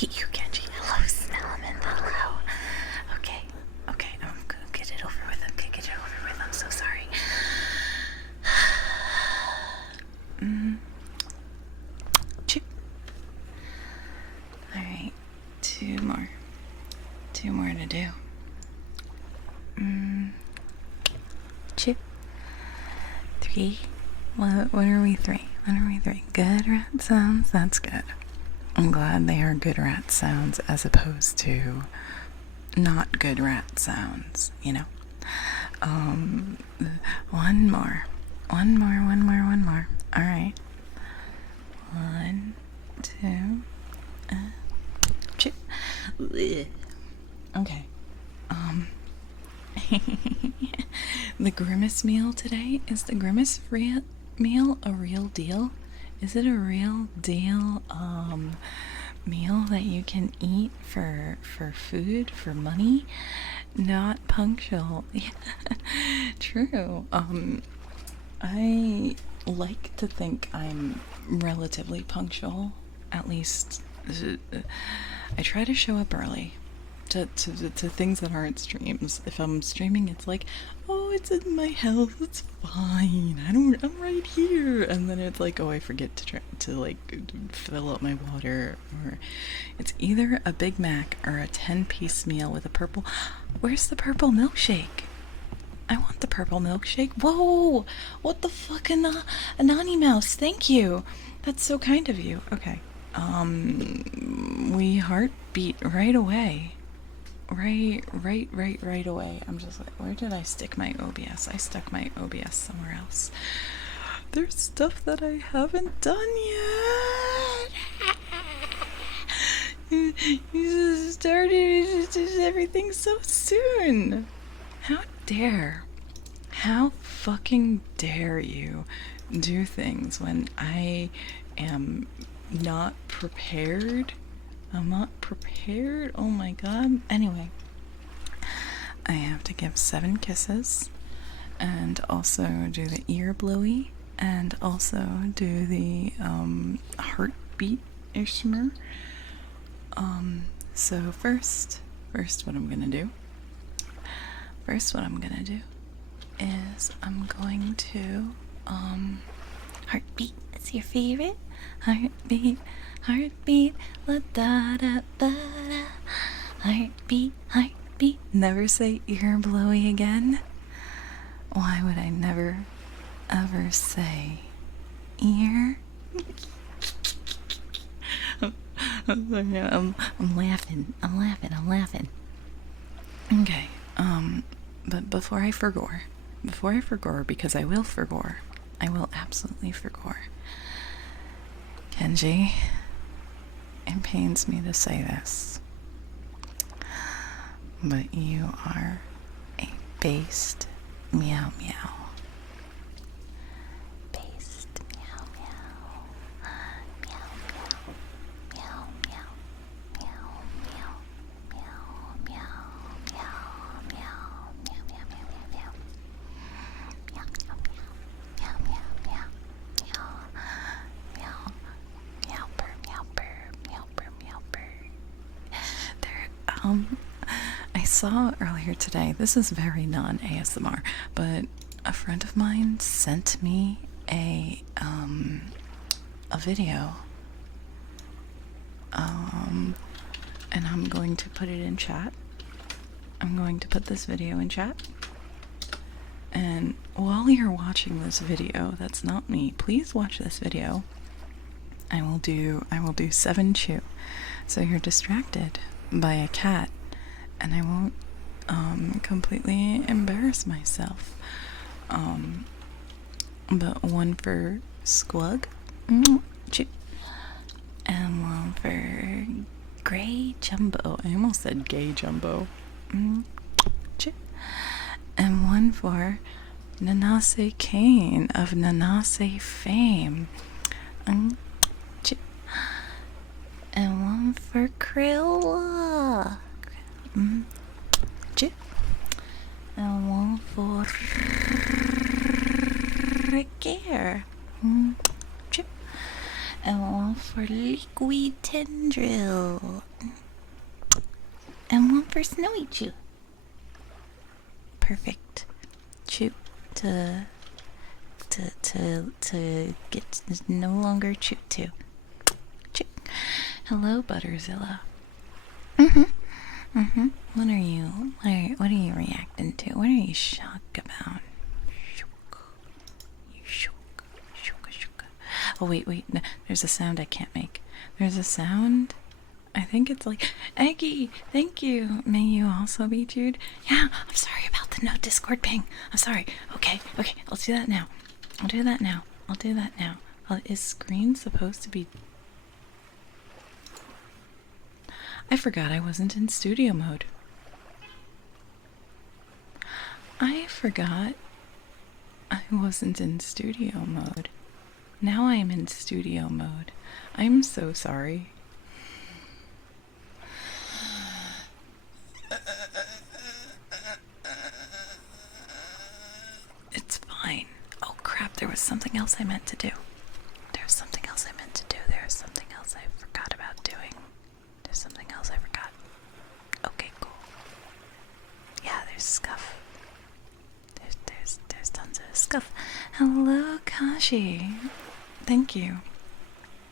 hate you, Genji. Hello, Snellman. Hello. Okay. Okay, I'm gonna get it over with. I'm gonna get it over with. I'm so sorry. Chip. Alright. Two more. Two more to do. Chip. Three. What are we three? What are we three? Good rat sounds? That's good. I'm glad they are good rat sounds as opposed to not good rat sounds, you know? One more. One more. Alright. One, two, chip. Okay. The Grimace meal today, is the Grimace meal a real deal? Is it a real deal meal that you can eat for food, for money? Not punctual. True. I like to think I'm relatively punctual. At least I try to show up early to things that aren't streams. If I'm streaming, it's like, oh, it's in my house, it's fine. I'm right here. And then it's like, oh, I forget to like fill up my water, or it's either a Big Mac or a 10-piece meal with a purple. Where's the purple milkshake? I want the purple milkshake. Whoa! What the fuck, Anani Mouse? Thank you. That's so kind of you. Okay. We heartbeat right away. Right away. I'm just like, where did I stick my OBS? I stuck my OBS somewhere else. There's stuff that I haven't done yet. You just started everything so soon. How fucking dare you do things when I am not prepared? I'm not prepared. Oh my god. Anyway, I have to give 7 kisses and also do the ear blowy and also do the heartbeat ishmer. So first what I'm gonna do is I'm going to heartbeat. That's your favorite? Heartbeat, la da da da da. Heartbeat. Never say ear blowy again. Why would I never ever say ear? I'm laughing. Okay, but before I forgore, because I will forgore, I will absolutely forgore. Kenji, it pains me to say this, but you are a based meow meow. Based meow meow. Meow meow. Meow meow. Meow meow. Meow meow. Meow meow. Meow meow meow meow meow. Meow meow meow. Meow meow meow. Meow. Meowper, meowper. There, I saw earlier today, this is very non-ASMR, but a friend of mine sent me a video, and I'm going to put it in chat. I'm going to put this video in chat, and while you're watching this video, that's not me, please watch this video. I will do 7 chew, so you're distracted by a cat, and I won't completely embarrass myself. But one for Squug, chew, and one for Gray Jumbo. I almost said Gay Jumbo, chew, and one for Nanase Kane of Nanase fame. And one for Krilla. Chip. And one for Gare. Chip. And one for liquid tendril. And one for Snowy Chew. Perfect. Chew to get no longer chewed to. Chew. Hello, Butterzilla. What are you reacting to? What are you shocked about? Oh, wait, no, there's a sound I can't make. There's a sound. I think it's like, Eggy, thank you. May you also be chewed? Yeah, I'm sorry about the no Discord ping. I'm sorry. Okay, I'll do that now. I'll do that now. Is screen supposed to be... I forgot I wasn't in studio mode. Now I am in studio mode. I'm so sorry. It's fine. Oh crap, there was something else I meant to do. There's something else I forgot about doing. Okay, cool. Yeah, there's scuff. There's tons of scuff. Hello, Kashi. Thank you.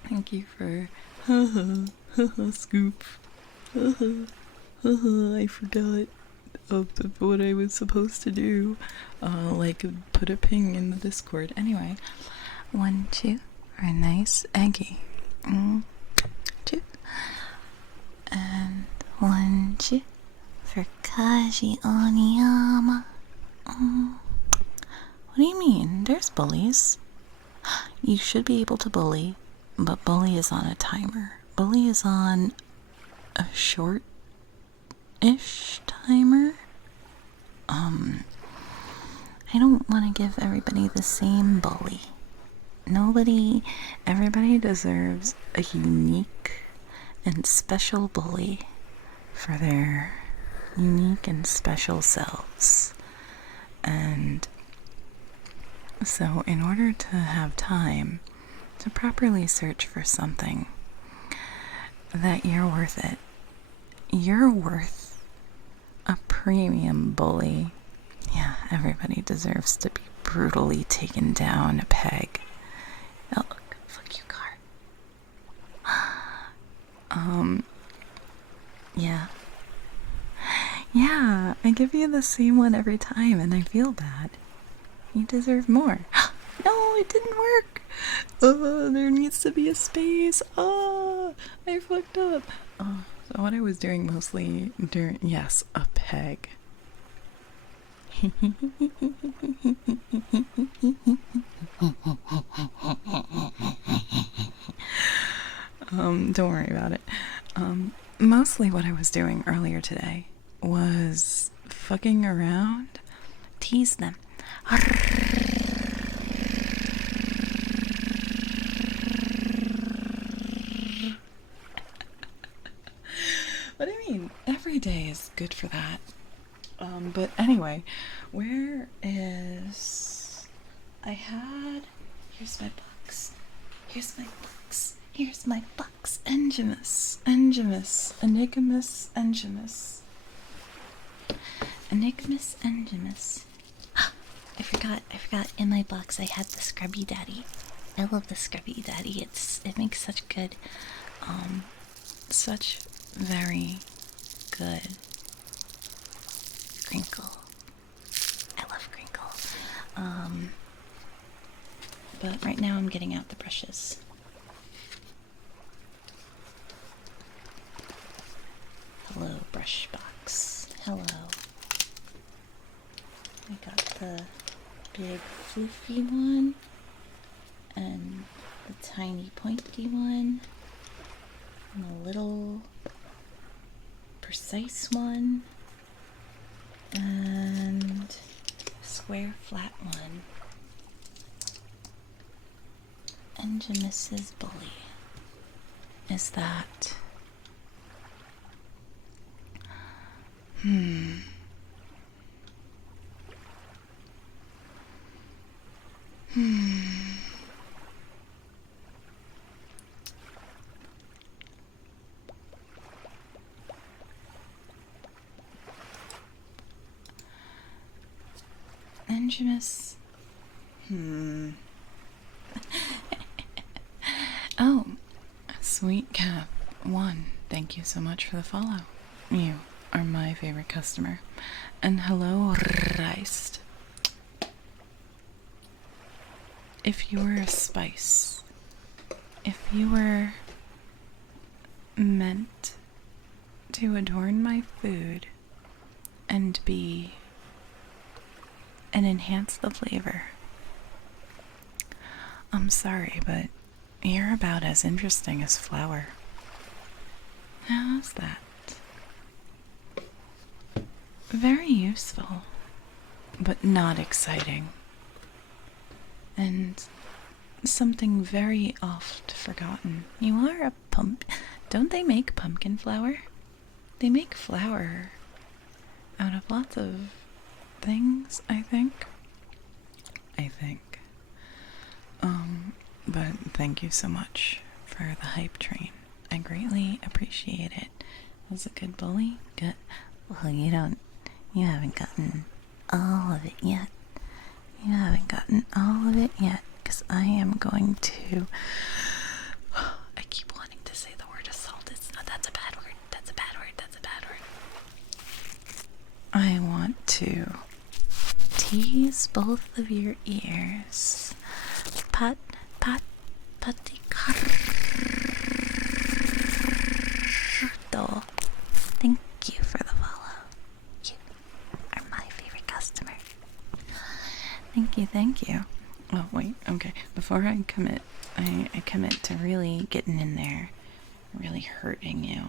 Thank you for scoop. I forgot of what I was supposed to do. Like put a ping in the Discord. Anyway, 1, 2 for a nice Eggy. 2 and 1, 2 for Kaji Oniyama. What do you mean? There's bullies. You should be able to bully, but bully is on a timer. Bully is on a short-ish timer. I don't want to give everybody the same bully. Everybody deserves a unique and special bully for their unique and special selves. And so in order to have time to properly search for something that you're worth it, you're worth a premium bully. Yeah, everybody deserves to be brutally taken down a peg. Oh, fuck you, car. Yeah, I give you the same one every time and I feel bad. You deserve more. No, it didn't work. There needs to be a space. I fucked up. So what I was doing mostly yes, a peg. Don't worry about it. Mostly what I was doing earlier today was fucking around. Tease them. What do you mean? Every day is good for that. But anyway, where is... Here's my box. Here's my box. Enigmus. I forgot in my box I had the Scrubby Daddy. I love the Scrubby Daddy. It makes such good, such very good crinkle. I love crinkle. But right now I'm getting out the brushes. Hello, brush box. Hello. I got the big floofy one and the tiny pointy one and the little precise one and a square flat one. And Mrs. Bully is that Angimus. Oh, Sweet Cat 1, thank you so much for the follow. You are my favorite customer. And hello, Reist. If you were a spice, if you were meant to adorn my food and enhance the flavor, I'm sorry, but you're about as interesting as flour. How's that? Very useful, but not exciting. And something very oft forgotten. You are a Don't they make pumpkin flour? They make flour out of lots of things, I think. But thank you so much for the hype train. I greatly appreciate it. Was a good bully? Good. Well, you haven't gotten all of it yet. You haven't gotten all of it yet, because I am going to... I keep wanting to say the word assault. It's not, that's a bad word. That's a bad word. That's a bad word. I want to tease both of your ears. Paticardo. Thank you for the follow. You are my favorite customer. Thank you. Oh, wait, okay. Before I commit, I commit to really getting in there, really hurting you,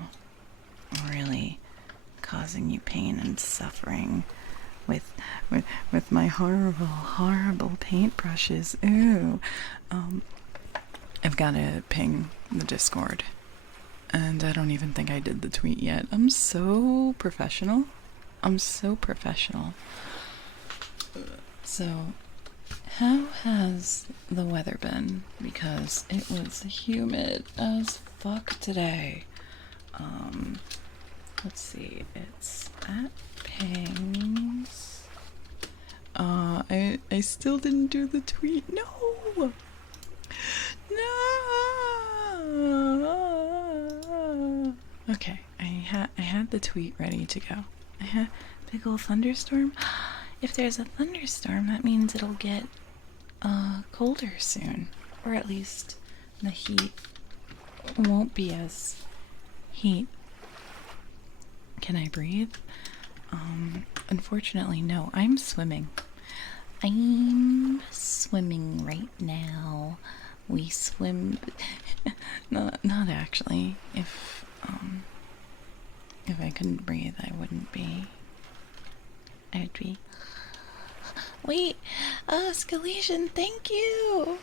really causing you pain and suffering with my horrible paintbrushes. Ooh. I've got to ping the Discord. And I don't even think I did the tweet yet. I'm so professional. So, how has the weather been? Because it was humid as fuck today. Let's see. It's at pings. I still didn't do the tweet. No! Okay, I had the tweet ready to go. I had big ol' thunderstorm. If there's a thunderstorm, that means it'll get colder soon, or at least the heat won't be as heat. Can I breathe? Unfortunately, no. I'm swimming right now. We swim. Not actually. If I couldn't breathe, I would be. Wait, Scalesian, thank you.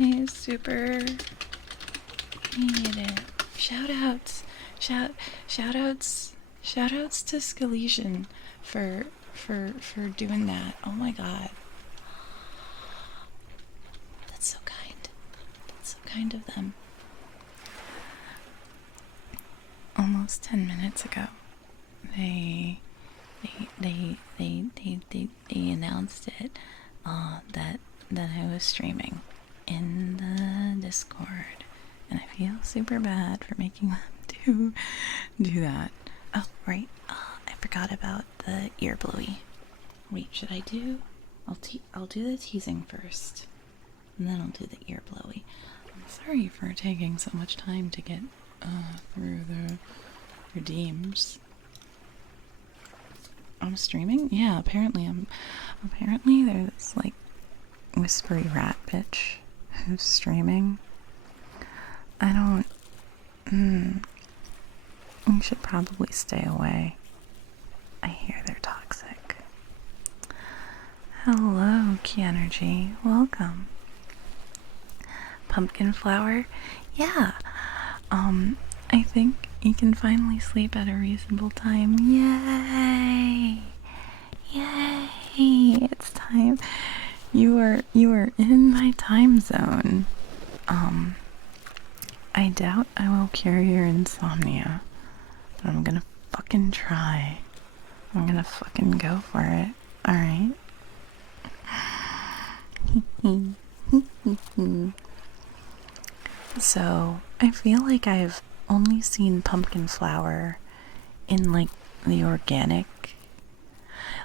I super need it. Shoutouts to Scalesian for doing that. Oh my god. That's so kind. That's so kind of them. Almost 10 minutes ago, they announced it, that I was streaming in the Discord, and I feel super bad for making them do that. Oh, right. I forgot about the ear blowy. Wait, should I do? I'll do the teasing first, and then I'll do the ear blowy. I'm sorry for taking so much time to get through the redeems. I'm streaming? Yeah, apparently there's this like whispery rat bitch who's streaming. You should probably stay away. I hear they're toxic. Hello, Key Energy. Welcome. Pumpkin flower? Yeah. I think you can finally sleep at a reasonable time. Yay! It's time. You are in my time zone. I doubt I will cure your insomnia, I'm gonna fucking try. I'm gonna fucking go for it. Alright. So, I feel like I've only seen pumpkin flower in like the organic,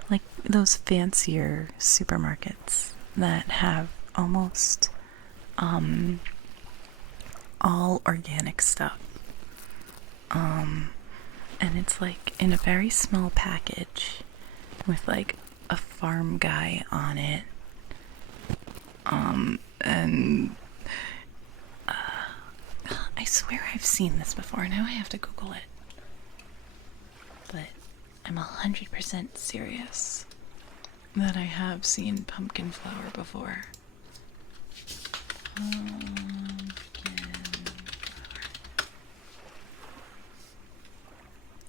like those fancier supermarkets that have almost all organic stuff. And it's like in a very small package with like a farm guy on it. And I swear I've seen this before. Now I have to Google it. But I'm 100% serious that I have seen pumpkin flower before. Pumpkin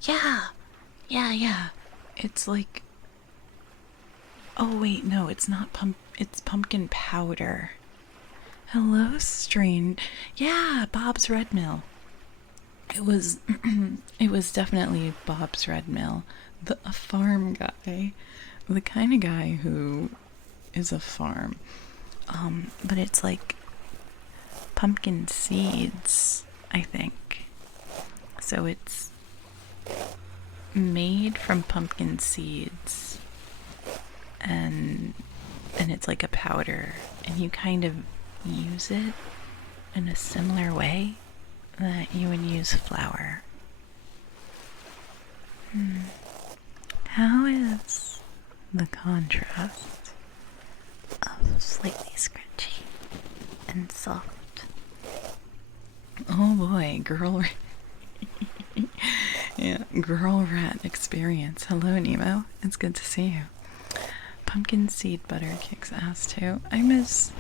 flower. Yeah. It's like... Oh wait, no, it's not it's pumpkin powder. Hello, strain. Yeah, Bob's Red Mill. It was it was definitely Bob's Red Mill. A farm guy. The kind of guy who is a farm. But it's like pumpkin seeds, I think. So it's made from pumpkin seeds. And it's like a powder, and you kind of use it in a similar way that you would use flour. How is the contrast of slightly scratchy and soft? Oh boy, girl. Yeah, girl rat experience. Hello, Nemo. It's good to see you. Pumpkin seed butter kicks ass too. I miss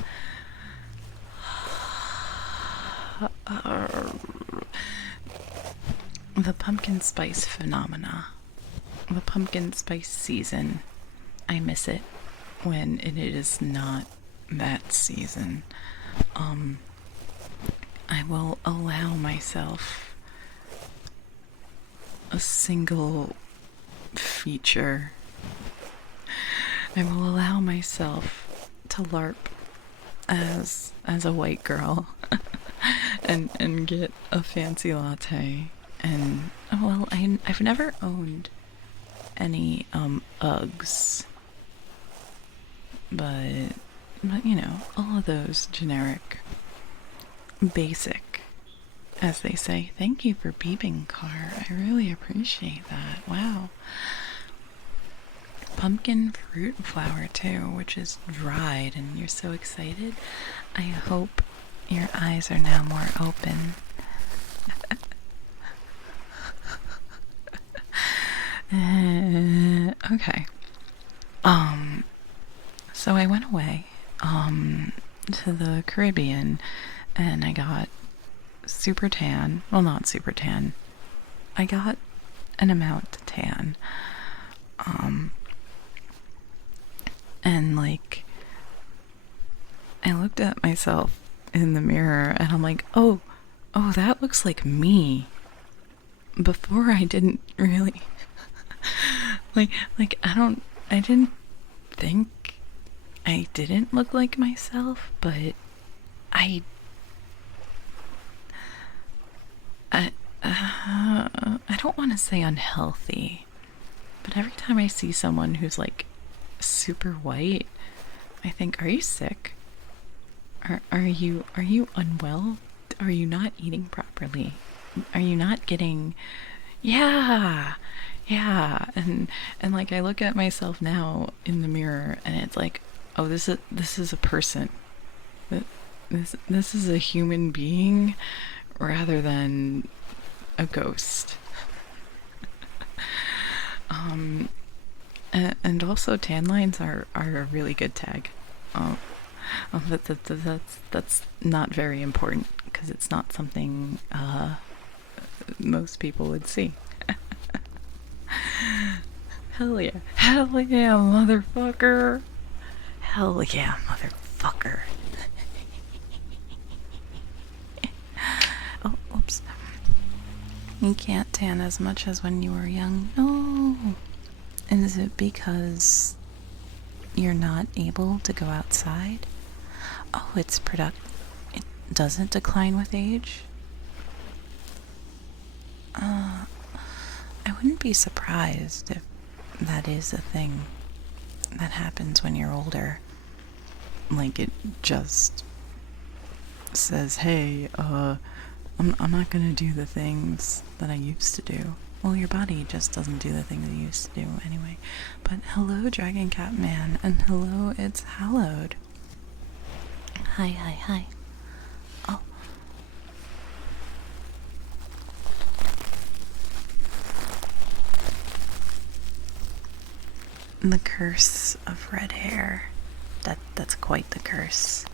the pumpkin spice phenomena. The pumpkin spice season. I miss it when it is not that season. I will allow myself a single feature. I will allow myself to LARP as a white girl and get a fancy latte. And well, I've never owned any Uggs, but you know, all of those generic, basic, as they say. Thank you for beeping, car. I really appreciate that. Wow. Pumpkin fruit flour too, which is dried, and you're so excited. I hope your eyes are now more open. Okay. So I went away to the Caribbean, and I got super tan. Well, not super tan. I got an amount to tan. And like, I looked at myself in the mirror and I'm like, oh, that looks like me. Before I didn't really, I didn't think I didn't look like myself, but I don't want to say unhealthy, but every time I see someone who's like super white, I think, are you sick? Are you unwell? Are you not eating properly? Are you not getting... Yeah. And like, I look at myself now in the mirror and it's like, oh, this is a person. This is a human being rather than a ghost. And also tan lines are a really good tag. That's not very important because it's not something most people would see. Hell yeah, motherfucker. Hell yeah, motherfucker. Oh, oops. You can't tan as much as when you were young. No. Is it because you're not able to go outside? Oh, it doesn't decline with age? I wouldn't be surprised if that is a thing that happens when you're older. Like, it just says, hey, I'm not gonna do the things that I used to do. Well, your body just doesn't do the things it used to do anyway. But hello, Dragon Cat Man, and hello, it's Hallowed. Hi, hi, hi. Oh. The curse of red hair. That's quite the curse.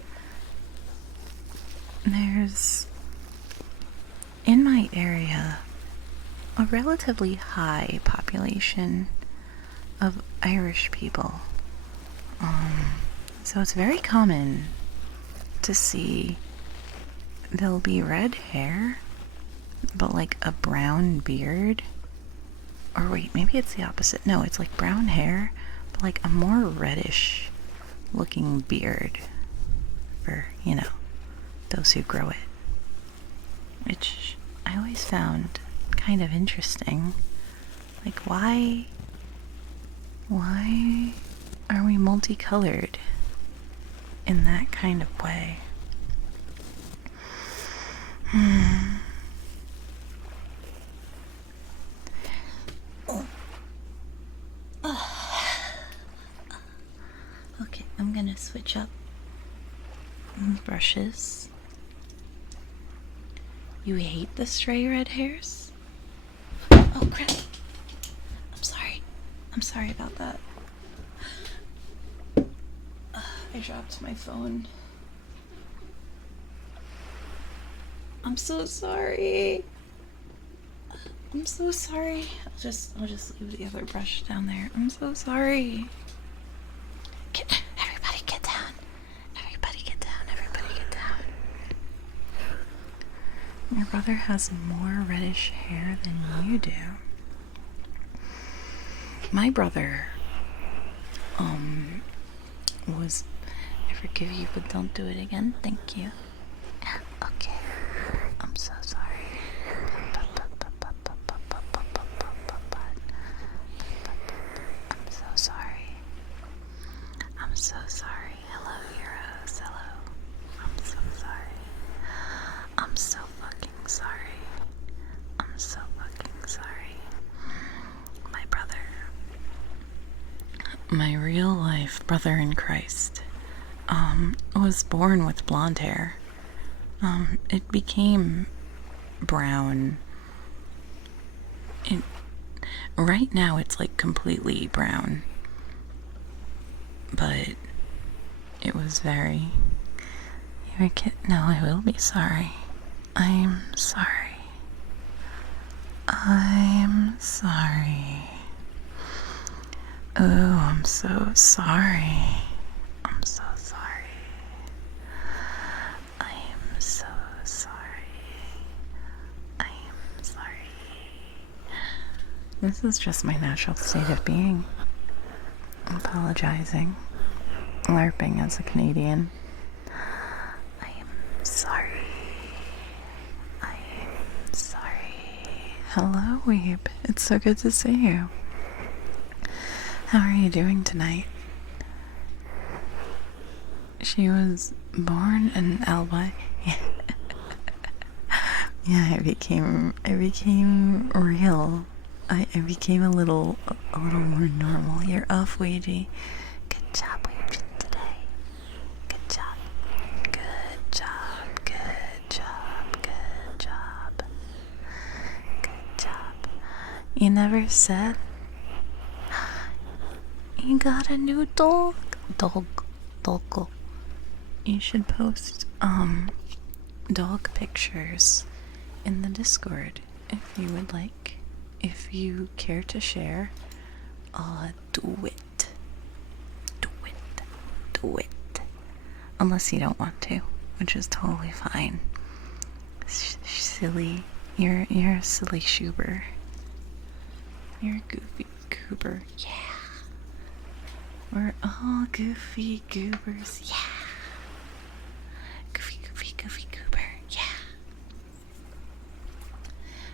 There's, in my area, a relatively high population of Irish people. So it's very common to see there'll be red hair, but like a brown beard. Or wait, maybe it's the opposite. No, it's like brown hair, but like a more reddish looking beard for, those who grow it. Which I always found kind of interesting. Like, why are we multicolored in that kind of way? Okay, I'm gonna switch up brushes. You hate the stray red hairs? Oh crap. I'm sorry about that. I dropped my phone. I'm so sorry. I'm so sorry. I'll just leave the other brush down there. I'm so sorry. Everybody get down. Everybody get down. Everybody get down. Your brother has more reddish hair than you do. My brother, was, I forgive you, but don't do it again. Thank you. Okay. I'm so sorry. I'm so sorry. I'm so sorry. Hello, heroes. Hello. I'm so sorry. I'm so fucking sorry. I'm so fucking sorry. My brother, my real life brother in Christ, was born with blonde hair. It became brown. Right now it's like completely brown. But it was very... You're a kid? No, I will be sorry. I'm sorry. I'm sorry. Oh, I'm so sorry. I'm so sorry. I'm so sorry. I'm sorry. This is just my natural state of being. Apologizing. LARPing as a Canadian. I am sorry. I am sorry. Hello, Weeb. It's so good to see you. How are you doing tonight? She was born in Alba. Yeah, I became real. I became a little more normal. You're off, Ouija. Good job, Ouija, today. Good job. Good job. Good job. Good job. Good job. You never said you got a new dog. Dog. You should post dog pictures in the Discord if you would like. If you care to share, do it. Do it. Unless you don't want to, which is totally fine. Silly You're a silly Schuber. You're a goofy goober. Yeah. We're all goofy goobers. Yeah. Goofy, goofy, goofy goober. Yeah.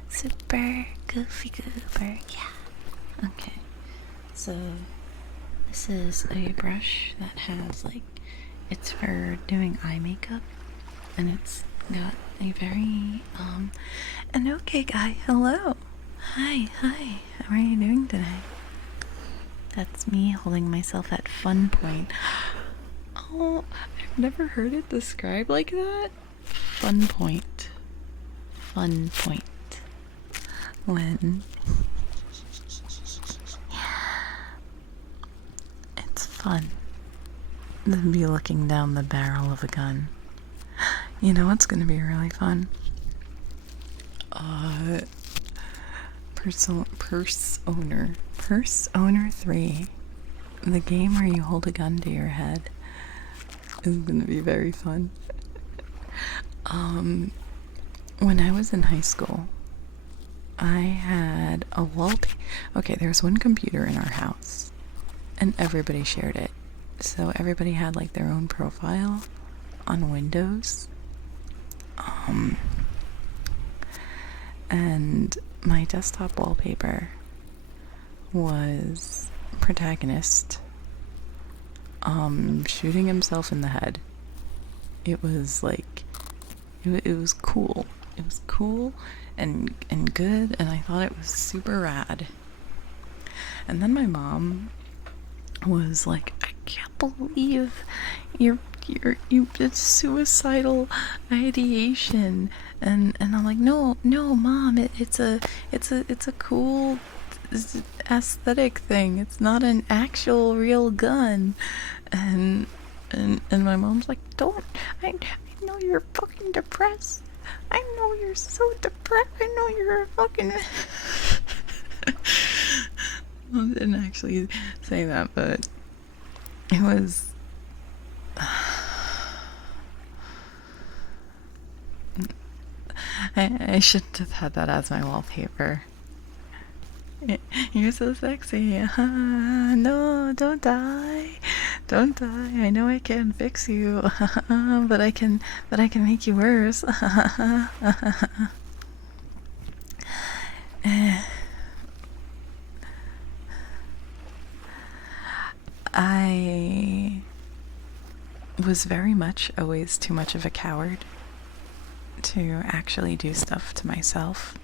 Super goofy goober. Yeah. Okay. So this is a brush that has it's for doing eye makeup, and it's got a very and okay guy, hello. Hi, how are you doing today? That's me holding myself at fun point. Oh, I've never heard it described like that. Fun point. Fun point. When it's fun to be looking down the barrel of a gun. You know what's gonna be really fun? Purse Owner 3. The game where you hold a gun to your head is gonna be very fun. When I was in high school, I had a wallpaper. Okay, there was one computer in our house, and everybody shared it. So everybody had their own profile on Windows. And my desktop wallpaper was protagonist shooting himself in the head. It was it was cool. It was cool and good, and I thought it was super rad. And then my mom was like, I can't believe you did suicidal ideation, and I'm like, no mom, it's a cool aesthetic thing. It's not an actual real gun. And my mom's like, don't, I know you're fucking depressed. I know you're so depressed. I know you're a fucking Mom didn't actually say that, but it was I shouldn't have had that as my wallpaper. You're so sexy. No, don't die. Don't die. I know I can't fix you, but I can make you worse. I was very much always too much of a coward to actually do stuff to myself.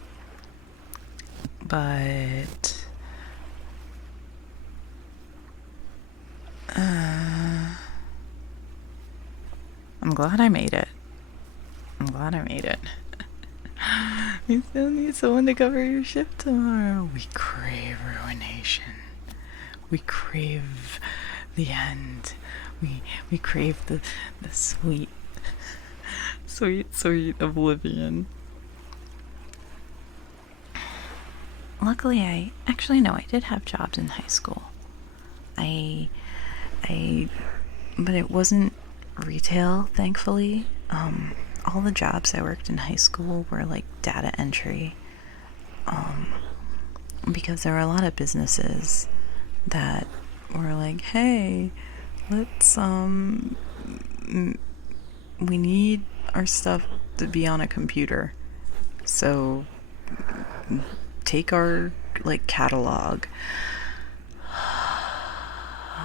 But I'm glad I made it. We still need someone to cover your shift tomorrow. We crave ruination. We crave the end. We crave the sweet oblivion. Luckily, I did have jobs in high school. But it wasn't retail, thankfully. All the jobs I worked in high school were data entry. Because there were a lot of businesses that were like, hey, let's, we need our stuff to be on a computer. So take our catalog.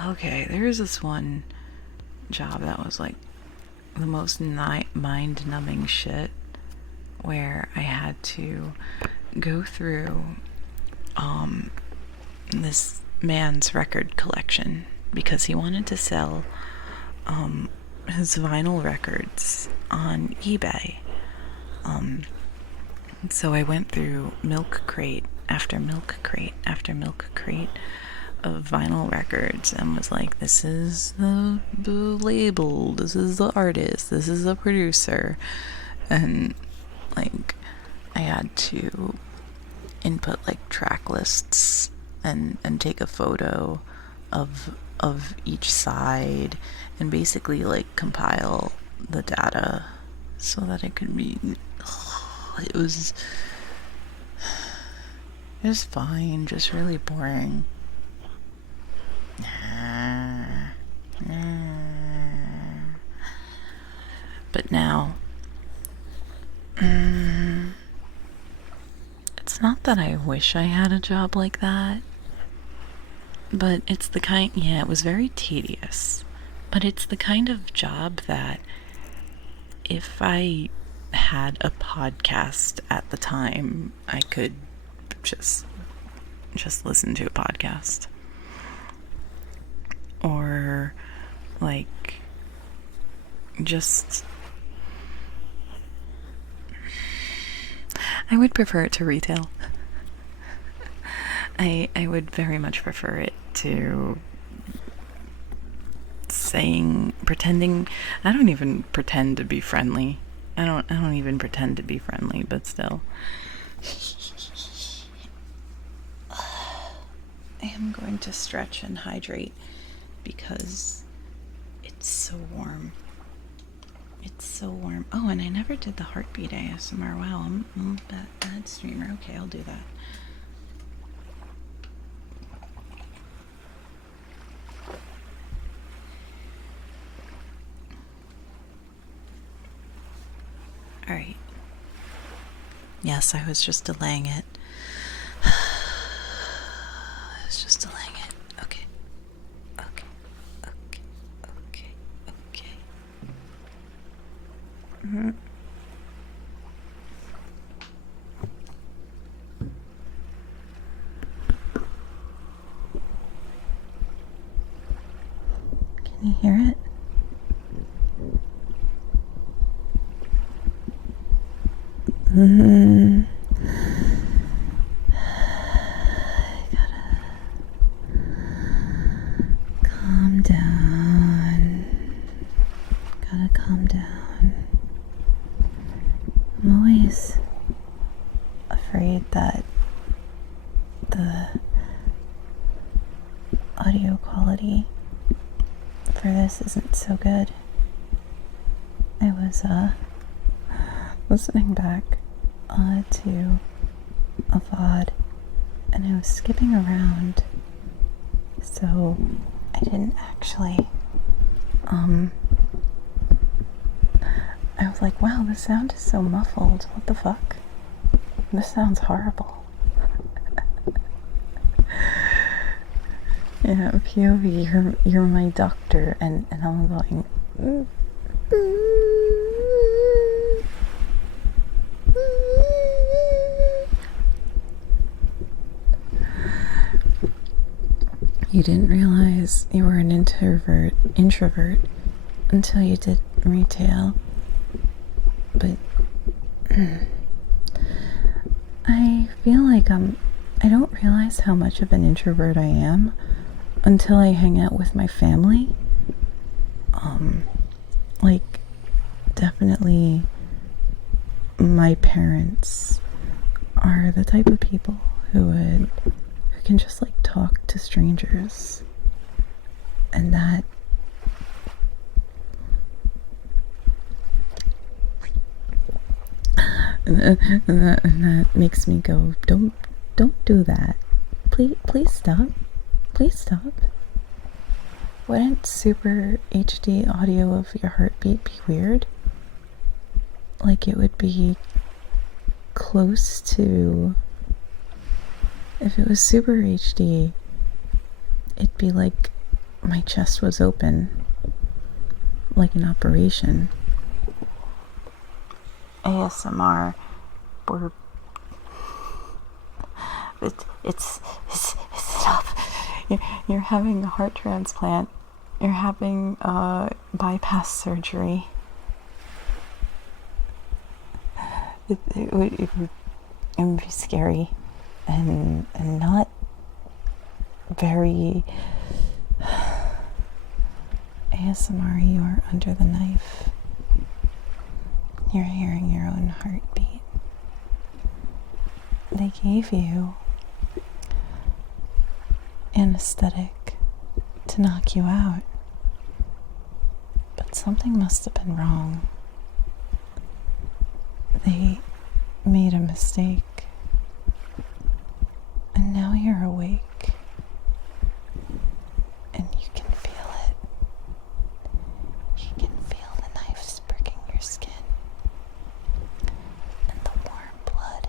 Okay, there's this one job that was the most mind-numbing shit, where I had to go through this man's record collection because he wanted to sell his vinyl records on eBay. So I went through milk crate after milk crate after milk crate of vinyl records and was like, this is the label, this is the artist, this is the producer, and I had to input track lists and take a photo of each side and basically compile the data so that it could be, it was It was fine, just really boring. But now, it's not that I wish I had a job like that, but it's the kind, yeah, it was very tedious, but it's the kind of job that if I had a podcast at the time, I could just listen to a podcast. Or, like, just... I would prefer it to retail. I would very much prefer it to pretending. I don't even pretend to be friendly. I don't even pretend to be friendly, but still. I am going to stretch and hydrate because it's so warm. It's so warm. Oh, and I never did the heartbeat ASMR. Wow, I'm a bad streamer. Okay, I'll do that. Alright. Yes, I was just delaying it. I was just delaying it. Okay. Mm-hmm. Can you hear it? Mm-hmm. I gotta calm down. Gotta calm down. I'm always afraid that the audio quality for this isn't so good. I was listening back to a VOD and I was skipping around, so I didn't actually I was like, wow, the sound is so muffled. What the fuck? This sounds horrible. Yeah, POV, you're my doctor, and I'm going. You didn't realize you were an introvert until you did retail. But I feel like I don't realize how much of an introvert I am until I hang out with my family. Like, definitely my parents are the type of people who can just like talk to strangers, and that makes me go, don't do that. Please stop. Wouldn't super HD audio of your heartbeat be weird? Like, it would be close to, if it was super HD, it'd be like my chest was open, like an operation. ASMR, or it's enough. You're having a heart transplant. You're having bypass surgery. It would be scary and not very ASMR. You are under the knife. You're hearing your own heartbeat. They gave you anesthetic to knock you out, but something must have been wrong. They made a mistake. you're awake and you can feel it. You can feel the knives pricking your skin and the warm blood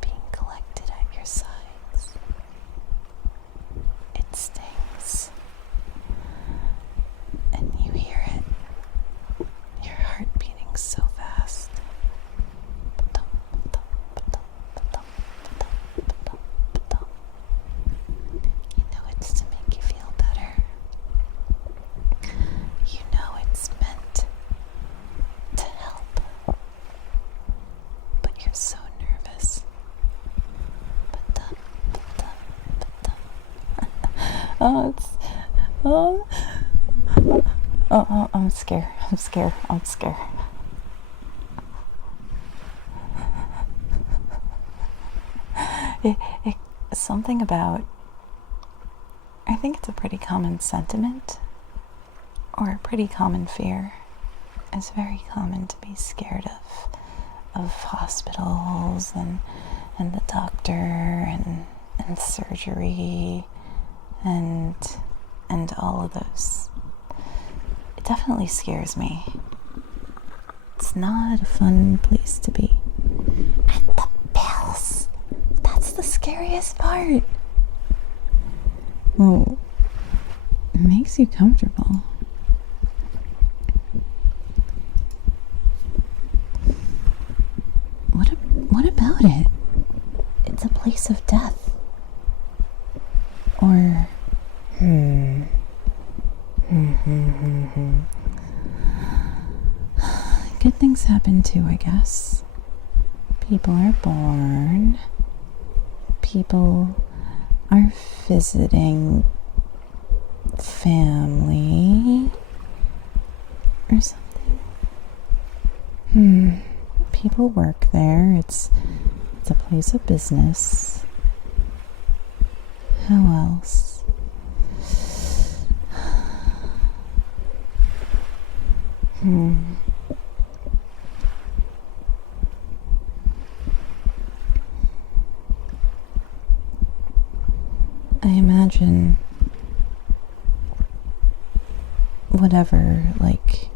being collected at your sides. It stings. And you hear it. Your heart beating so fast. You know it's to make you feel better. You know it's meant to help. But you're so nervous. Oh, it's... Oh... Oh, I'm scared. Something about, I think it's a pretty common sentiment, or a pretty common fear. It's very common to be scared of hospitals and the doctor and surgery and all of those. It definitely scares me. It's not a fun place to be. And the pills. That's the scariest part. Well, it makes you comfortable. What about it? It's a place of death. Or... Good things happen too, I guess. People are born. People are visiting family or something. People work there. It's a place of business. How else? I imagine whatever, like,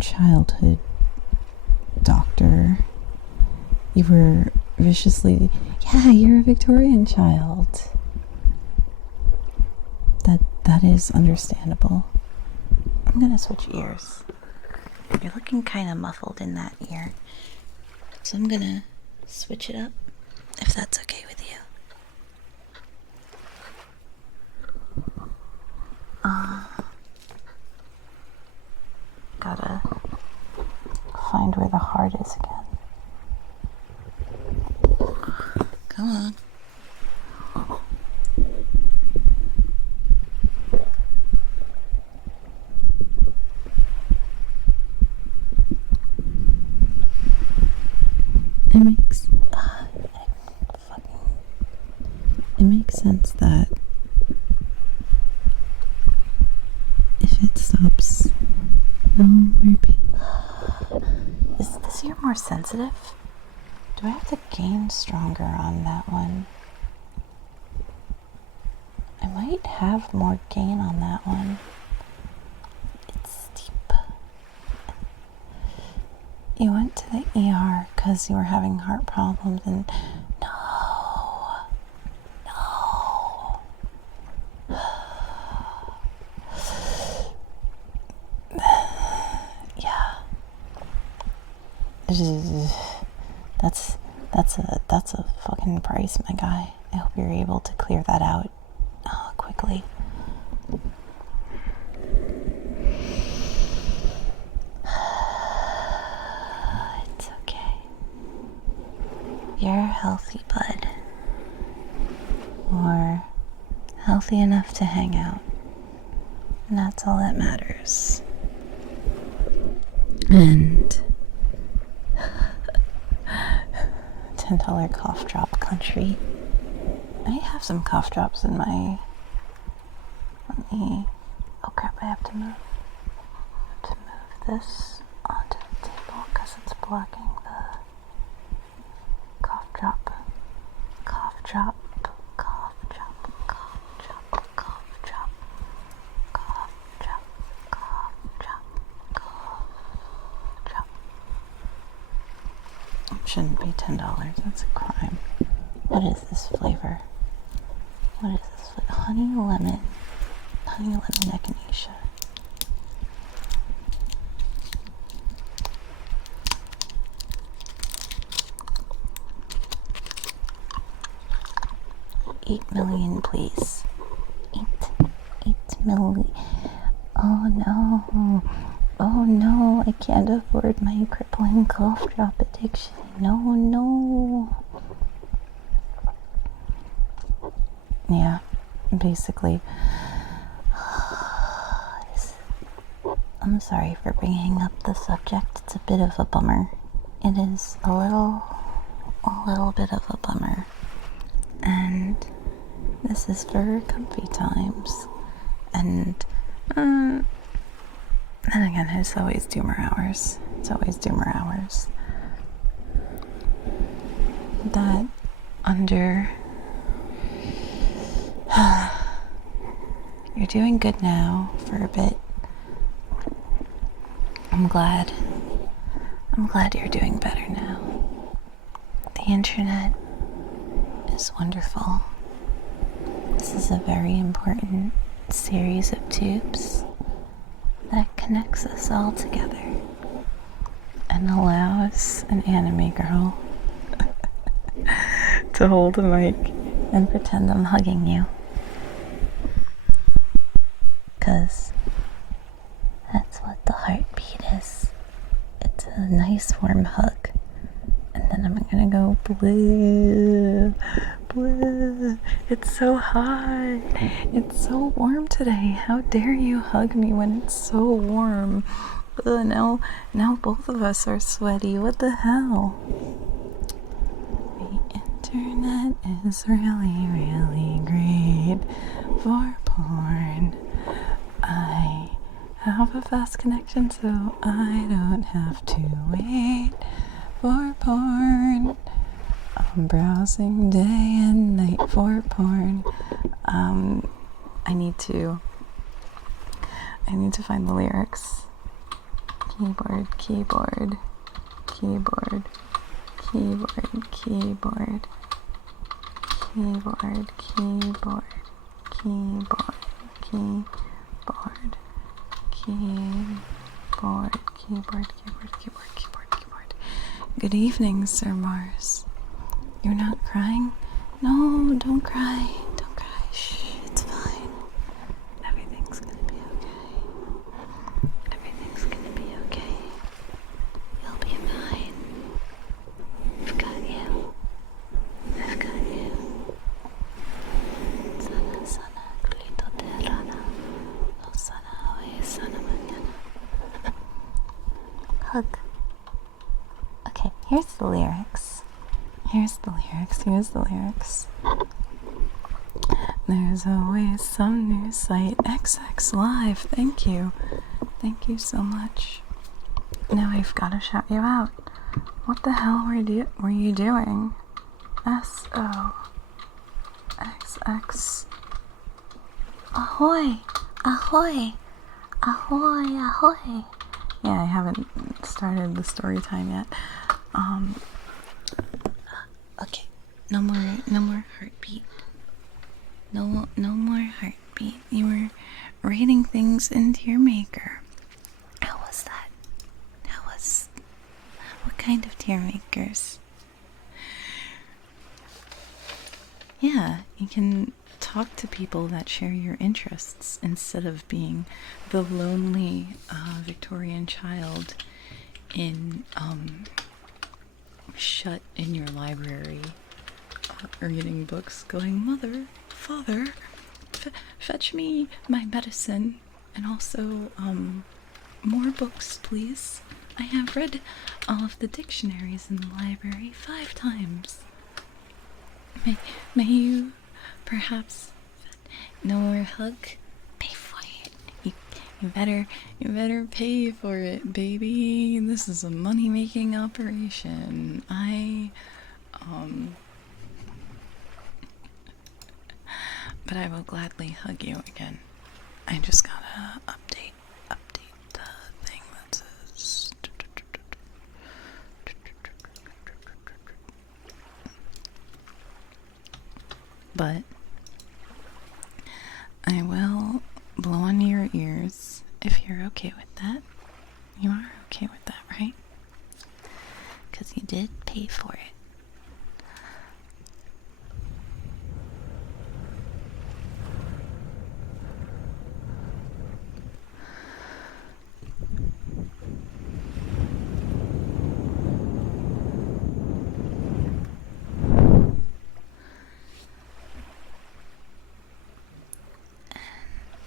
childhood doctor you were viciously... Yeah, you're a Victorian child. That is understandable. I'm gonna switch ears. You're looking kind of muffled in that ear. So I'm gonna switch it up, if that's okay with you. Gotta find where the heart is again. Come on. It makes sense that if it stops, no more pain. Is this ear more sensitive? Do I have to gain stronger on that one? I might have more gain on that one. It's steep. You went to the ER because you were having heart problems, and no. Yeah. That's a fucking price, my guy. I hope you're able to clear that out quickly. It's okay. You're healthy, bud. Or healthy enough to hang out. And that's all that matters. And $10 cough drop country. I have some cough drops in my... Oh crap, I have to move this onto the table because it's blocking the cough drop. Cough drop. shouldn't be $10. That's a crime. What is this flavor? What is this? Honey lemon. Honey lemon echinacea. $8 million, please. 8 million. Oh no. Oh no, I can't afford my crippling cough drop addiction. No. Yeah, basically. I'm sorry for bringing up the subject. It's a bit of a bummer. It is a little bit of a bummer. And this is for comfy times. And then again, it's always doomer hours. That under... You're doing good now for a bit. I'm glad you're doing better now. The internet is wonderful. This is a very important series of tubes that connects us all together and allows an anime girl to hold a mic and pretend I'm hugging you. 'Cause that's what the heartbeat is. It's a nice warm hug. And then I'm gonna go blah, blah. It's so hot. It's so warm today. How dare you hug me when it's so warm? Now both of us are sweaty. What the hell? The internet is really, really great for porn. I have a fast connection, so I don't have to wait for porn. I'm browsing day and night for porn. I need to find the lyrics. Keyboard. Good evening, Sir Mars. You're not crying? No, don't cry. Shh, it's fine. Everything's gonna be okay. You'll be fine. I've got you. Sana, culito de rana. No sana hoy, sana mañana. Hug. Okay, here's the lyrics. There's always some new site. XX Live. Thank you so much. Now I've got to shout you out. What the hell were you doing? SOXX. Ahoy! Yeah, I haven't started the story time yet. Okay, no more heartbeat. No more heartbeat. You were rating things into your maker. How was that? What kind of tier makers? Yeah, you can talk to people that share your interests instead of being the lonely Victorian child shut in your library reading books going, Mother, Father, fetch me my medicine and also more books, please. I have read all of the dictionaries in the library 5 times. May you perhaps... No more hug? Pay for it. You better pay for it, baby. This is a money-making operation. But I will gladly hug you again. I just gotta update the thing that says... but I will blow on your ears if you're okay with that. You are okay with that, right? Because you did pay for it.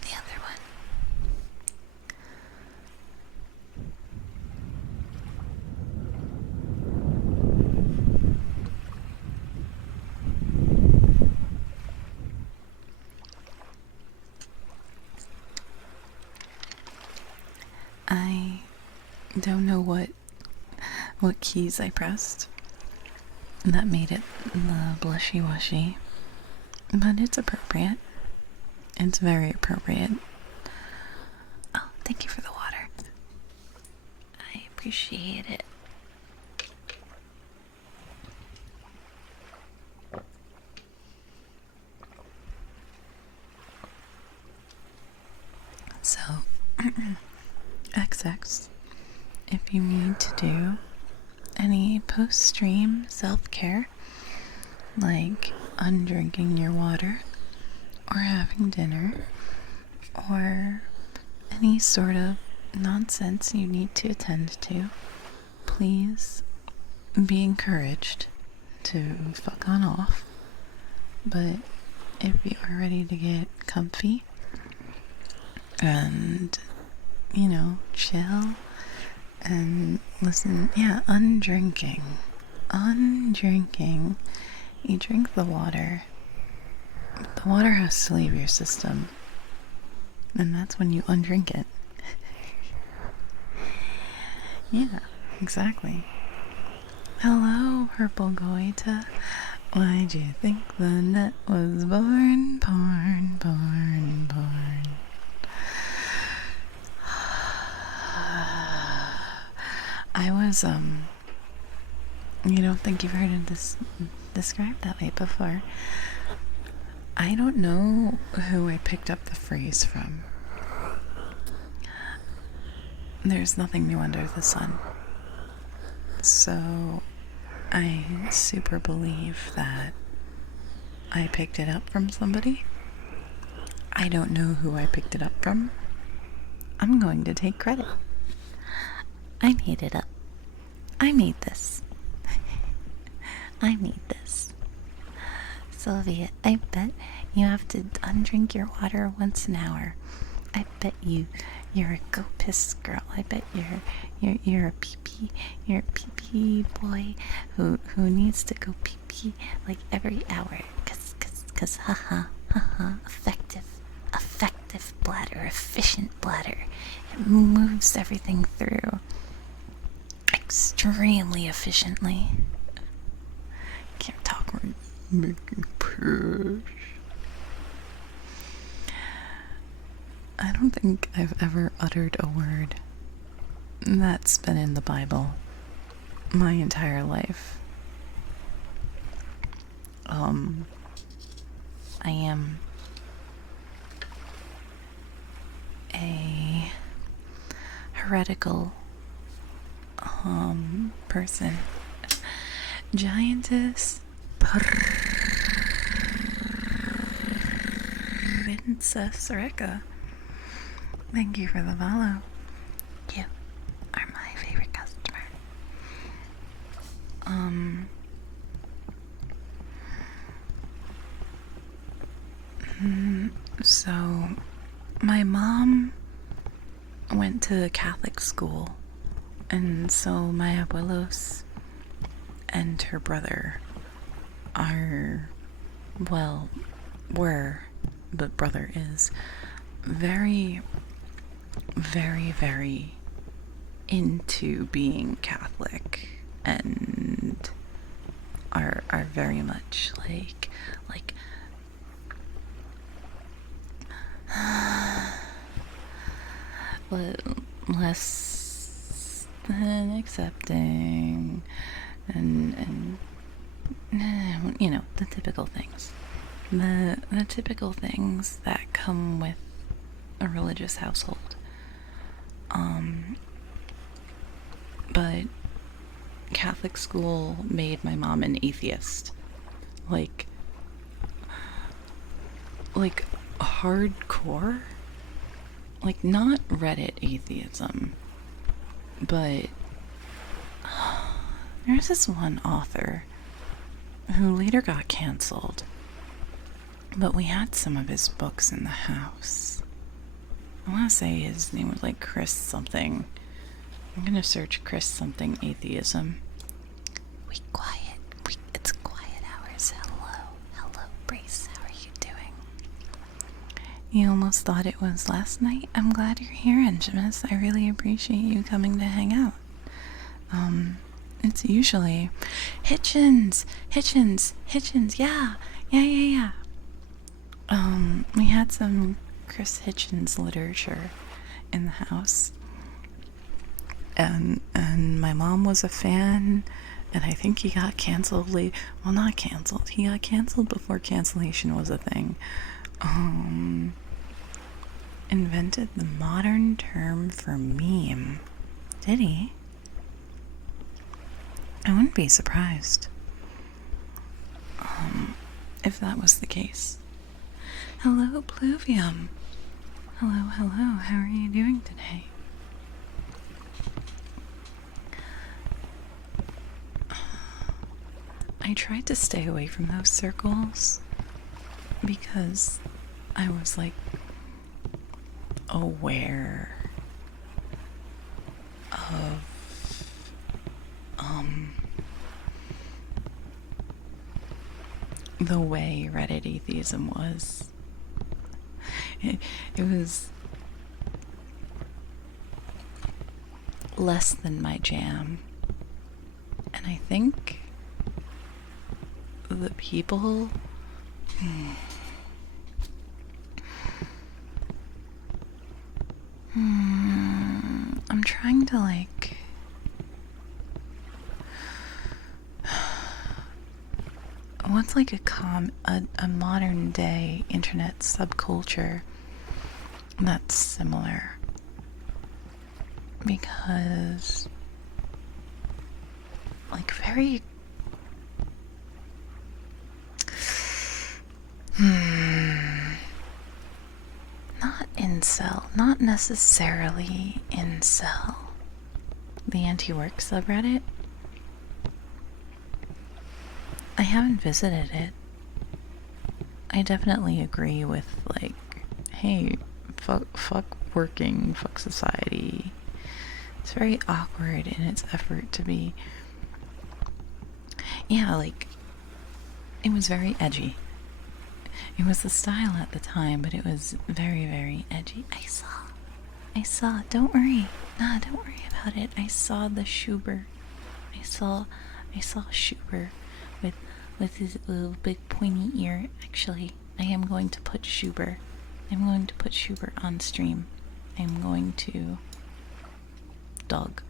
The other one. I don't know what keys I pressed that made it the blushy washy, but it's appropriate. It's very appropriate. Oh, thank you for the water. I appreciate it. So, XX, if you need to do any post-stream self-care, like undrinking your water, or having dinner, or any sort of nonsense you need to attend to, please be encouraged to fuck on off. But if you are ready to get comfy and, you know, chill and listen, yeah, undrinking. You drink the water. The water has to leave your system, and that's when you undrink it. Yeah, exactly. Hello, Purple Goita. Why'd you think the net was born? I was, you don't think you've heard it described that way before. I don't know who I picked up the phrase from. There's nothing new under the sun. So, I super believe that I picked it up from somebody. I don't know who I picked it up from. I'm going to take credit. I made it up. I made this. I made this. Sylvia, I bet you have to undrink your water once an hour. I bet you're a go piss girl. I bet you're a pee-pee. You're a pee-pee boy who needs to go pee-pee like every hour. Cause haha, effective bladder, efficient bladder. It moves everything through extremely efficiently. Can't talk right. Making push. I don't think I've ever uttered a word that's been in the Bible my entire life. I am a heretical person. Giantess Princess Rika. Thank you for the follow. You are my favorite customer. So my mom went to Catholic school, and so my abuelos and her brother are, well, were, but brother is very, very, very into being Catholic, and are very much like less than accepting and you know, the typical things the typical things that come with a religious household. But Catholic school made my mom an atheist. Like hardcore. Like, not Reddit atheism, but there's this one author who later got canceled, but we had some of his books in the house. I want to say his name was like Chris something. I'm gonna search Chris something atheism. It's quiet hours. Hello, Brace. How are you doing? You almost thought it was last night? I'm glad you're here, Angemus. I really appreciate you coming to hang out. It's usually Hitchens, yeah. We had some Chris Hitchens literature in the house. And my mom was a fan, and I think he got canceled well, not canceled. He got canceled before cancellation was a thing. Invented the modern term for meme. Did he? I wouldn't be surprised if that was the case. Hello, Pluvium. Hello. How are you doing today? I tried to stay away from those circles because I was like aware of the way Reddit atheism was. It was less than my jam, and I think the people I'm trying to like what's like a modern day internet subculture that's similar, because like very not incel, not necessarily incel, the anti-work subreddit. I haven't visited it. I definitely agree with, like, hey, fuck working, fuck society. It's very awkward in its effort to be, yeah, like, it was very edgy. It was the style at the time, but it was very, very edgy. I saw, don't worry about it. I saw the Schubert. I saw Schubert with his little big pointy ear. Actually, I am going to put Schubert. I'm going to put Schubert on stream. I'm going to dog.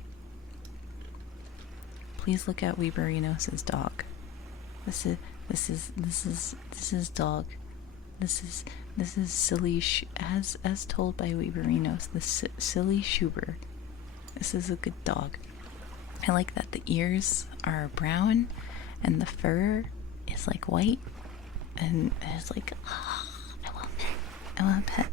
Please look at Weeberinos' dog. This is dog. This is silly as told by Weeberinos, this silly Schubert. This is a good dog. I like that the ears are brown and the fur is like white, and it's like, oh, I want a pet.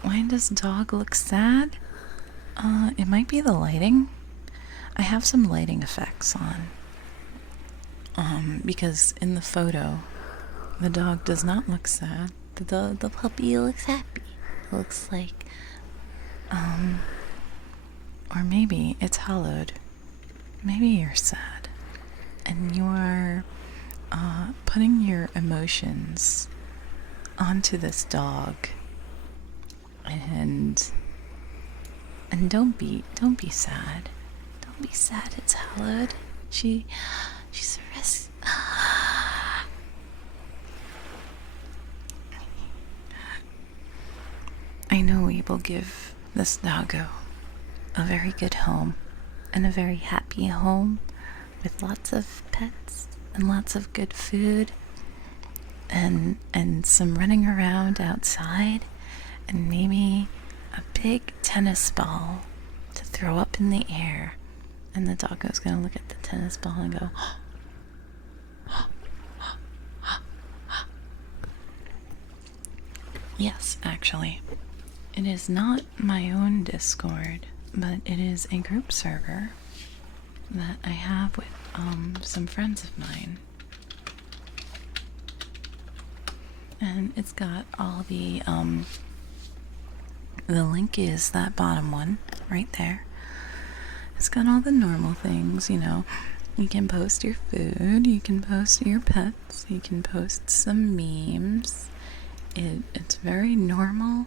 Why does dog look sad? It might be the lighting. I have some lighting effects on. Because in the photo, the dog does not look sad. The puppy looks happy. It looks like, or maybe it's hollowed. Maybe you're sad, and you are putting your emotions onto this dog, and don't be sad. Don't be sad. It's hollowed. She's a risk. I know we will give this doggo a very good home, and a very happy home, with lots of pets and lots of good food and some running around outside and maybe a big tennis ball to throw up in the air. And the doggo's gonna look at the tennis ball and go, yes, actually, it is not my own Discord, but it is a group server that I have with some friends of mine. And it's got all the link is that bottom one right there. It's got all the normal things, you know. You can post your food, you can post your pets, you can post some memes. It's very normal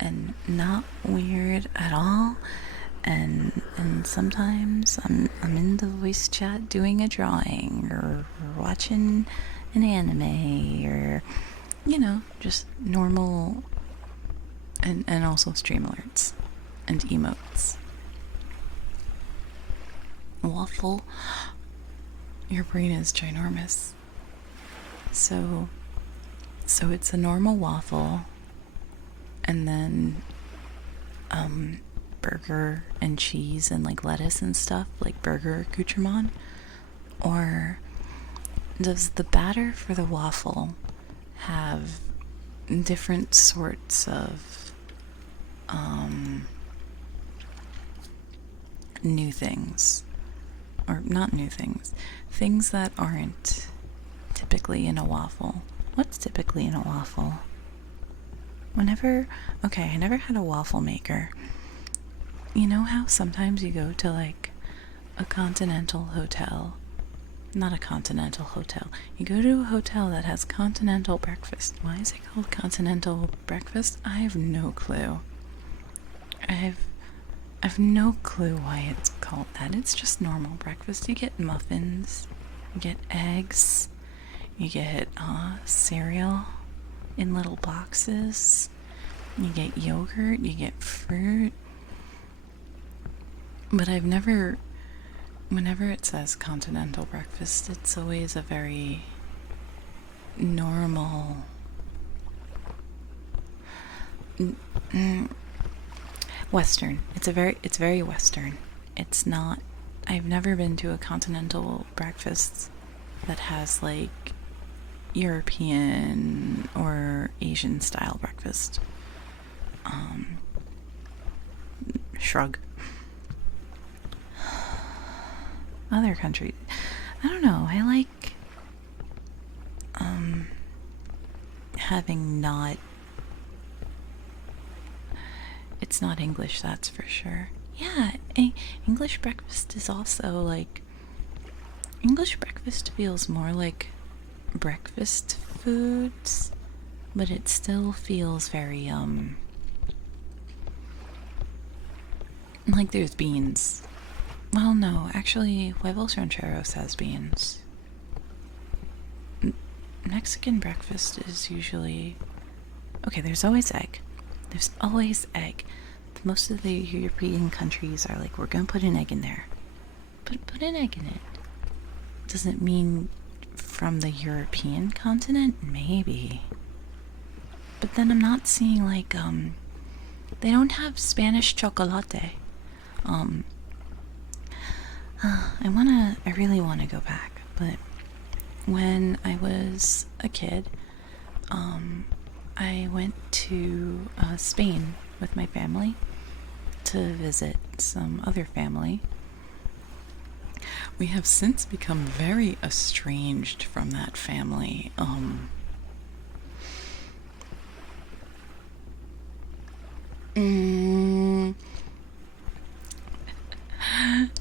and not weird at all. And sometimes I'm in the voice chat doing a drawing or watching an anime or, you know, just normal, and also stream alerts and emotes. Waffle, your brain is ginormous. So it's a normal waffle, and then burger and cheese and like lettuce and stuff, like burger accoutrement? Or does the batter for the waffle have different sorts of new things? Or not new things, things that aren't typically in a waffle. What's typically in a waffle? I never had a waffle maker. You know how sometimes you go to like a continental hotel? Not a continental hotel. You go to a hotel that has continental breakfast. Why is it called continental breakfast? I have no clue. I have no clue why it's called that. It's just normal breakfast. You get muffins, you get eggs, you get cereal in little boxes, you get yogurt, you get fruit. But whenever it says continental breakfast, it's always a very normal Western. It's very Western. It's not. I've never been to a continental breakfast that has like European or Asian style breakfast. Shrug. Other countries, I don't know. I like having not. It's not English, that's for sure. Yeah, English breakfast is also like. English breakfast feels more like breakfast foods, but it still feels very, like there's beans. Well, no, actually, huevos rancheros has beans. Mexican breakfast is usually. Okay, there's always egg. There's always egg. Most of the European countries are like, we're gonna put an egg in there. Put an egg in it. Does it mean from the European continent? Maybe. But then I'm not seeing like, they don't have Spanish chocolate. I really wanna go back, but when I was a kid, I went to Spain with my family to visit some other family. We have since become very estranged from that family.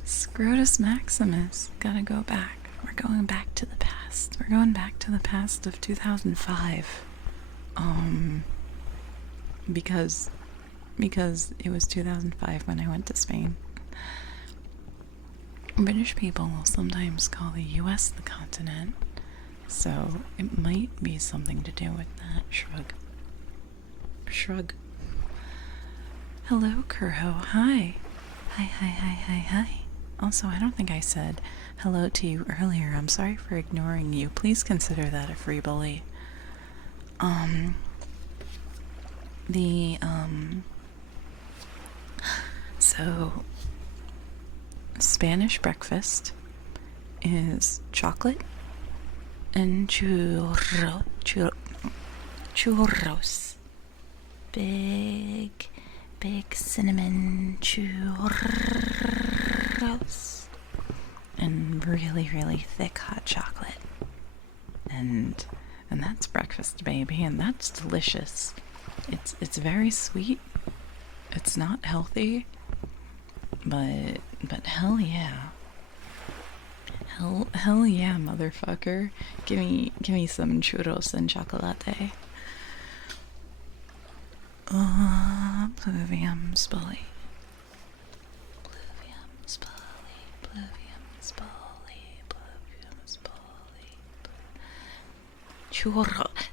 Scrotus Maximus. Gotta go back. We're going back to the past. We're going back to the past of 2005. Because it was 2005 when I went to Spain. British people will sometimes call the US the continent, so it might be something to do with that. Shrug. Shrug. Hello, Kuro. Hi. Hi. Also, I don't think I said hello to you earlier. I'm sorry for ignoring you. Please consider that a free bully. The, so, Spanish breakfast is chocolate and churros. Big cinnamon churros. And really, really thick hot chocolate. And that's breakfast, baby, and that's delicious. It's very sweet. It's not healthy, but hell yeah. Hell yeah, motherfucker. Give me some churros and chocolate. Pluvium's bully. Pluvium's bully. Pluvium's bully. Pluvium's bully.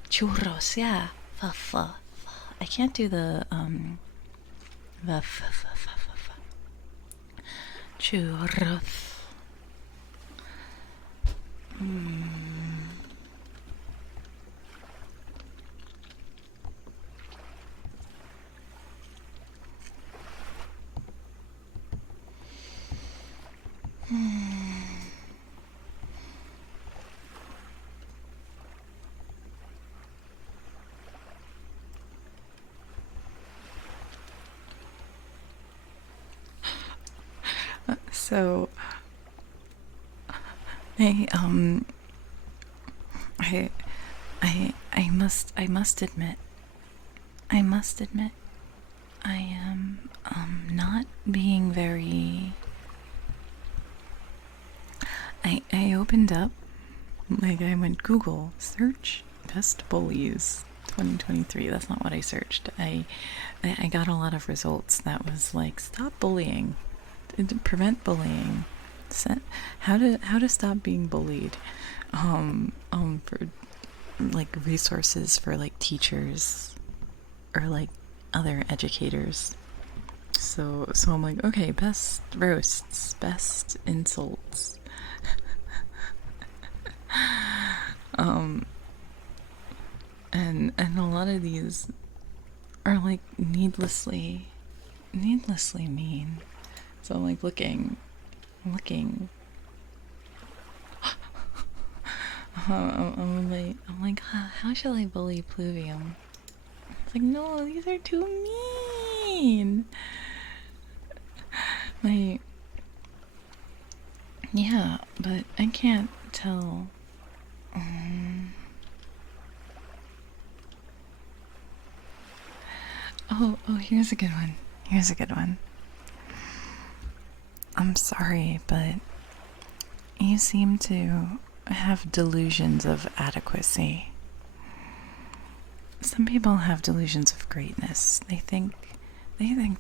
Churros, yeah. I can't do the churros. So, I must admit, I am, not being very, I opened up, like, I went Google, search best bullies 2023. That's not what I searched. I got a lot of results that was like, stop bullying, prevent bullying, how to stop being bullied, for like resources for like teachers or like other educators. So I'm like, okay, best roasts, best insults. And a lot of these are like needlessly mean. So I'm like looking. I'm like, how shall I bully Pluvium? It's like, no, these are too mean. Like, yeah, but I can't tell. Oh, here's a good one. I'm sorry, but you seem to have delusions of adequacy. Some people have delusions of greatness. They think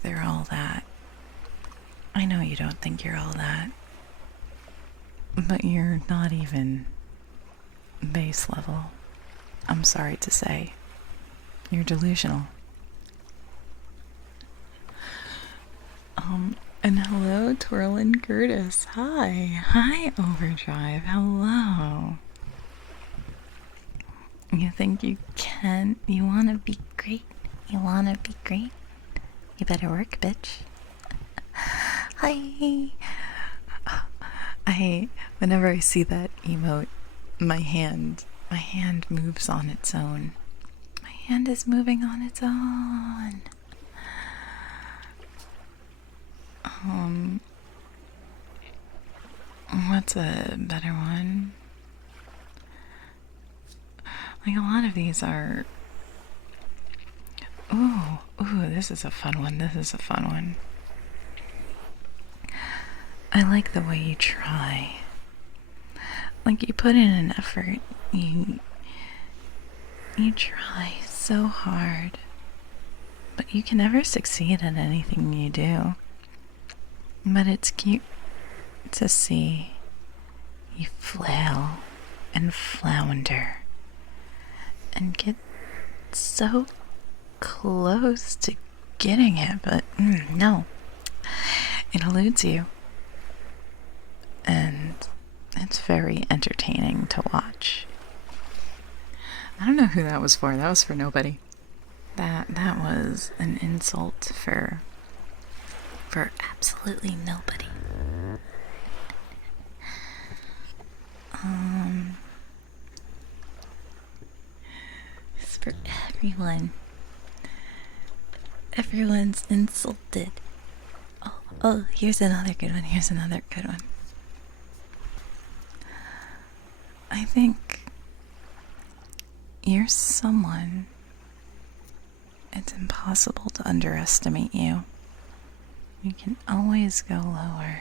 they're all that. I know you don't think you're all that, but you're not even base level. I'm sorry to say. You're delusional. And hello, Twirlin' Curtis. Hi, Overdrive. Hello. You think you can? You wanna be great? You better work, bitch. Hi. Whenever I see that emote, my hand moves on its own. My hand is moving on its own. What's a better one? Like, a lot of these are... Ooh, this is a fun one. I like the way you try. Like, you put in an effort. You try so hard. But you can never succeed at anything you do. But it's cute to see you flail and flounder and get so close to getting it, but no, it eludes you. It's very entertaining to watch. I don't know who that was for. That was for nobody. That was an insult for absolutely nobody. It's for everyone. Everyone's insulted. Oh, here's another good one. Here's another good one. I think you're someone. It's impossible to underestimate you. You can always go lower.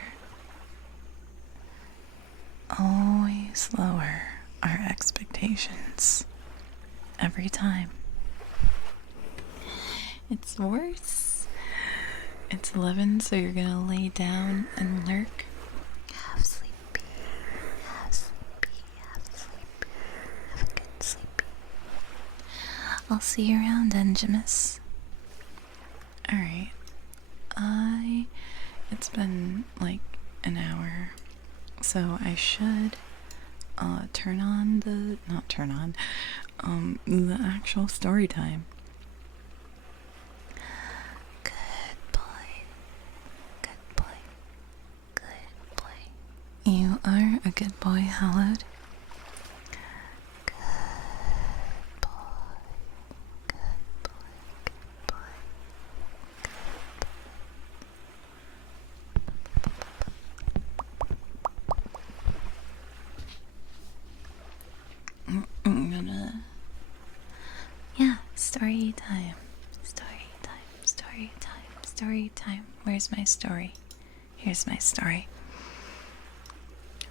Always lower our expectations. Every time. It's worse. It's 11, so you're gonna lay down and lurk. Have sleepy. Have sleepy. Have sleepy. Have a good sleepy. I'll see you around, Enjimus. Alright. It's been like an hour, so I should turn on the actual story time. Good boy. Good boy. Good boy. You are a good boy, Hallowed. Good boy. Good boy. Good boy. I'm gonna... Yeah, story time. Story time. Story time. Story time. Where's my story? Here's my story.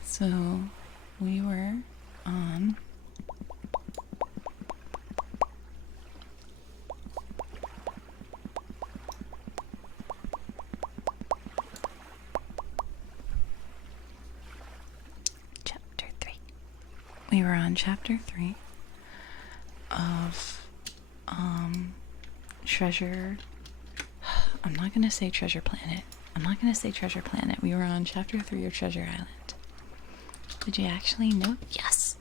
So, we were on Chapter 3. we were on chapter 3 of Treasure. I'm not gonna say Treasure Planet. We were on chapter 3 of Treasure Island. Did you actually know? Yes.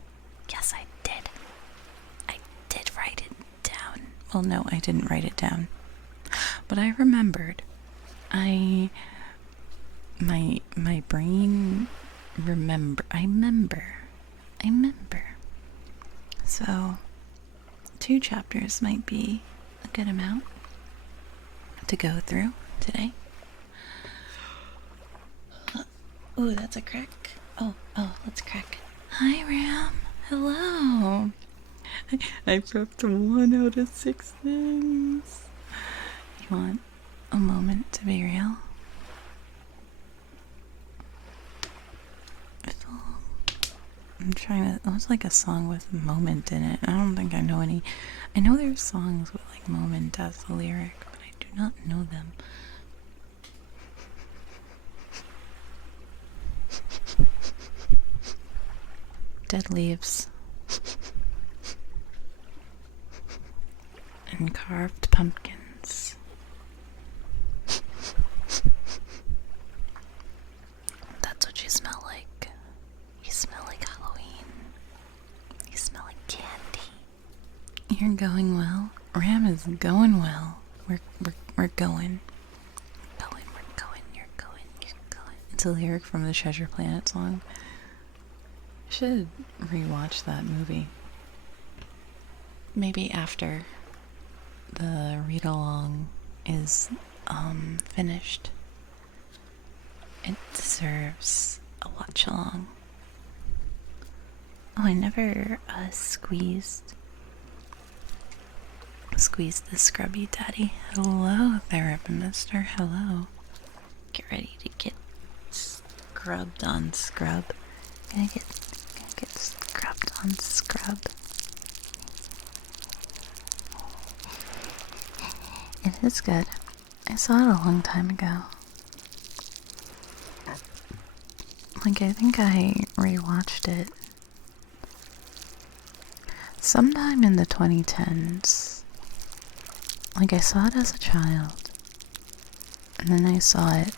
Yes, I did. I did write it down. Well, no, I didn't write it down. But I remembered. My brain I remember. So 2 chapters might be a good amount to go through today. Ooh, that's a crack. Oh, let's crack. Hi, Ram. Hello. I prepped 1 out of 6 things. You want a moment to be real? I'm trying to... It was like a song with moment in it. I don't think I know any... I know there's songs with like moment as the lyric, but I do not know them. Dead leaves. And carved pumpkins. That's what you smell like. You smell like Halloween. You smell like candy. You're going well. Ram is going well. We're going. You're going. It's a lyric from the Treasure Planet song. I should rewatch that movie. Maybe after the read-along is finished. It deserves a watch-along. Oh, I never squeezed the scrubby daddy. Hello, Therapist. Hello. Get ready to get scrubbed on scrub. Gonna get scrubbed on scrub. It is good. I saw it a long time ago. Like, I think I rewatched it sometime in the 2010s. Like, I saw it as a child, and then I saw it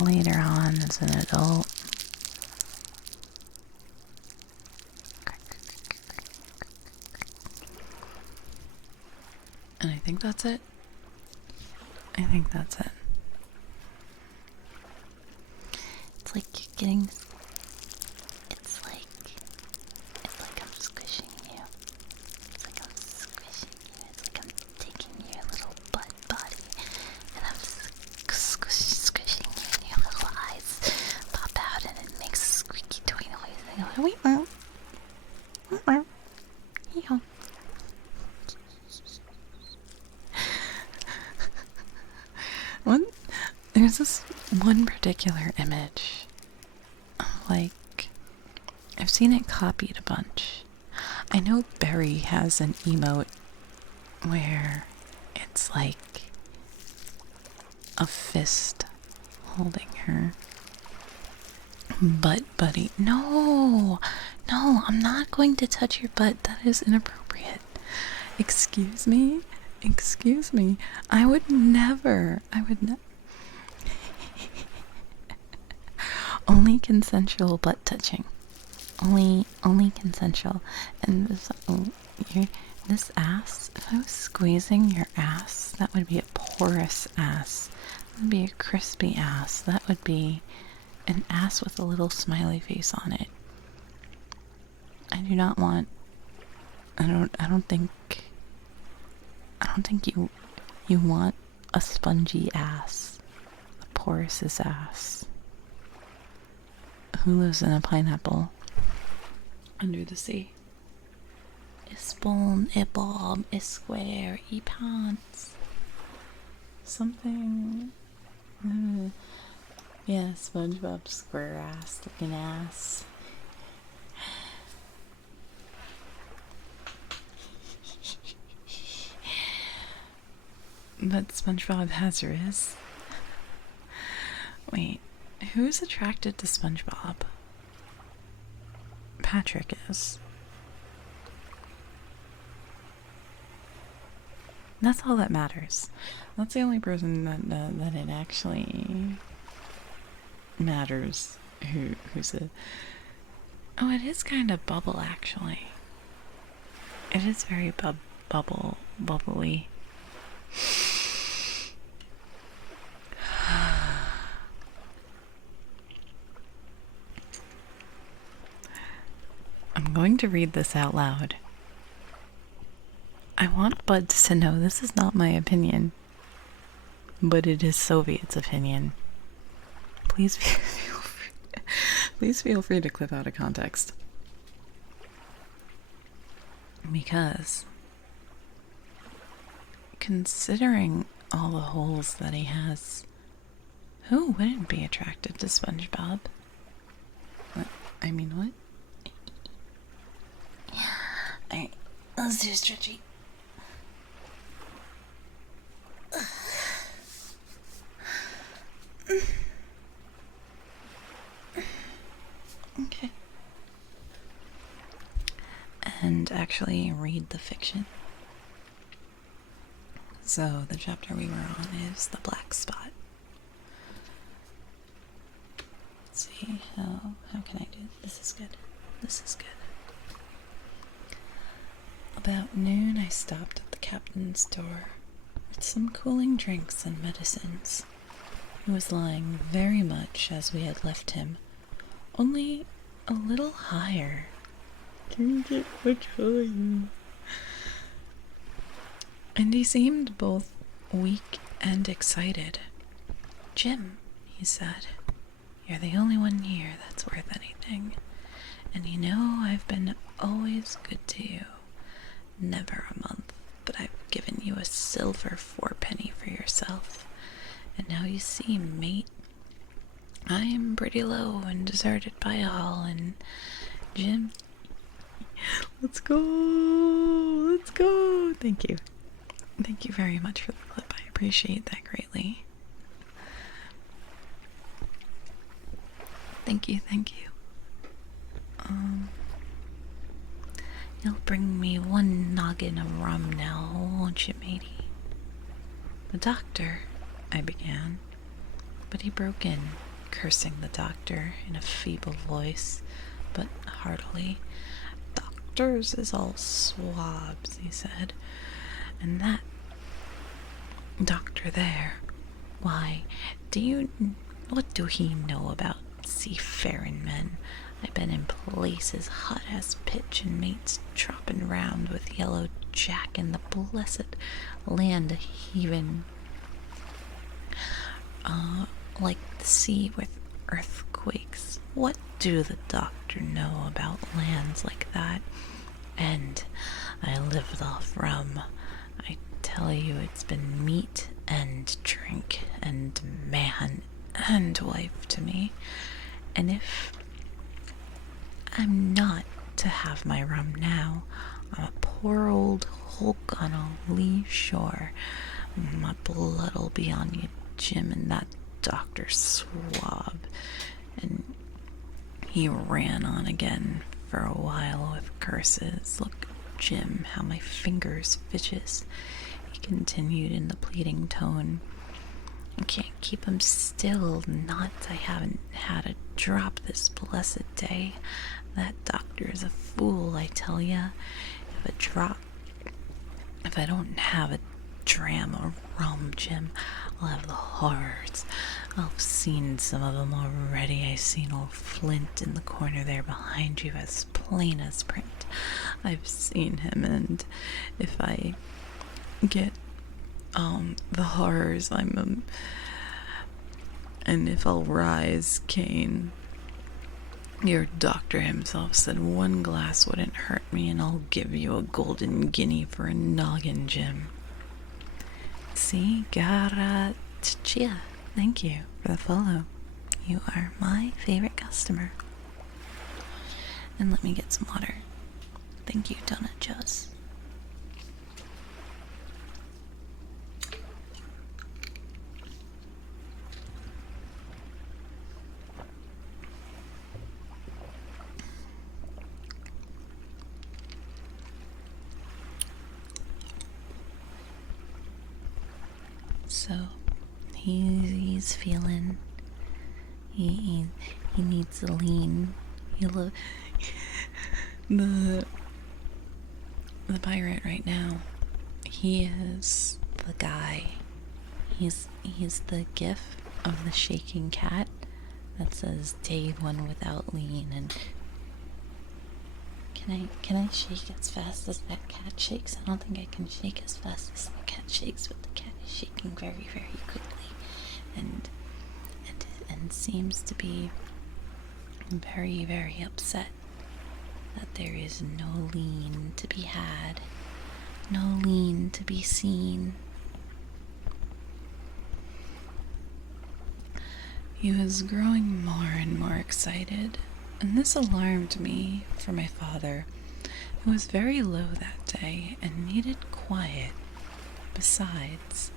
later on as an adult. that's it. I think that's it. It's like you're getting. It's like I'm squishing you. It's like I'm squishing you. It's like I'm taking your little butt body and I'm squishing you, and your little eyes pop out and it makes a squeaky toy noise. And I go, wee wow. Wee wow. Hee-haw. There's this one particular image. Like, I've seen it copied a bunch. I know Barry has an emote where it's like a fist holding her butt buddy. No, I'm not going to touch your butt. That is inappropriate. Excuse me. I would never. Only consensual butt touching. Only consensual. And this ass, if I was squeezing your ass, that would be a porous ass. That would be a crispy ass. That would be an ass with a little smiley face on it. I do not want. I don't think you want a spongy ass, a porous ass. Who lives in a pineapple under the sea? A spoon, a bomb, a square, a pants. Something. Yeah, SpongeBob square ass looking ass. But SpongeBob has Riz. Wait, who's attracted to SpongeBob? Patrick is. That's all that matters. That's the only person that it actually matters. Who's a... Oh, it is kind of bubble, actually. It is very bubbly. I'm going to read this out loud. I want Buds to know this is not my opinion, but it is Soviet's opinion. Please feel free to clip out of context. Because considering all the holes that he has, who wouldn't be attracted to SpongeBob? What? I mean, what? Alright, let's do a stretchy. Okay. And actually read the fiction. So the chapter we were on is The Black Spot. Let's see, how can I do this? This is good. About noon I stopped at the captain's door with some cooling drinks and medicines. He was lying very much as we had left him, only a little higher. Didn't get much higher. And he seemed both weak and excited. "Jim," he said, "you're the only one here that's worth anything. And you know I've been always good to you. Never a month, but I've given you a silver fourpenny for yourself. And now you see, mate, I am pretty low and deserted by all, and Jim, let's go. Thank you very much for the clip. I appreciate that greatly. Thank you. You'll bring me one noggin of rum now, won't you, matey?" "The doctor," I began, but he broke in, cursing the doctor in a feeble voice, but heartily. "Doctors is all swabs," he said, "and that doctor there. Why, what do he know about seafaring men? I've been in places hot as pitch and mates tropping round with yellow jack in the blessed land heaving like the sea with earthquakes. What do the doctor know about lands like that? And I lived off rum. I tell you, it's been meat and drink and man and wife to me. And if I'm not to have my rum now, I'm a poor old hulk on a lee shore. My blood'll be on you, Jim, and that doctor swab. And he ran on again for a while with curses. Look, Jim, how my fingers fidget, he continued in the pleading tone. I can't keep him still, not I haven't had a drop this blessed day. That doctor is a fool, I tell ya. If I don't have a dram of rum, Jim, I'll have the horrors. I've seen some of 'em already. I seen old Flint in the corner there behind you, as plain as print. I've seen him, and if I get the horrors, and if I'll rise, Kane, your doctor himself said one glass wouldn't hurt me, and I'll give you a golden guinea for a noggin, Jim. See, Garachia, thank you for the follow. You are my favorite customer. And let me get some water. Thank you, Donut Joes. So he's feeling he needs to lean. The pirate right now, he is the guy. He's the gif of the shaking cat that says day one without lean. And can I shake as fast as that cat shakes? I don't think I can shake as fast as the cat shakes, but the cat is shaking very, very quickly, and seems to be very, very upset that there is no lean to be had, no lean to be seen. He was growing more and more excited, and this alarmed me for my father, who was very low that day and needed quiet. Besides,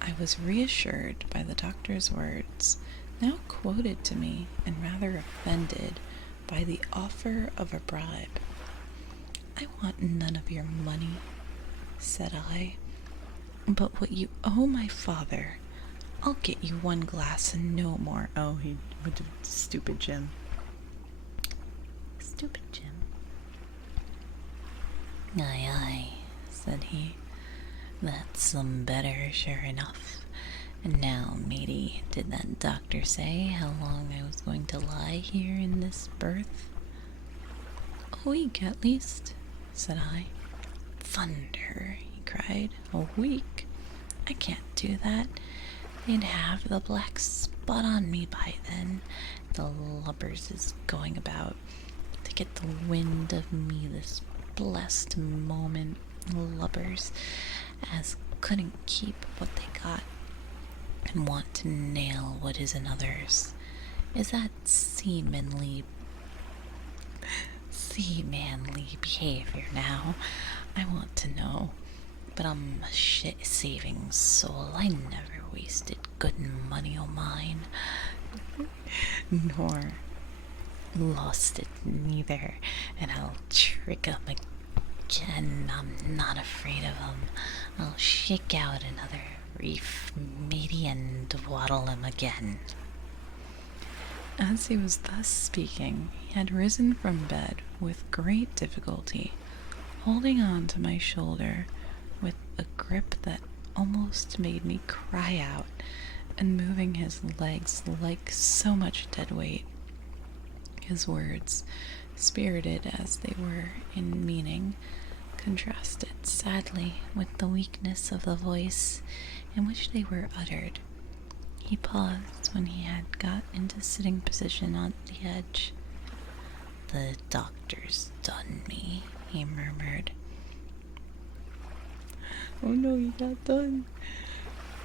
I was reassured by the doctor's words, now quoted to me, and rather offended by the offer of a bribe. "I want none of your money," said I, "but what you owe my father. I'll get you one glass and no more." Oh, he went to stupid Jim. Stupid Jim. "Aye, aye," said he. "That's some better, sure enough. And now, matey, did that doctor say how long I was going to lie here in this berth?" "A week, at least," said I. "Thunder," he cried. "A week? I can't do that. They'd have the black spot on me by then. The lubbers is going about to get the wind of me this blessed moment. Lubbers as couldn't keep what they got and want to nail what is another's. Is that seamanly behavior now? I want to know. But I'm a shit-saving soul. I never wasted good money o' mine, nor lost it neither, and I'll trick 'em again. I'm not afraid of 'em. I'll shake out another reef, matey, and waddle 'em again." As he was thus speaking, he had risen from bed with great difficulty, holding on to my shoulder with a grip that almost made me cry out, and moving his legs like so much dead weight. His words, spirited as they were in meaning, contrasted sadly with the weakness of the voice in which they were uttered. He paused when he had got into sitting position on the edge. "The doctor's done me," he murmured. "Oh no, he got done.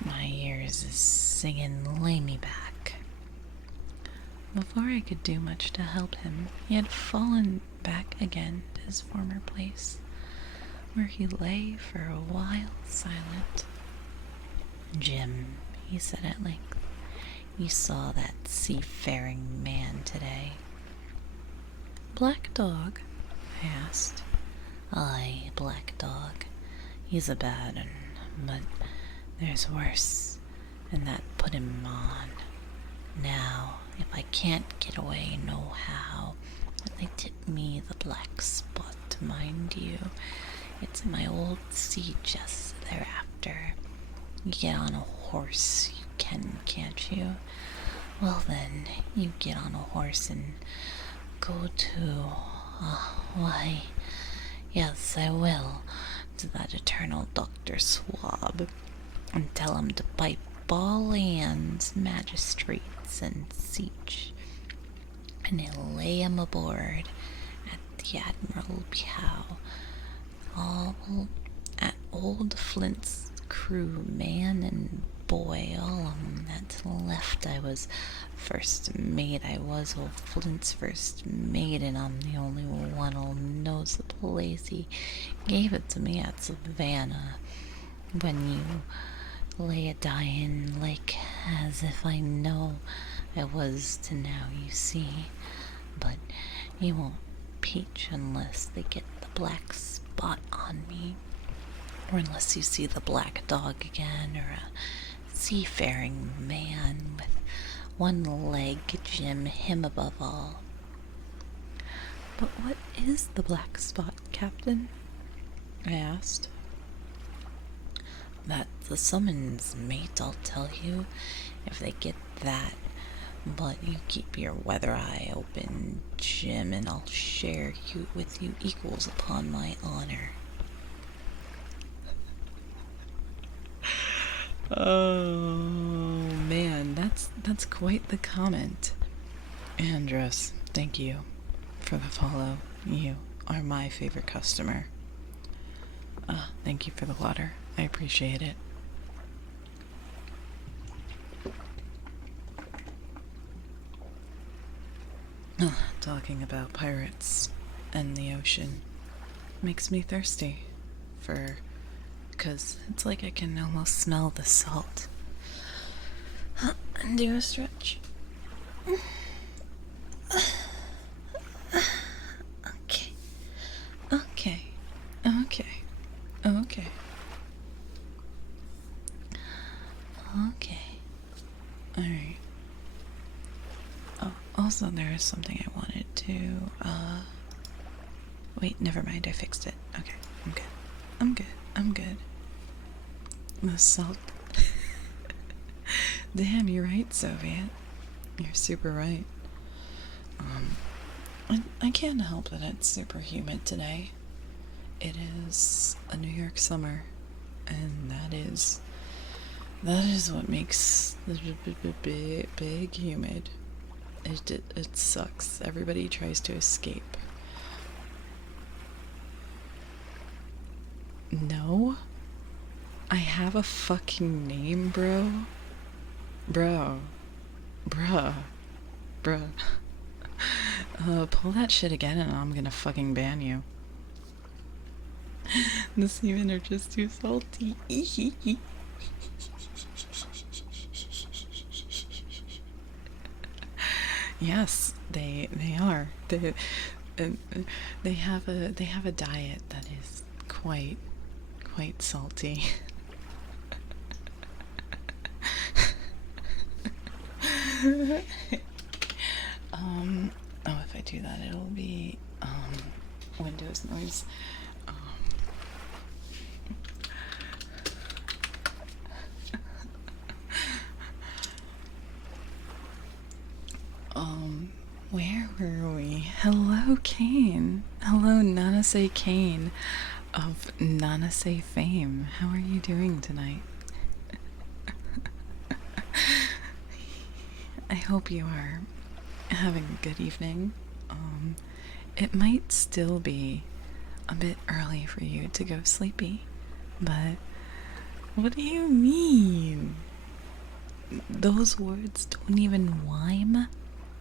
My ears is singing, lay me back." Before I could do much to help him, he had fallen back again to his former place, where he lay for a while silent. "Jim," he said at length, "you saw that seafaring man today?" "Black Dog?" I asked. "Aye, Black Dog. He's a bad un, but there's worse, and that put him on. Now, if I can't get away nohow, they tip me the black spot, mind you. It's in my old sea chest thereafter. You get on a horse, you can, can't you? Well then, you get on a horse and go to, why, yes, I will, to that eternal Dr. Swab, and tell him to pipe all lands, magistrates, and siege, and he'll lay 'em aboard at the Admiral Behow, all at old Flint's crew, man and boy, all 'em that's left. I was first mate, I was old Flint's first mate, and I'm the only one who knows the place. He gave it to me at Savannah, when you lay a-dying, like as if I know I was to now, you see. But you won't peach unless they get the black spot on me, or unless you see the Black Dog again, or a seafaring man with one leg, Jim, him above all." "But what is the black spot, Captain?" I asked. "That's the summons, mate, I'll tell you, if they get that. But you keep your weather eye open, Jim, and I'll share you with you equals upon my honor." Oh man, that's quite the comment. Andros, thank you for the follow. You are my favorite customer. Thank you for the water. I appreciate it. Talking about pirates and the ocean makes me thirsty because it's like I can almost smell the salt. Do a stretch. Okay. Alright. Oh, also there is something I wanted to, wait, never mind, I fixed it. Okay, I'm good. The salt. Damn, you're right, Soviet. You're super right. I can't help that it's super humid today. It is a New York summer, and that is what makes the big humid. It sucks. Everybody tries to escape. No? I have a fucking name, bro. Bruh. Pull that shit again and I'm gonna fucking ban you. The seamen are just too salty. Yes, they are. They have a diet that is quite salty. Oh, if I do that, it'll be Windows noise. Where were we? Hello, Kane. Hello, Nanase Kane of Nanase fame. How are you doing tonight? I hope you are having a good evening. It might still be a bit early for you to go sleepy, but what do you mean? Those words don't even rhyme.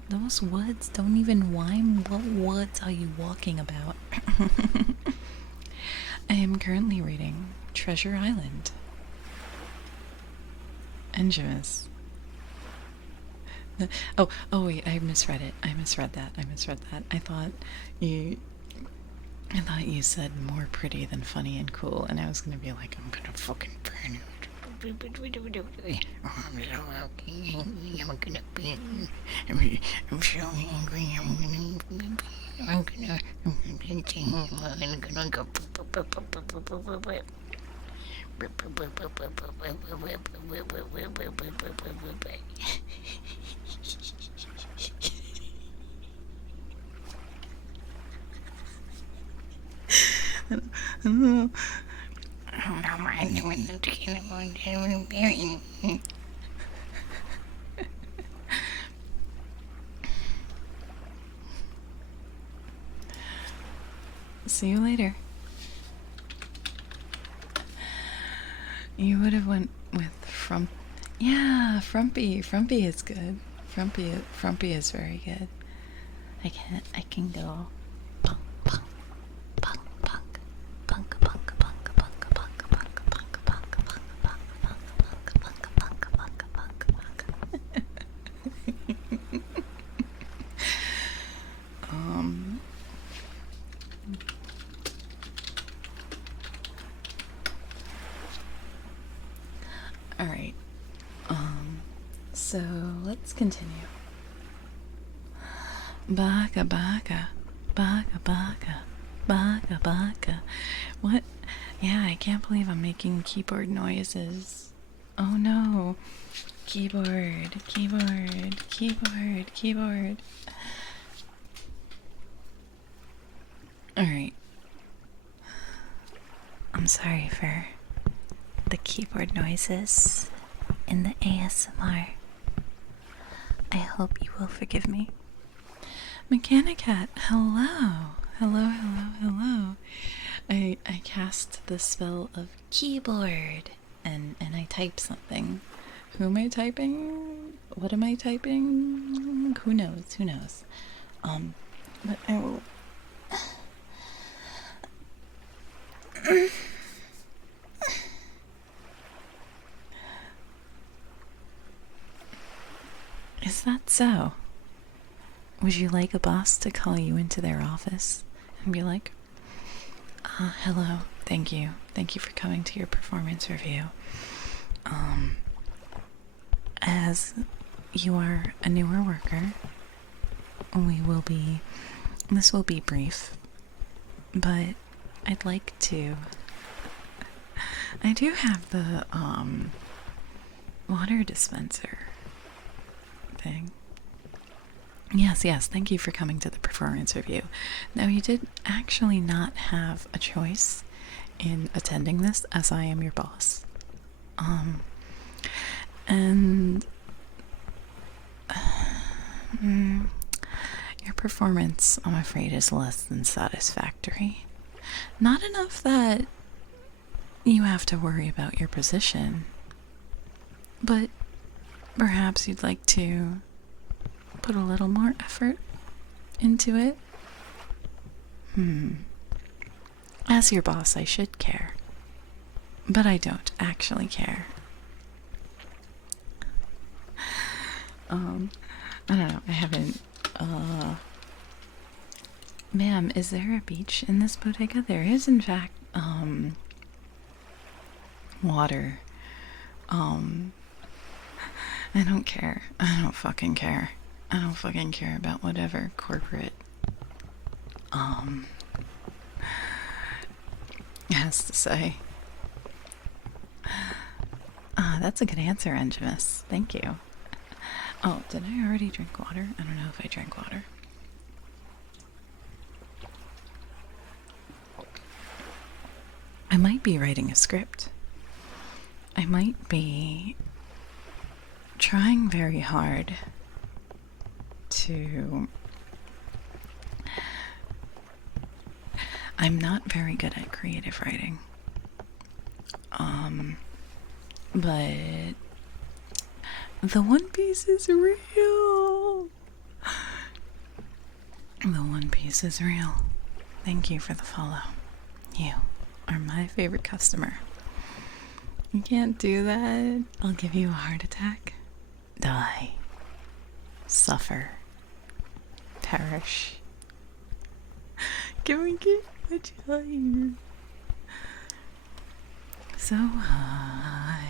Those words don't even rhyme. What words are you walking about? I am currently reading Treasure Island. Angelus. Oh, wait, I misread it. I misread that. I thought you said more pretty than funny and cool, and I was gonna be like, I'm gonna fucking burn you. I'm so angry. I'm gonna See you later. You would have went with yeah, Frumpy. Frumpy is good. Frumpy is very good. I can go punk punk punk punk punk punk punk punk punk punk punk punk punk punk punk punk. All right. So let's continue. Baka baka, baka baka, baka baka. What? Yeah, I can't believe I'm making keyboard noises. Oh no. Keyboard, keyboard, keyboard, keyboard. Alright. I'm sorry for the keyboard noises in the ASMR. I hope you will forgive me. Mechanicat, hello. Hello. I cast the spell of keyboard and I type something. Who am I typing? What am I typing? Who knows? But I will. Is that so? Would you like a boss to call you into their office and be like, hello, thank you for coming to your performance review. As you are a newer worker, this will be brief, but I'd like to, I do have the, water dispenser thing. Yes, thank you for coming to the performance review. Now, you did actually not have a choice in attending this, as I am your boss. And your performance, I'm afraid, is less than satisfactory. Not enough that you have to worry about your position, but perhaps you'd like to put a little more effort into it. As your boss, I should care, but I don't actually care. I don't know, I haven't, ma'am, is there a beach in this bodega? There is, in fact, water. I don't care. I don't fucking care. I don't fucking care about whatever corporate, has to say. That's a good answer, Angemus. Thank you. Oh, did I already drink water? I don't know if I drank water. I might be writing a script. I might be trying very hard to... I'm not very good at creative writing. But the One Piece is real. The One Piece is real. Thank you for the follow. You are my favorite customer. You can't do that. I'll give you a heart attack. Die. Suffer. Perish. Can we get much higher? So high.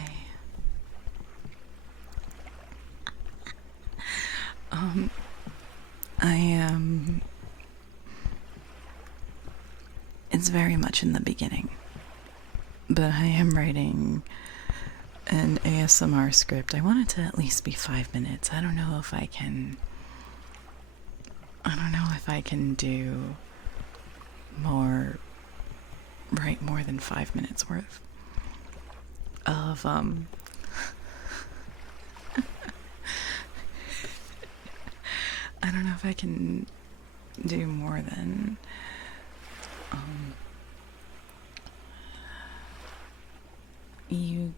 I am... It's very much in the beginning. But I am writing an ASMR script. I want it to at least be 5 minutes. I don't know if I can do more, write more than 5 minutes worth of, I don't know if I can do more than, you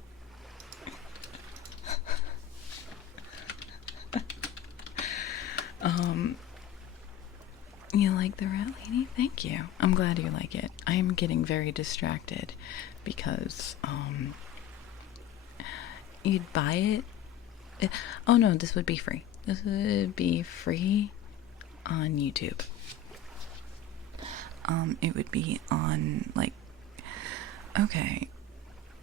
you like the rat lady? Thank you. I'm glad you like it. I am getting very distracted because you'd buy it. Oh no, this would be free. This would be free on YouTube. It would be on, like, okay,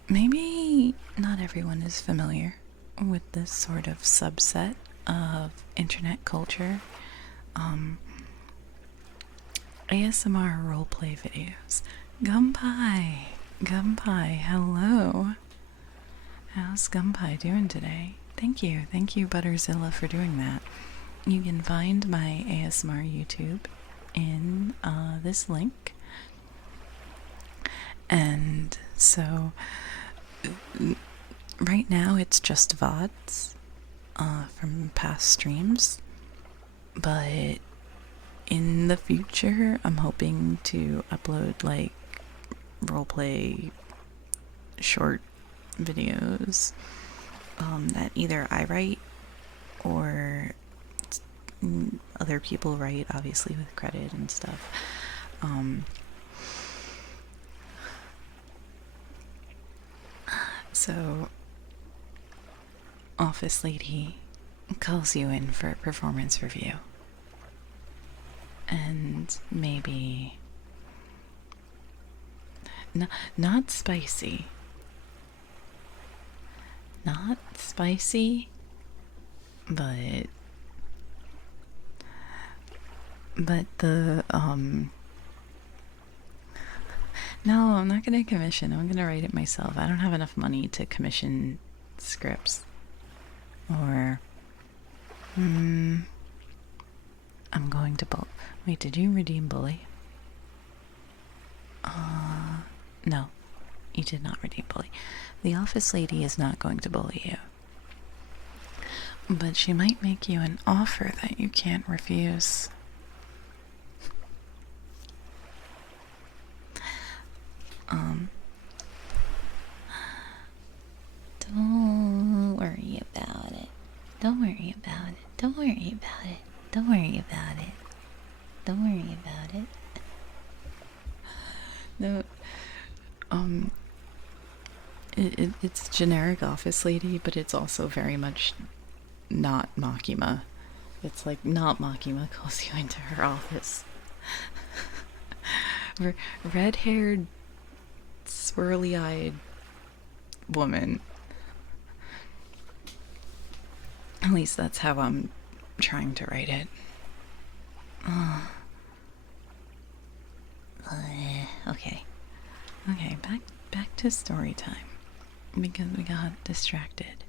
maybe not everyone is familiar with this sort of subset of internet culture. ASMR roleplay videos. Gumpai! Gumpai, hello! How's Gumpai doing today? Thank you Butterzilla for doing that. You can find my ASMR YouTube in this link. And so right now it's just VODs from past streams, but in the future I'm hoping to upload like roleplay short videos that either I write or other people write, obviously with credit and stuff. So office lady calls you in for a performance review, and maybe not spicy, but the no, I'm not gonna commission. I'm gonna write it myself. I don't have enough money to commission scripts. Or I'm going to wait, did you redeem bully? No, you did not redeem bully. The office lady is not going to bully you, but she might make you an offer that you can't refuse. Don't worry about it. Don't worry about it. Don't worry about it. Don't worry about it. Don't worry about it. No, it's generic office lady, but it's also very much not Makima. It's like not Makima calls you into her office. Red-haired, swirly-eyed woman. At least that's how I'm trying to write it. Okay. Okay, back to story time. Because we got distracted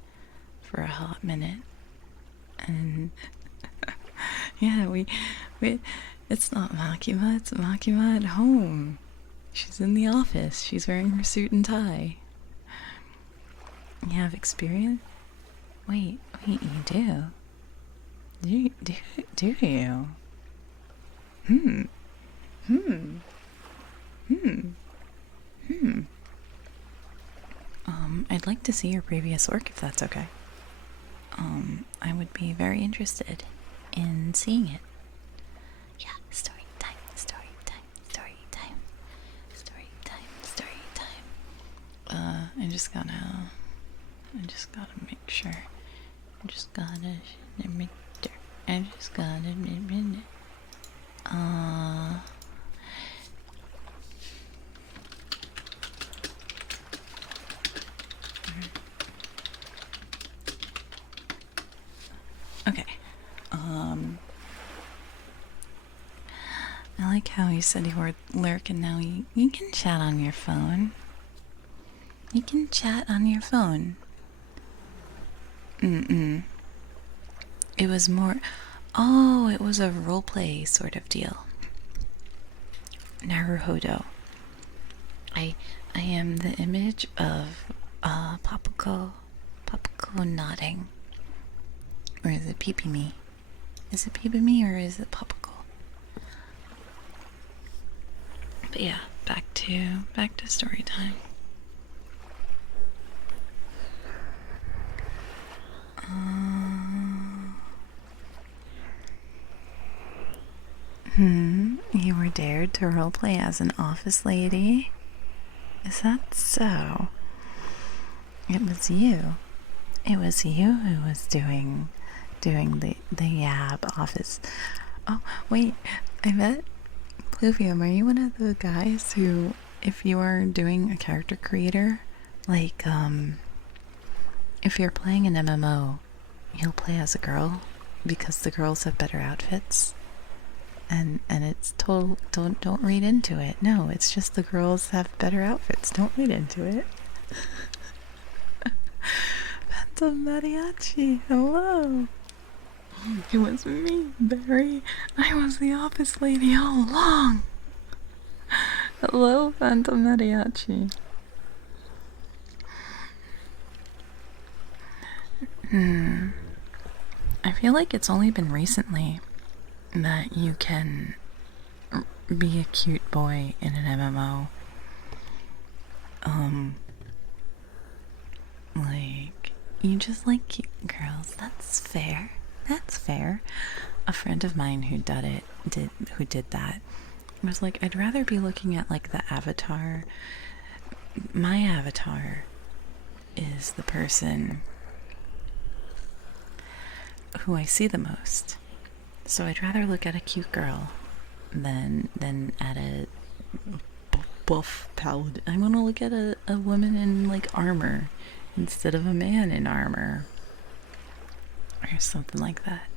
for a hot minute. And yeah, we it's not Makima, it's Makima at home. She's in the office. She's wearing her suit and tie. You have experience? Wait, you do? Do you? Hmm. Hmm. Hmm. Hmm. I'd like to see your previous work if that's okay. I would be very interested in seeing it. Yeah, story time, story time, story time, story time, story time. I just gotta make sure. I just gotta make sure. I just gotta make Okay. I like how you said you were lurk and now you can chat on your phone. You can chat on your phone. It was more... Oh, it was a roleplay sort of deal. Naruhodo. I am the image of Papaco nodding. Or is it peepee me? Is it peepee me or is it Papaco? But yeah, back to story time. You were dared to roleplay as an office lady? Is that so? It was you. It was you who was doing the Yab office. Oh, wait, I bet Pluvium, are you one of the guys who, if you are doing a character creator, like, if you're playing an MMO, you'll play as a girl because the girls have better outfits? And it's total, don't read into it. No, it's just the girls have better outfits. Don't read into it. Phantom Mariachi, hello. It was me, Barry. I was the office lady all along. Hello, Phantom Mariachi. I feel like it's only been recently that you can be a cute boy in an MMO. Like, you just like cute girls. That's fair. That's fair. A friend of mine who did that was like, I'd rather be looking at like the avatar. My avatar is the person who I see the most. So I'd rather look at a cute girl than at a buff paladin. I want to look at a woman in like armor instead of a man in armor. Or something like that.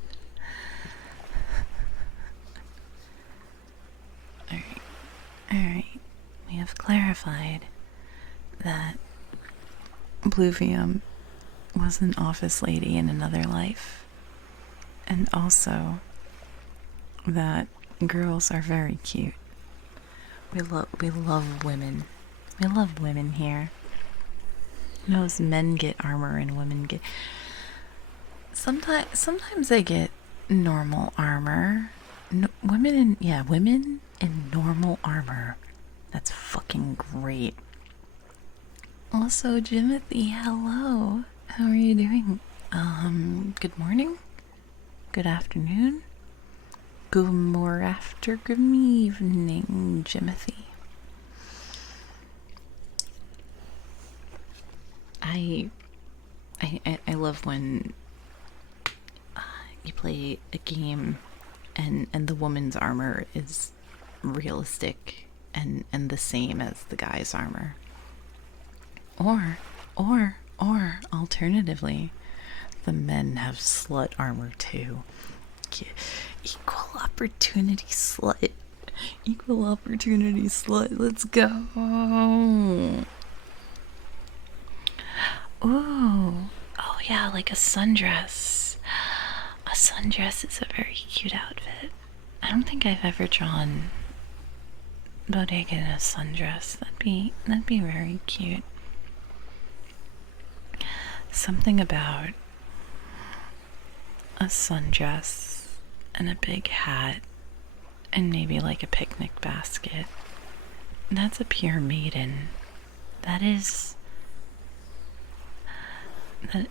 Alright. We have clarified that Bluvium was an office lady in another life. And also that girls are very cute. We love women. We love women here. Those men get armor and women get... Sometimes they get normal armor. Women in normal armor. That's fucking great. Also, Jimothy, hello. How are you doing? Good morning? Good afternoon? Good evening, Jimothy. I love when you play a game and the woman's armor is realistic and the same as the guy's armor. Or alternatively, the men have slut armor too. Equal opportunity slut. Equal opportunity slut. Let's go. Ooh. Oh yeah, like a sundress. A sundress is a very cute outfit. I don't think I've ever drawn Bodega in a sundress. That'd be very cute. Something about a sundress and a big hat and maybe like a picnic basket. That's a pure maiden. That is that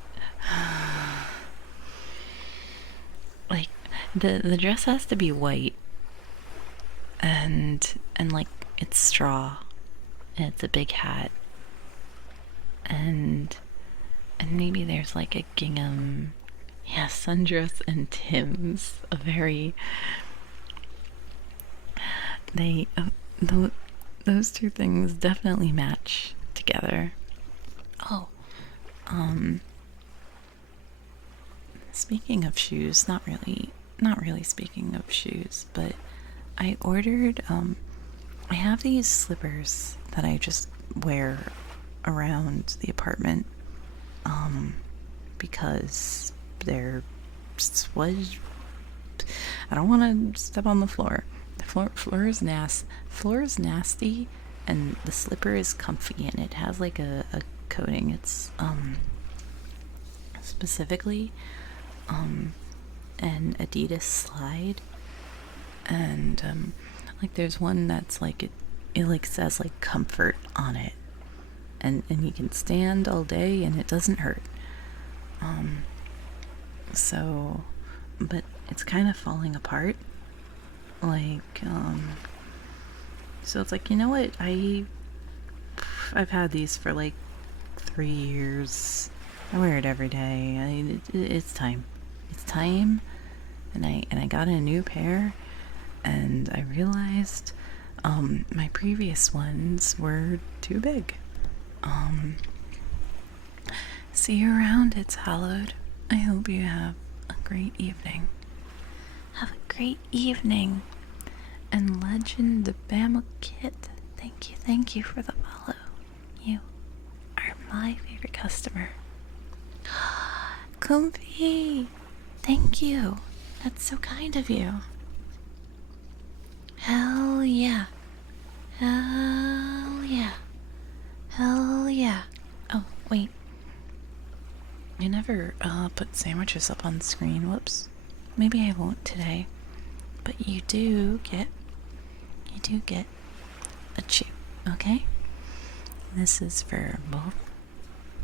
like the dress has to be white and like it's straw and it's a big hat and maybe there's like a gingham, yeah, sundress and Tim's. A very they those two things definitely match together. Oh, speaking of shoes, not really speaking of shoes, but I ordered I have these slippers that I just wear around the apartment because they're what I don't want to step on the floor. The floor is nasty, and the slipper is comfy, and it has like a coating. It's specifically an Adidas slide, and like there's one that's like it like says like comfort on it, and you can stand all day and it doesn't hurt. So, but it's kind of falling apart. Like, so it's like, you know what? I've had these for like 3 years. I wear it every day. It's time. It's time. And I got a new pair, and I realized my previous ones were too big. See you around, It's Hallowed. I hope you have a great evening. Have a great evening. And Legend the Bama Kit, thank you for the follow. You are my favorite customer. Comfy, thank you. That's so kind of you. Hell yeah. Hell yeah. Hell yeah. Oh, wait. I never put sandwiches up on screen. Whoops. Maybe I won't today. But you do get a chew, okay? This is for both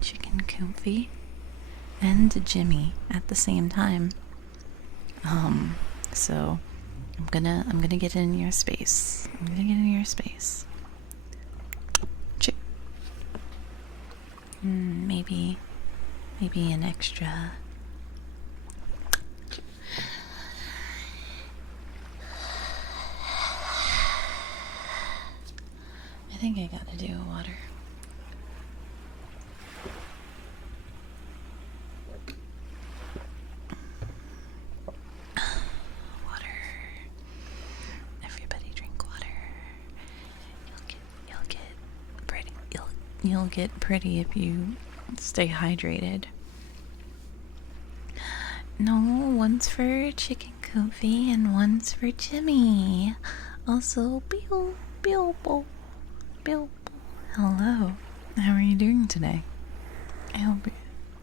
Chicken Comfy and Jimmy at the same time. So I'm gonna get in your space. Chew. Maybe an extra. I think I gotta do water. Water. Everybody drink water. You'll get pretty. You'll get pretty if you stay hydrated. No, one's for Chicken Comfy and one's for Jimmy. Also, Bilbo. Hello. How are you doing today? I hope.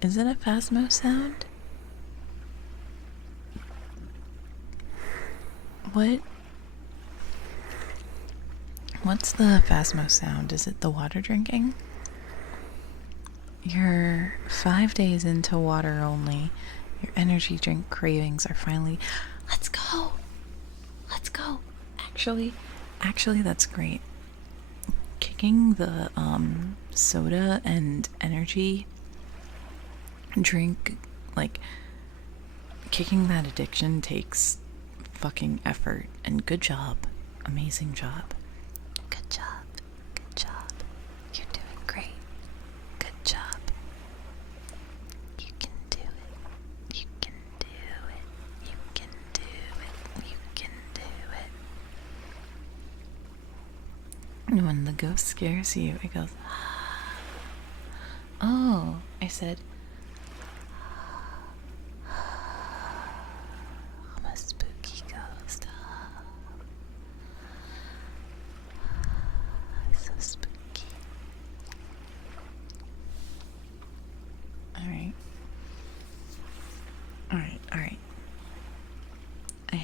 Is it a Phasmo sound? What's the Phasmo sound? Is it the water drinking? You're 5 days into water only. Your energy drink cravings are finally. Let's go. Actually, that's great. Kicking the soda and energy drink, like kicking that addiction takes fucking effort, and good job. Amazing job. Good job. You're doing great. Good job. You can do it. You can do it. You can do it. You can do it. And when the ghost scares you, it goes, oh, I said,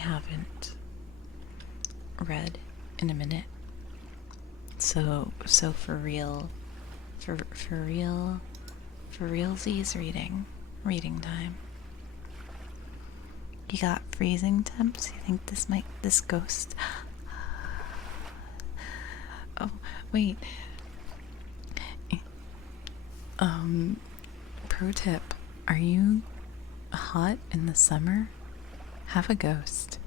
haven't read in a minute. So for real, for realsies reading time. You got freezing temps? You think this ghost? Oh, wait. Pro tip, are you hot in the summer? Have a ghost.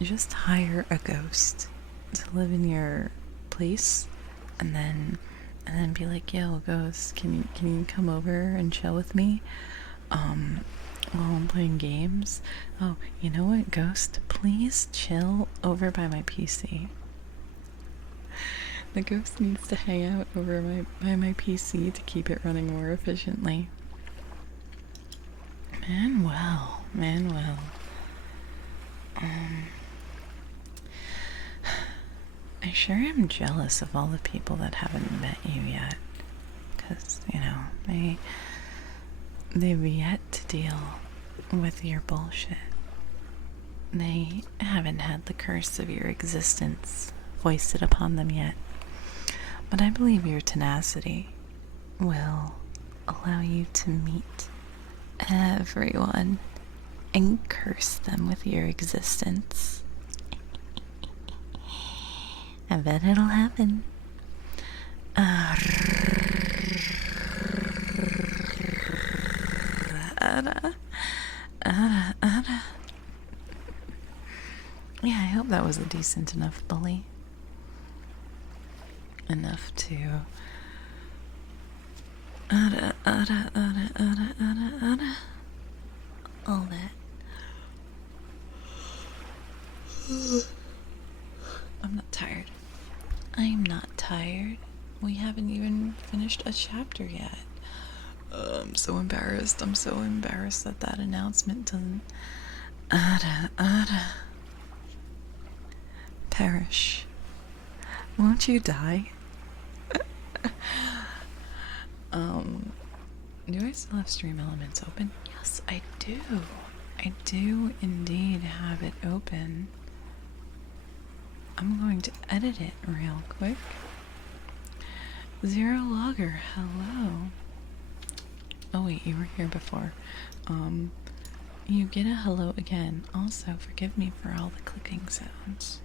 Just hire a ghost to live in your place, and then be like, yo, ghost, can you come over and chill with me while I'm playing games? Oh, you know what, ghost, please chill over by my PC. The ghost needs to hang out over by my PC to keep it running more efficiently. Manuel. I sure am jealous of all the people that haven't met you yet. Because, they've yet to deal with your bullshit. They haven't had the curse of your existence foisted upon them yet. But I believe your tenacity will allow you to meet everyone and curse them with your existence. I bet it'll happen. Yeah, I hope that was a decent enough bully. Enough to all that. I'm not tired. I'm not tired. We haven't even finished a chapter yet. I'm so embarrassed. I'm so embarrassed that announcement doesn't perish. Won't you die? Do I still have Stream Elements open? Yes, I do. I do indeed have it open. I'm going to edit it real quick. Zero Logger, hello. Oh wait, you were here before. You get a hello again. Also, forgive me for all the clicking sounds.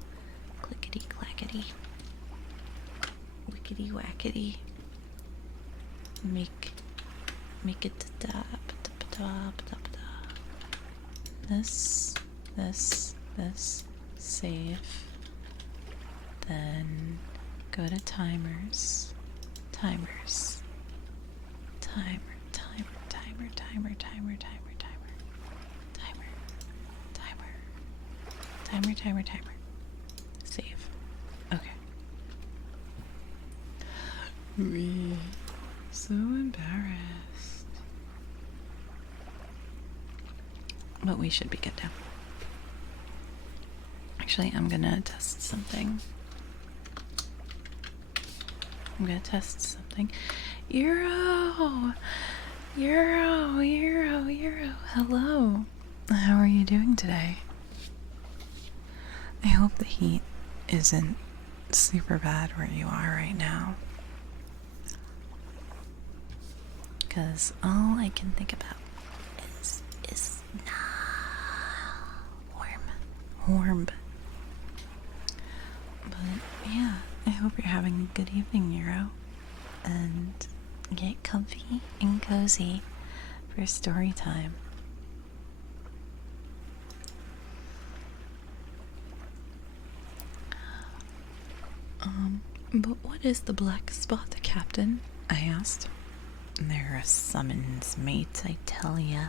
Clickety clackety. Wickety wackety. Make it top. This, save. Then go to timers. Timer. Save. Okay. So embarrassed. But we should be good now. Actually, I'm gonna test something. Euro! Hello. How are you doing today? I hope the heat isn't super bad where you are right now. Because all I can think about is warm. But yeah, I hope you're having a good evening, Euro. And get comfy and cozy for story time. But what is the black spot, Captain? I asked. They're a summons, mate, I tell ya.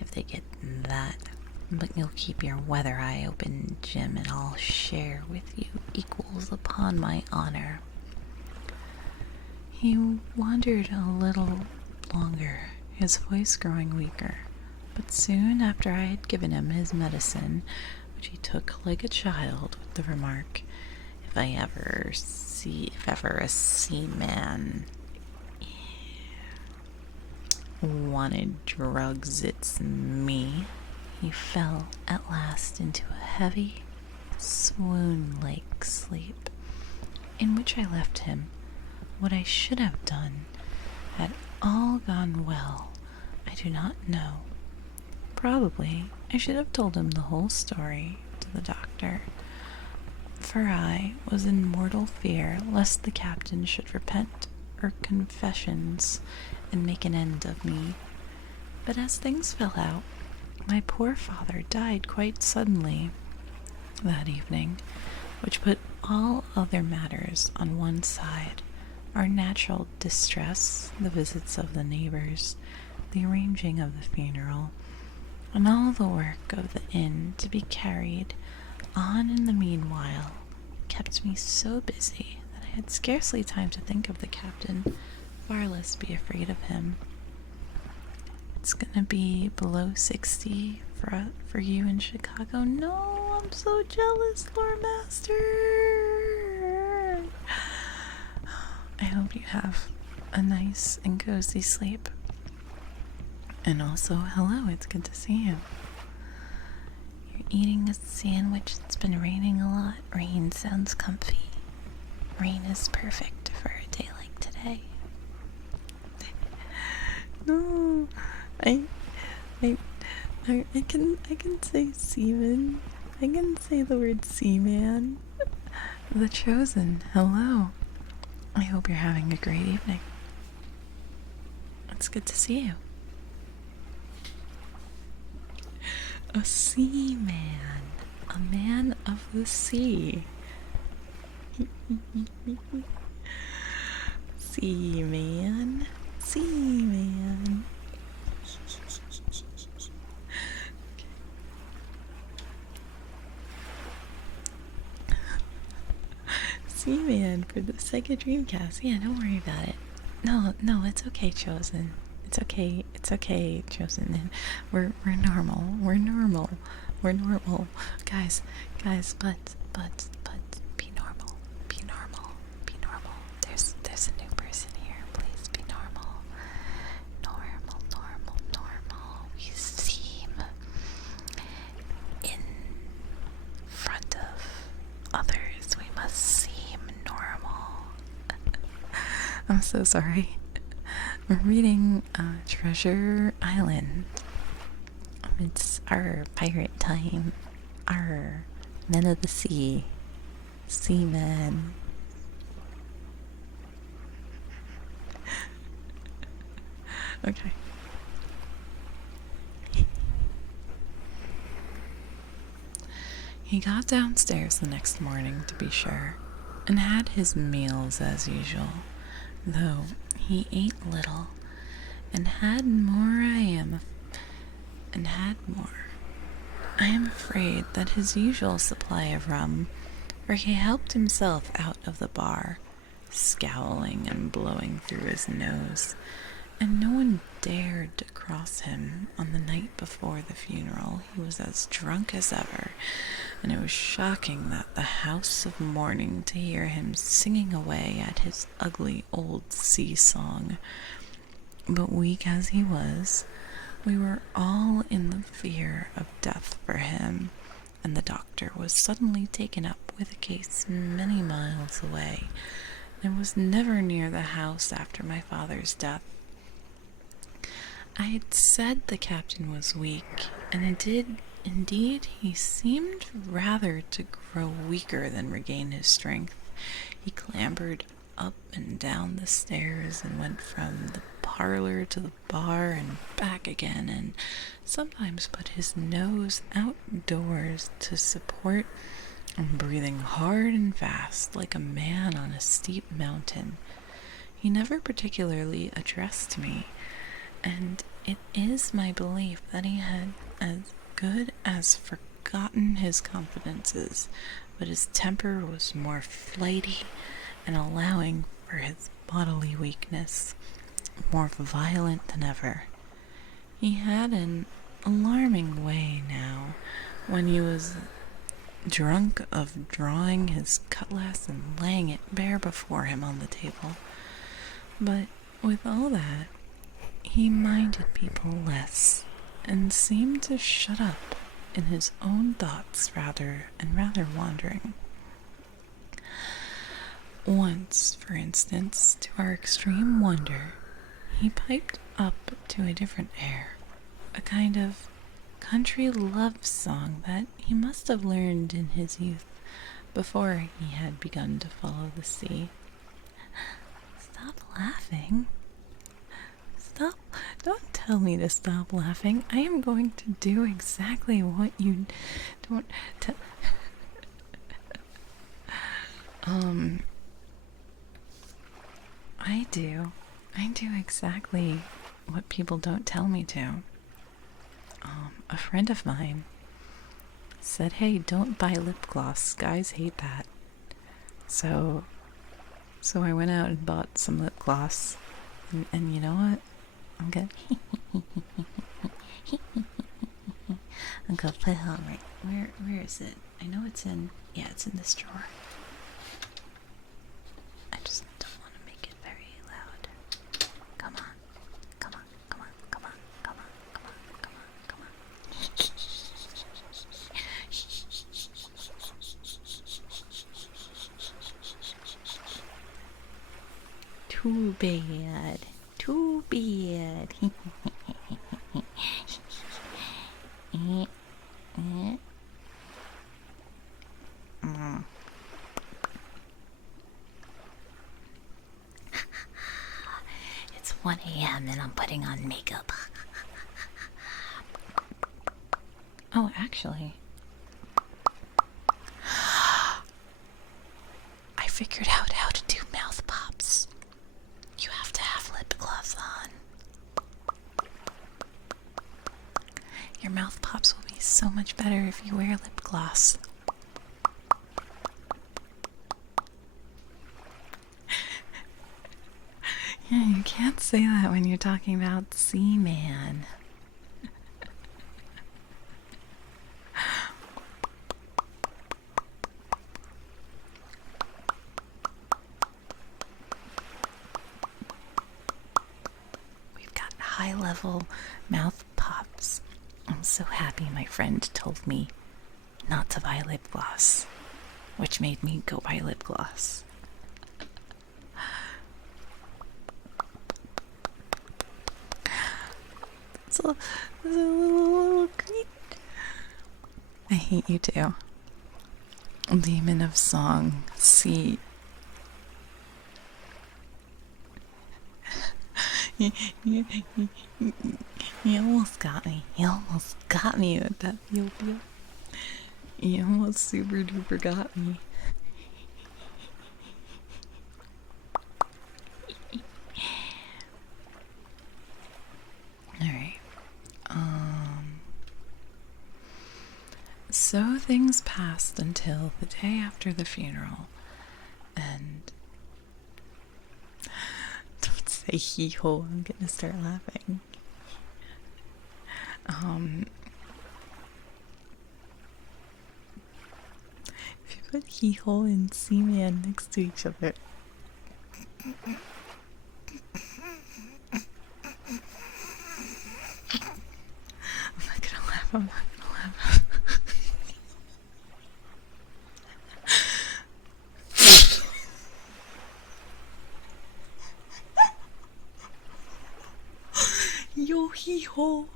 If they get that. But you'll keep your weather eye open, Jim, and I'll share with you equals upon my honor. He wandered a little longer, his voice growing weaker. But soon after I had given him his medicine, which he took like a child, with the remark, if ever a seaman wanted drugs, it's me, he fell at last into a heavy, swoon-like sleep, in which I left him. What I should have done had all gone well, I do not know. Probably I should have told him the whole story to the doctor, for I was in mortal fear lest the captain should repent her confessions and make an end of me. But as things fell out, my poor father died quite suddenly that evening, which put all other matters on one side, our natural distress, the visits of the neighbors, the arranging of the funeral, and all the work of the inn to be carried on in the meanwhile, kept me so busy that I had scarcely time to think of the captain, far less be afraid of him. It's gonna be below 60 for you in Chicago. No, I'm so jealous, Lore Master. I hope you have a nice and cozy sleep. And also, hello, it's good to see you. You're eating a sandwich. It's been raining a lot. Rain sounds comfy. Rain is perfect for a day like today. No, I can say seaman. I can say the word seaman. The Chosen, hello. I hope you're having a great evening. It's good to see you. A seaman, a man of the sea. Seaman, seaman. Seaman for the Sega Dreamcast. Yeah, don't worry about it. No, it's okay, Chosen. It's okay, Chosen. We're normal. We're normal. Guys, but be normal. Be normal. There's a new person here. Please be normal. Normal. We seem in front of others. We must seem normal. I'm so sorry. We're reading Treasure Island. It's our pirate time. Our men of the sea. Seamen. Okay. He got downstairs the next morning, to be sure, and had his meals as usual, though he ate little, and had more. I am afraid that his usual supply of rum, for he helped himself out of the bar, scowling and blowing through his nose, and no one dared to cross him on the night before the funeral. He was as drunk as ever, and it was shocking that the house of mourning to hear him singing away at his ugly old sea song. But weak as he was, we were all in the fear of death for him, and the doctor was suddenly taken up with a case many miles away, and was never near the house after my father's death. I had said the captain was weak, and indeed he seemed rather to grow weaker than regain his strength. He clambered up and down the stairs and went from the parlor to the bar and back again, and sometimes put his nose outdoors to support, and breathing hard and fast like a man on a steep mountain. He never particularly addressed me, and it is my belief that he had as good as forgotten his confidences, but his temper was more flighty and allowing for his bodily weakness, more violent than ever. He had an alarming way now, when he was drunk, of drawing his cutlass and laying it bare before him on the table. But with all that, he minded people less, and seemed to shut up in his own thoughts rather wandering. Once, for instance, to our extreme wonder, he piped up to a different air, a kind of country love song that he must have learned in his youth before he had begun to follow the sea. Stop laughing. Stop. Don't tell me to stop laughing. I am going to do exactly what you don't tell. I do exactly what people don't tell me to. A friend of mine said, hey, don't buy lip gloss. Guys hate that. So I went out and bought some lip gloss. And you know what? I'm gonna I'm gonna put it on right. Where is it? I know it's in, yeah, it's in this drawer. I just don't want to make it very loud. Come on. Come on. Come on. Come on. Come on. Come on. Come on. Come on. Too bad. Too bad. It's 1 a.m. and I'm putting on makeup. Oh, actually, I figured out how to do mouth pops. You have to have lip gloss on. Your mouth pops will be so much better if you wear lip gloss. Yeah, you can't say that when you're talking about Seaman. We've got high-level mouth pops. I'm so happy my friend told me not to buy lip gloss, which made me go buy lip gloss. It's a little creep. I hate you too. Demon of song, see. You almost got me. You almost got me with that pew pew. You almost super duper got me. Alright. So things passed until the day after the funeral, and don't say hee-ho, I'm gonna start laughing. If you put hee-ho and Seaman next to each other, I'm not gonna laugh, I'm not gonna laugh. Yo hee ho,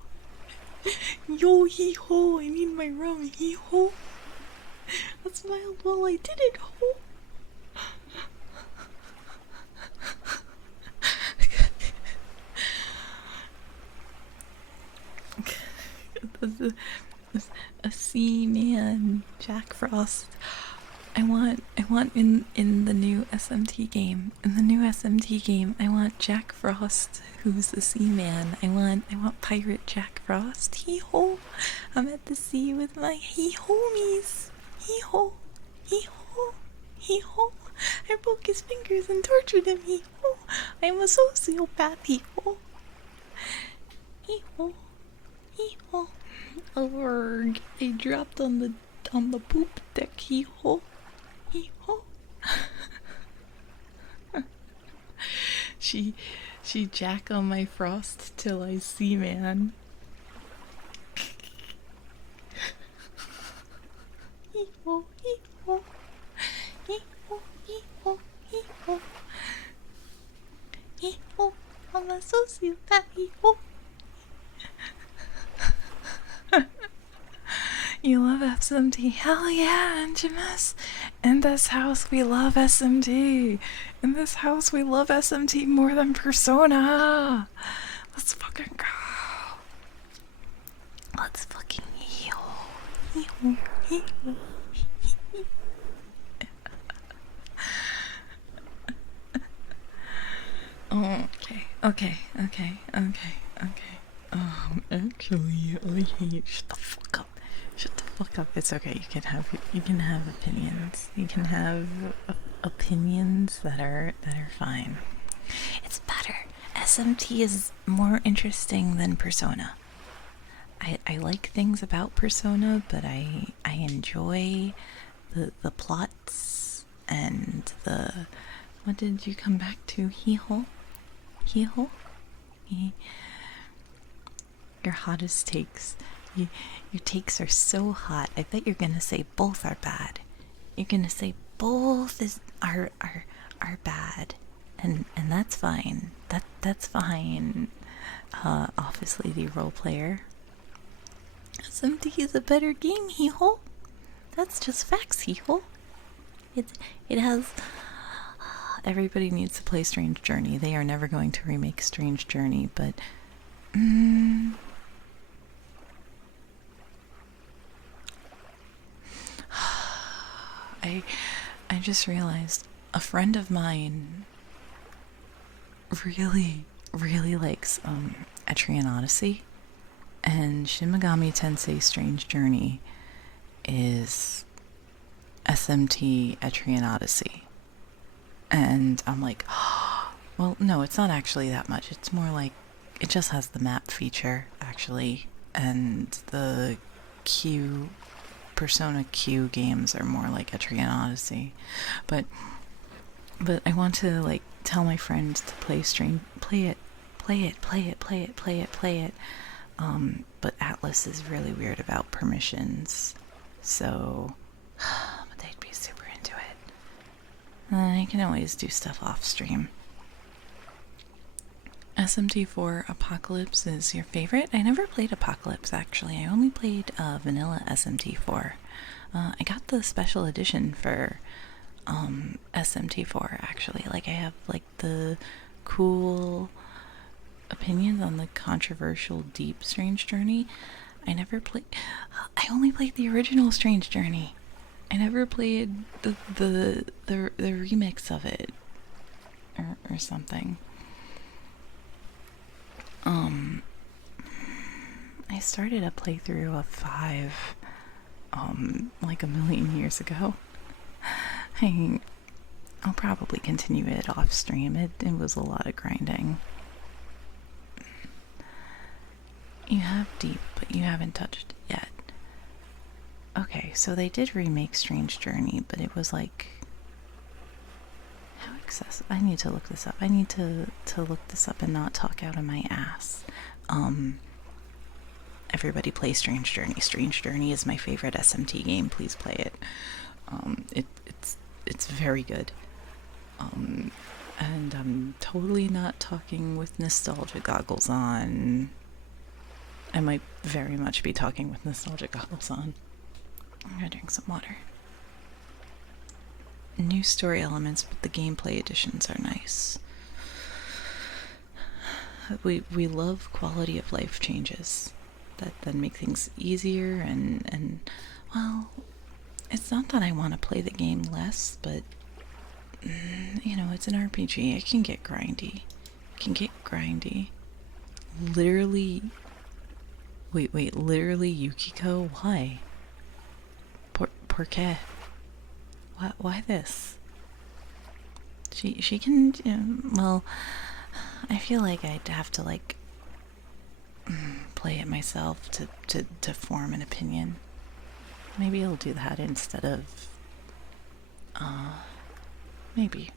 yo hee ho, I need my rum, hee ho. I smiled while I did it, ho. A Seaman, Jack Frost. I want in the new SMT game. In the new SMT game, I want Jack Frost, who's the Seaman. I want Pirate Jack Frost. Hee ho! I'm at the sea with my hee homies. Hee ho! Hee ho! Hee ho! I broke his fingers and tortured him. Hee ho! I'm a sociopath. Hee ho! Hee ho! Hee ho! Org! I dropped on the poop deck. Hee ho! Hee ho! She jack on my frost till I see man. You love SMT? Hell yeah, Angemus! In this house, we love SMT. In this house, we love SMT more than Persona. Let's fucking go. Let's fucking heal. Heal. Heal. Okay. Actually, I hate. Shut the fuck up. Shut the fuck up. It's okay. You can have opinions. You can have opinions that are fine. It's better. SMT is more interesting than Persona. I like things about Persona, but I enjoy the plots and the. What did you come back to? Hee-ho? Hee-ho? Your hottest takes. Your takes are so hot. I bet you're gonna say both are bad. You're gonna say both are bad, and that's fine. That's fine. Office Lady role player. SMT is a better game, hee-ho. That's just facts, hee-ho. It has. Everybody needs to play Strange Journey. They are never going to remake Strange Journey, but I just realized a friend of mine really likes Etrian Odyssey, and Shin Megami Tensei Strange Journey is SMT Etrian Odyssey. And I'm like, oh, well, no, it's not actually that much. It's more like it just has the map feature, actually, and the Persona Q games are more like Etrian Odyssey. But I want to like tell my friend to play it. But Atlas is really weird about permissions, so but they'd be super into it. You can always do stuff off stream. SMT4 Apocalypse is your favorite? I never played Apocalypse, actually. I only played vanilla SMT4. I got the special edition for SMT4, actually. Like, I have like the cool opinions on the controversial deep Strange Journey. I only played the original Strange Journey. I never played the remix of it or something. I started a playthrough of 5 like a million years ago. I'll probably continue it off stream. It was a lot of grinding. You have deep, but you haven't touched it yet. Okay, so they did remake Strange Journey, but it was like... How excessive? I need to look this up. I need to look this up and not talk out of my ass. Everybody play Strange Journey. Strange Journey is my favorite SMT game. Please play it. It's very good. And I'm totally not talking with nostalgia goggles on. I might very much be talking with nostalgia goggles on. I'm gonna drink some water. New story elements, but the gameplay additions are nice. We love quality of life changes that make things easier and well, it's not that I want to play the game less, but you know, it's an RPG. It can get grindy. Literally, literally Yukiko? Why? Por qué? Why this? She can, well, I feel like I'd have to like play it myself to form an opinion. Maybe I'll do that instead of maybe.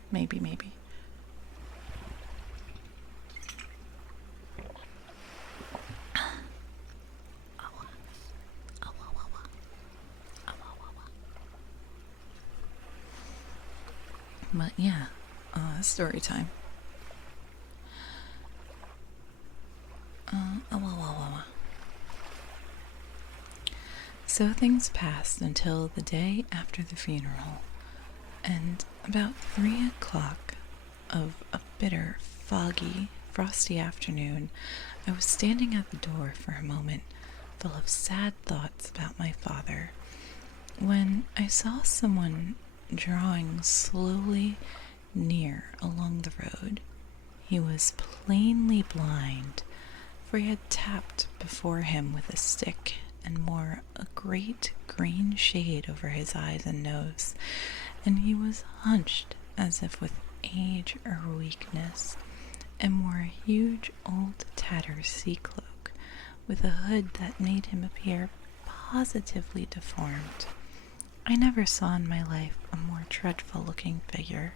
But yeah, story time. So things passed until the day after the funeral, and about 3 o'clock of a bitter, foggy, frosty afternoon, I was standing at the door for a moment, full of sad thoughts about my father, when I saw someone drawing slowly near along the road. He was plainly blind, for he had tapped before him with a stick and wore a great green shade over his eyes and nose, and he was hunched as if with age or weakness, and wore a huge old tattered sea cloak with a hood that made him appear positively deformed. I never saw in my life a more dreadful looking figure.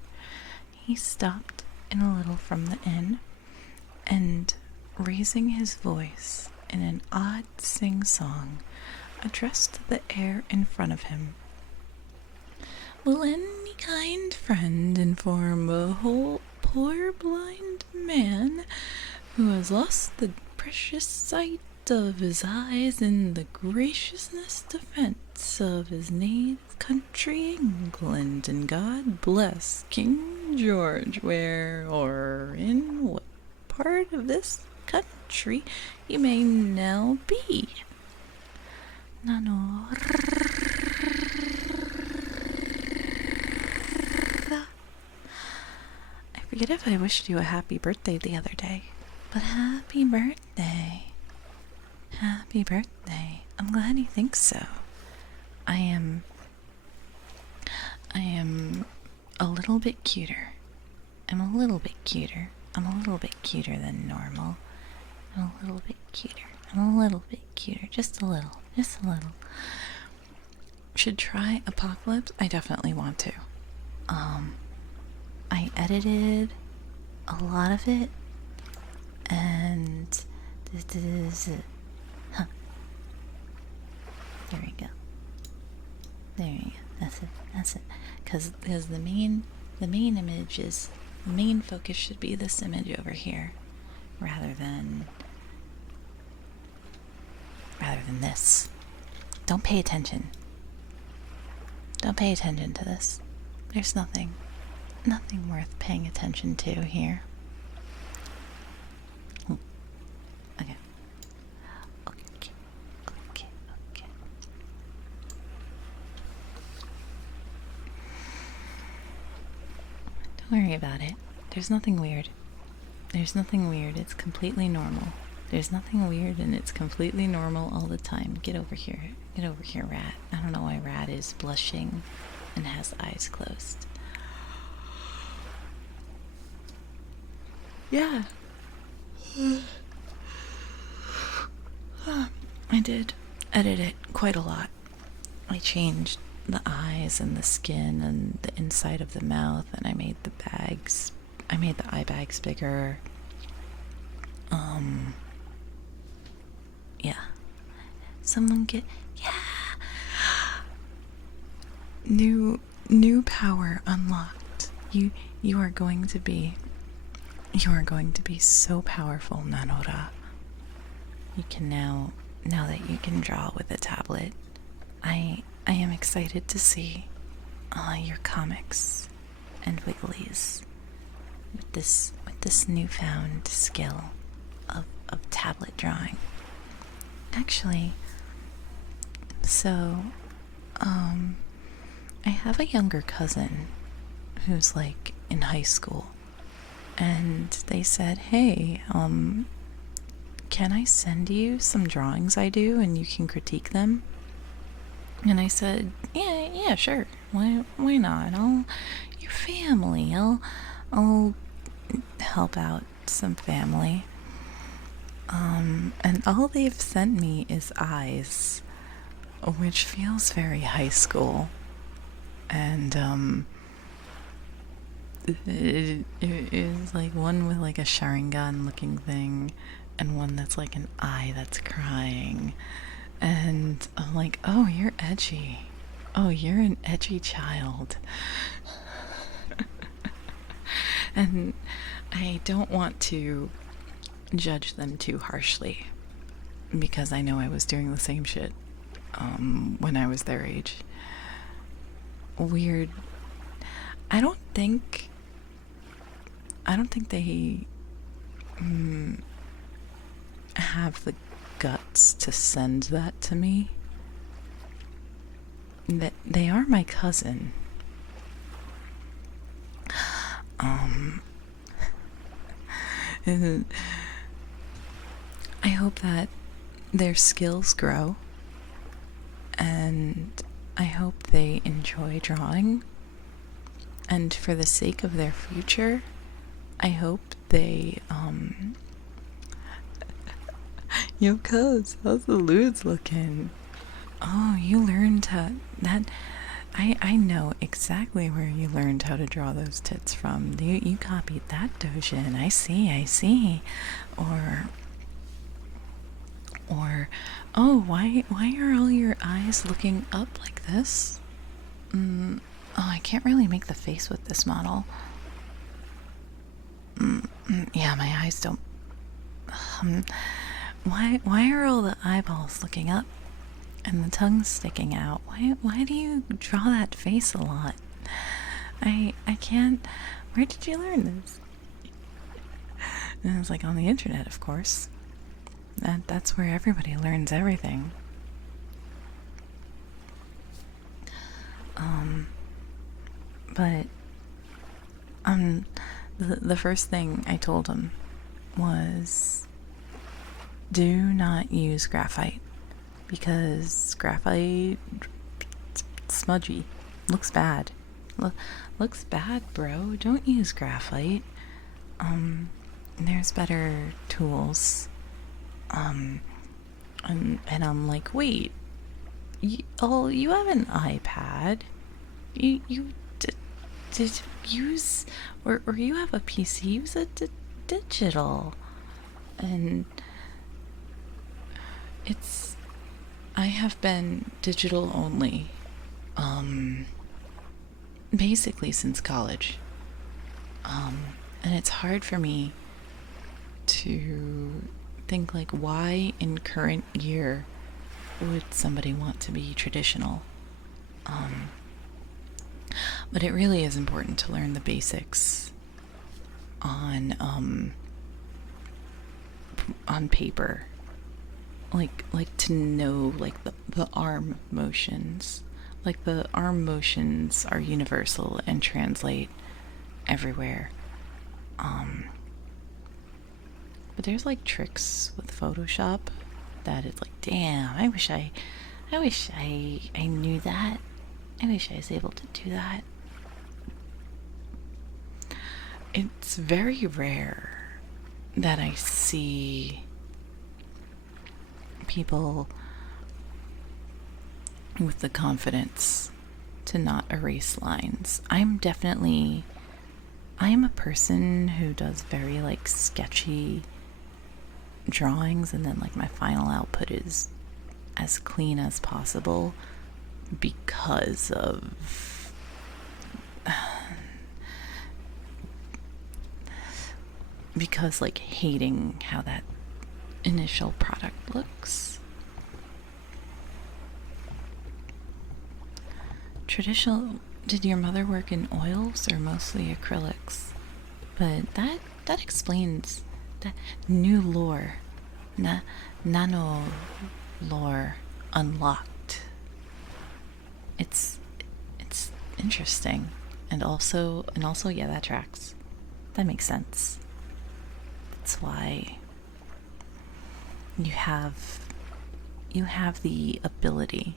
He stopped in a little from the inn, and raising his voice in an odd sing-song, addressed the air in front of him. Will any kind friend inform a whole poor blind man who has lost the precious sight of his eyes in the graciousness defense of his native country England, and God bless King George, where or in what part of this country you may now be? Nano. I forget if I wished you a happy birthday the other day, but happy birthday. Happy birthday. I'm glad he thinks so. I am a little bit cuter. I'm a little bit cuter. I'm a little bit cuter than normal. I'm a little bit cuter. I'm a little bit cuter. Just a little. Just a little. Should try Apocalypse? I definitely want to. I edited a lot of it, and this is it. Huh. There we go. There you go. That's it. That's it. Because the main image is, the main focus should be this image over here, rather than this. Don't pay attention. Don't pay attention to this. There's nothing worth paying attention to here. Okay. Don't worry about it. There's nothing weird. There's nothing weird. It's completely normal. There's nothing weird, and it's completely normal all the time. Get over here. Get over here, Rat. I don't know why Rat is blushing and has eyes closed. Yeah. I did edit it quite a lot. I changed the eyes and the skin and the inside of the mouth, and I made the eye bags bigger. Yeah. Someone get, yeah. New power unlocked. You are going to be so powerful, Nanora. You can now that you can draw with a tablet, I am excited to see your comics and wigglies with this newfound skill of tablet drawing. Actually, so I have a younger cousin who's like in high school, and they said, hey, can I send you some drawings I do and you can critique them? And I said, yeah, sure. Why not? Your family. I'll help out some family. And all they've sent me is eyes, which feels very high school. And it is like one with like a Sharingan looking thing, and one that's like an eye that's crying. And I'm like, oh, you're edgy. Oh, you're an edgy child. And I don't want to judge them too harshly, because I know I was doing the same shit when I was their age. Weird. I don't think they have the guts to send that to me. That they are my cousin. And I hope that their skills grow, and I hope they enjoy drawing, and for the sake of their future, I hope they yo, cuz, how's the lewds looking? Oh, you learned that. I know exactly where you learned how to draw those tits from. You copied that Dojin. I see. Or, oh, why are all your eyes looking up like this? Oh, I can't really make the face with this model. Yeah, my eyes don't. Why are all the eyeballs looking up? And the tongue sticking out. Why do you draw that face a lot? I can't. Where did you learn this? And it's like on the internet, of course. That's where everybody learns everything. But the first thing I told him was, do not use graphite. Because graphite, smudgy, looks bad. Looks bad, bro. Don't use graphite. There's better tools. And I'm like, wait, you have an iPad? You did use, or you have a PC? Use a digital, and I have been digital only, basically since college. And it's hard for me to think, like, why in current year would somebody want to be traditional? But it really is important to learn the basics on paper. Like to know, like, the arm motions. Like, the arm motions are universal and translate everywhere. But there's like tricks with Photoshop that it's like, damn, I wish I knew that. I wish I was able to do that. It's very rare that I see people with the confidence to not erase lines. I am a person who does very, like, sketchy drawings, and then, like, my final output is as clean as possible because of like, hating how that initial product looks. Traditional. Did your mother work in oils or mostly acrylics? But that explains that new lore, nano lore unlocked. It's interesting, and also yeah, that tracks. That makes sense. That's why you have the ability,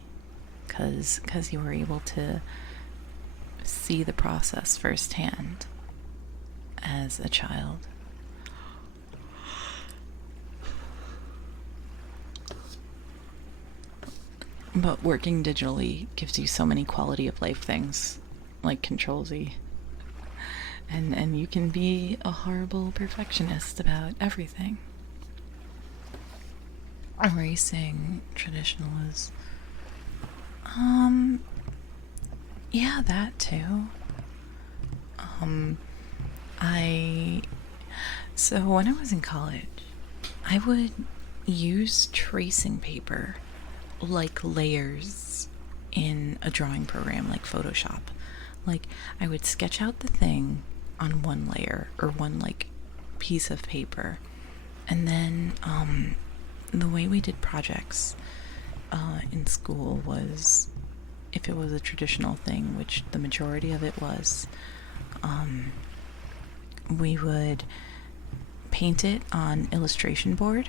because you were able to see the process firsthand as a child. But working digitally gives you so many quality of life things, like Control-Z. And you can be a horrible perfectionist about everything. Erasing traditional is, yeah, that too. So when I was in college, I would use tracing paper like layers in a drawing program like Photoshop. Like, I would sketch out the thing on one layer or one like piece of paper, and then the way we did projects in school was, if it was a traditional thing, which the majority of it was, we would paint it on illustration board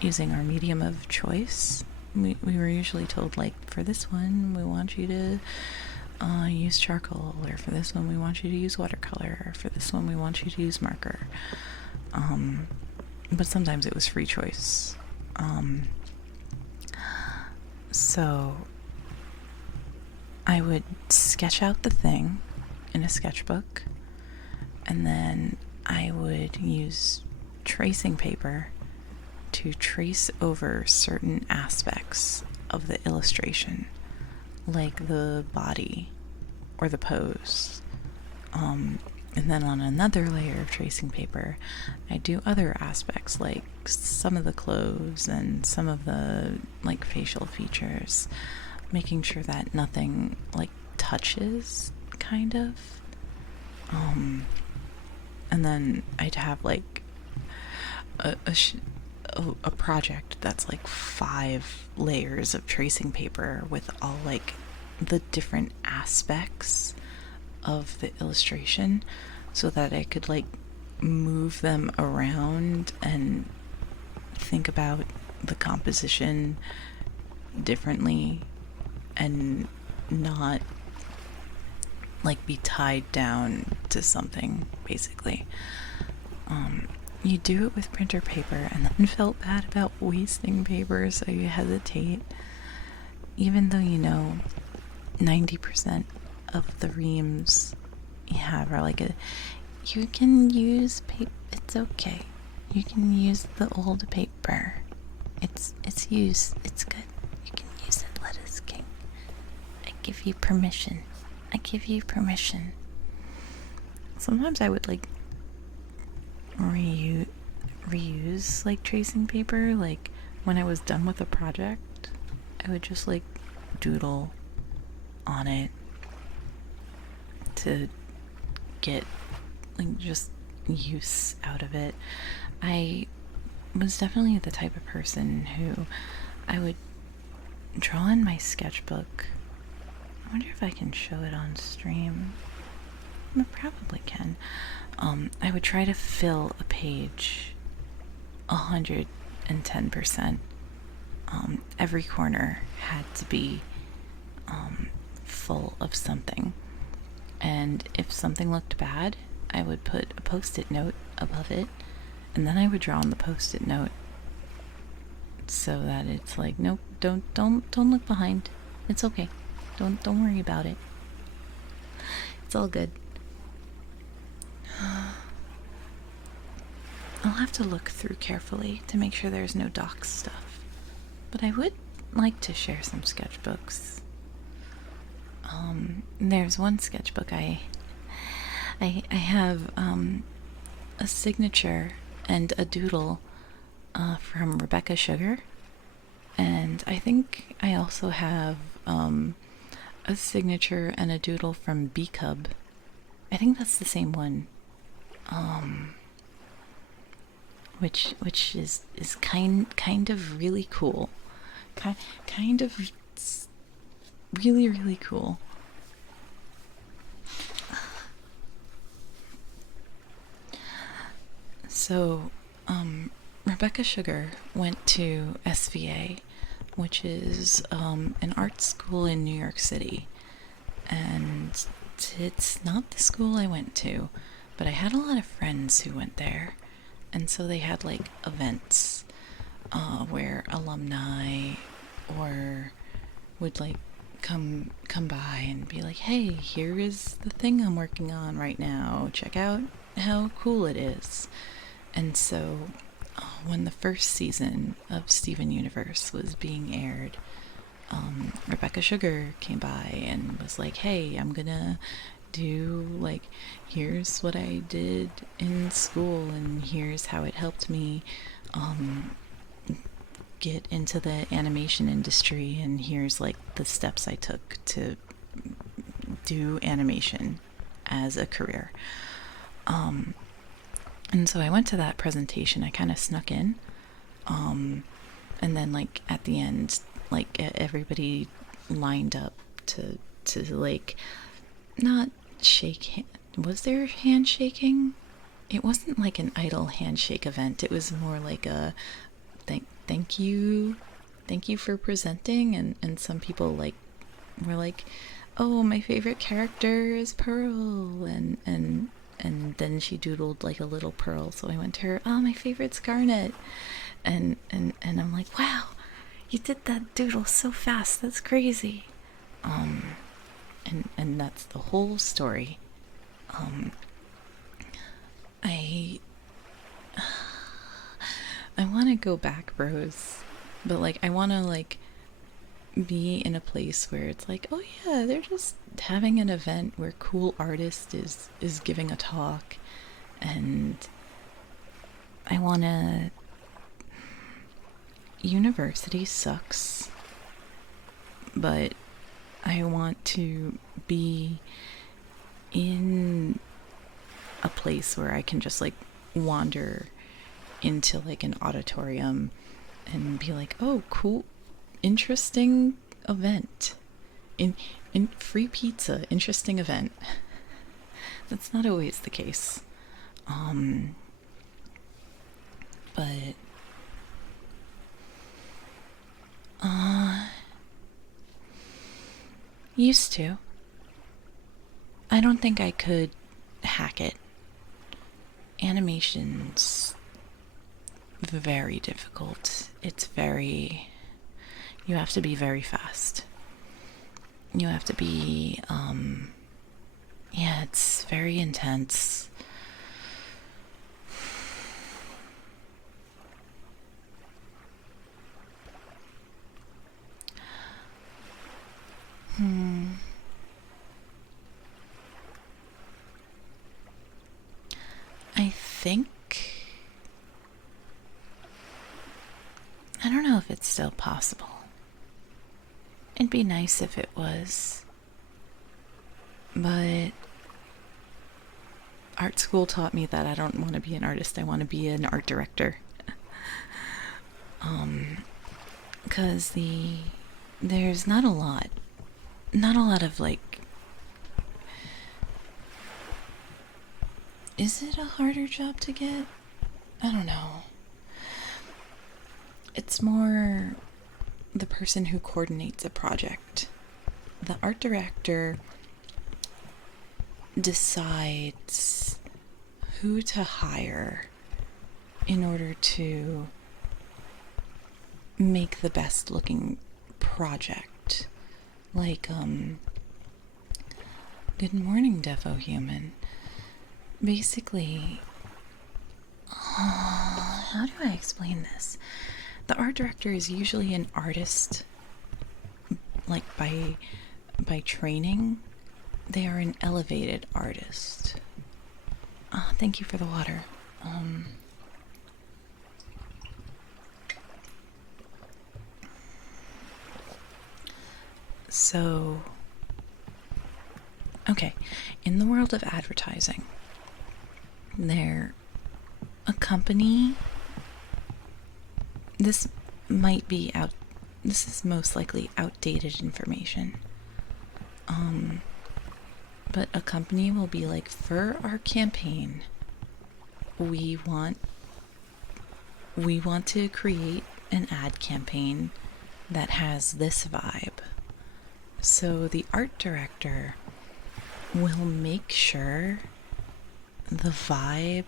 using our medium of choice. We were usually told, like, for this one we want you to use charcoal, or for this one we want you to use watercolor, or for this one we want you to use marker. But sometimes it was free choice. So I would sketch out the thing in a sketchbook, and then I would use tracing paper to trace over certain aspects of the illustration, like the body or the pose. And then on another layer of tracing paper, I do other aspects, like some of the clothes and some of the like facial features, making sure that nothing like touches, kind of. And then I'd have like a project that's like 5 layers of tracing paper with all like the different aspects of the illustration, so that I could like move them around and think about the composition differently and not like be tied down to something, basically. You do it with printer paper and then felt bad about wasting paper, so you hesitate, even though you know 90% of the reams you have are like you can use paper, it's okay, you can use the old paper, it's used, it's good, you can use it, Lettuce King. I give you permission. Sometimes I would like reuse like tracing paper. Like, when I was done with a project, I would just like doodle on it to get like just use out of it. I was definitely the type of person who I would draw in my sketchbook. I wonder if I can show it on stream. I probably can. I would try to fill a page 110%. Every corner had to be full of something. And if something looked bad, I would put a post-it note above it, and then I would draw on the post-it note so that it's like, nope, don't look behind. It's okay. Don't worry about it. It's all good. I'll have to look through carefully to make sure there's no docs stuff. But I would like to share some sketchbooks. There's one sketchbook I have a signature and a doodle from Rebecca Sugar, and I think I also have a signature and a doodle from B Cub. I think that's the same one. Which is kind of really cool. Kind of really, really cool. So, Rebecca Sugar went to SVA, which is an art school in New York City. And it's not the school I went to, but I had a lot of friends who went there. And so they had like events where alumni or would like come by and be like, hey, here is the thing I'm working on right now, check out how cool it is. And so when the first season of Steven Universe was being aired, Rebecca Sugar came by and was like, hey, I'm gonna do like, here's what I did in school and here's how it helped me get into the animation industry, and here's like the steps I took to do animation as a career. And so I went to that presentation. I kind of snuck in. And then like at the end, like everybody lined up to like not shake hand. Was there handshaking? It wasn't like an idle handshake event. It was more like a thank you for presenting, and some people like were like, oh, my favorite character is Pearl, and then she doodled like a little pearl, so I went to her, oh, my favorite's Garnet, and I'm like, wow, you did that doodle so fast, that's crazy. And that's the whole story. I want to go back, Rose, but like I want to like be in a place where it's like, oh yeah, they're just having an event where cool artist is giving a talk, and I want to. University sucks, but I want to be in a place where I can just like wander into like an auditorium and be like, oh, cool, interesting event, in free pizza, interesting event. That's not always the case. But used to. I don't think I could hack it. Animation's very difficult. It's very. You have to be very fast. You have to be, yeah, it's very intense. I think. I don't know if it's still possible. It'd be nice if it was. But art school taught me that I don't want to be an artist, I want to be an art director. Because there's not a lot of like. Is it a harder job to get? I don't know. It's more the person who coordinates a project. The art director decides who to hire in order to make the best looking project. Like, good morning, Defo Human. Basically, how do I explain this? The art director is usually an artist, like by training. They are an elevated artist. Thank you for the water. So, okay, in the world of advertising, they're a company. This might be out. This is most likely outdated information. But a company will be like, for our campaign, we want to create an ad campaign that has this vibe. So the art director will make sure the vibe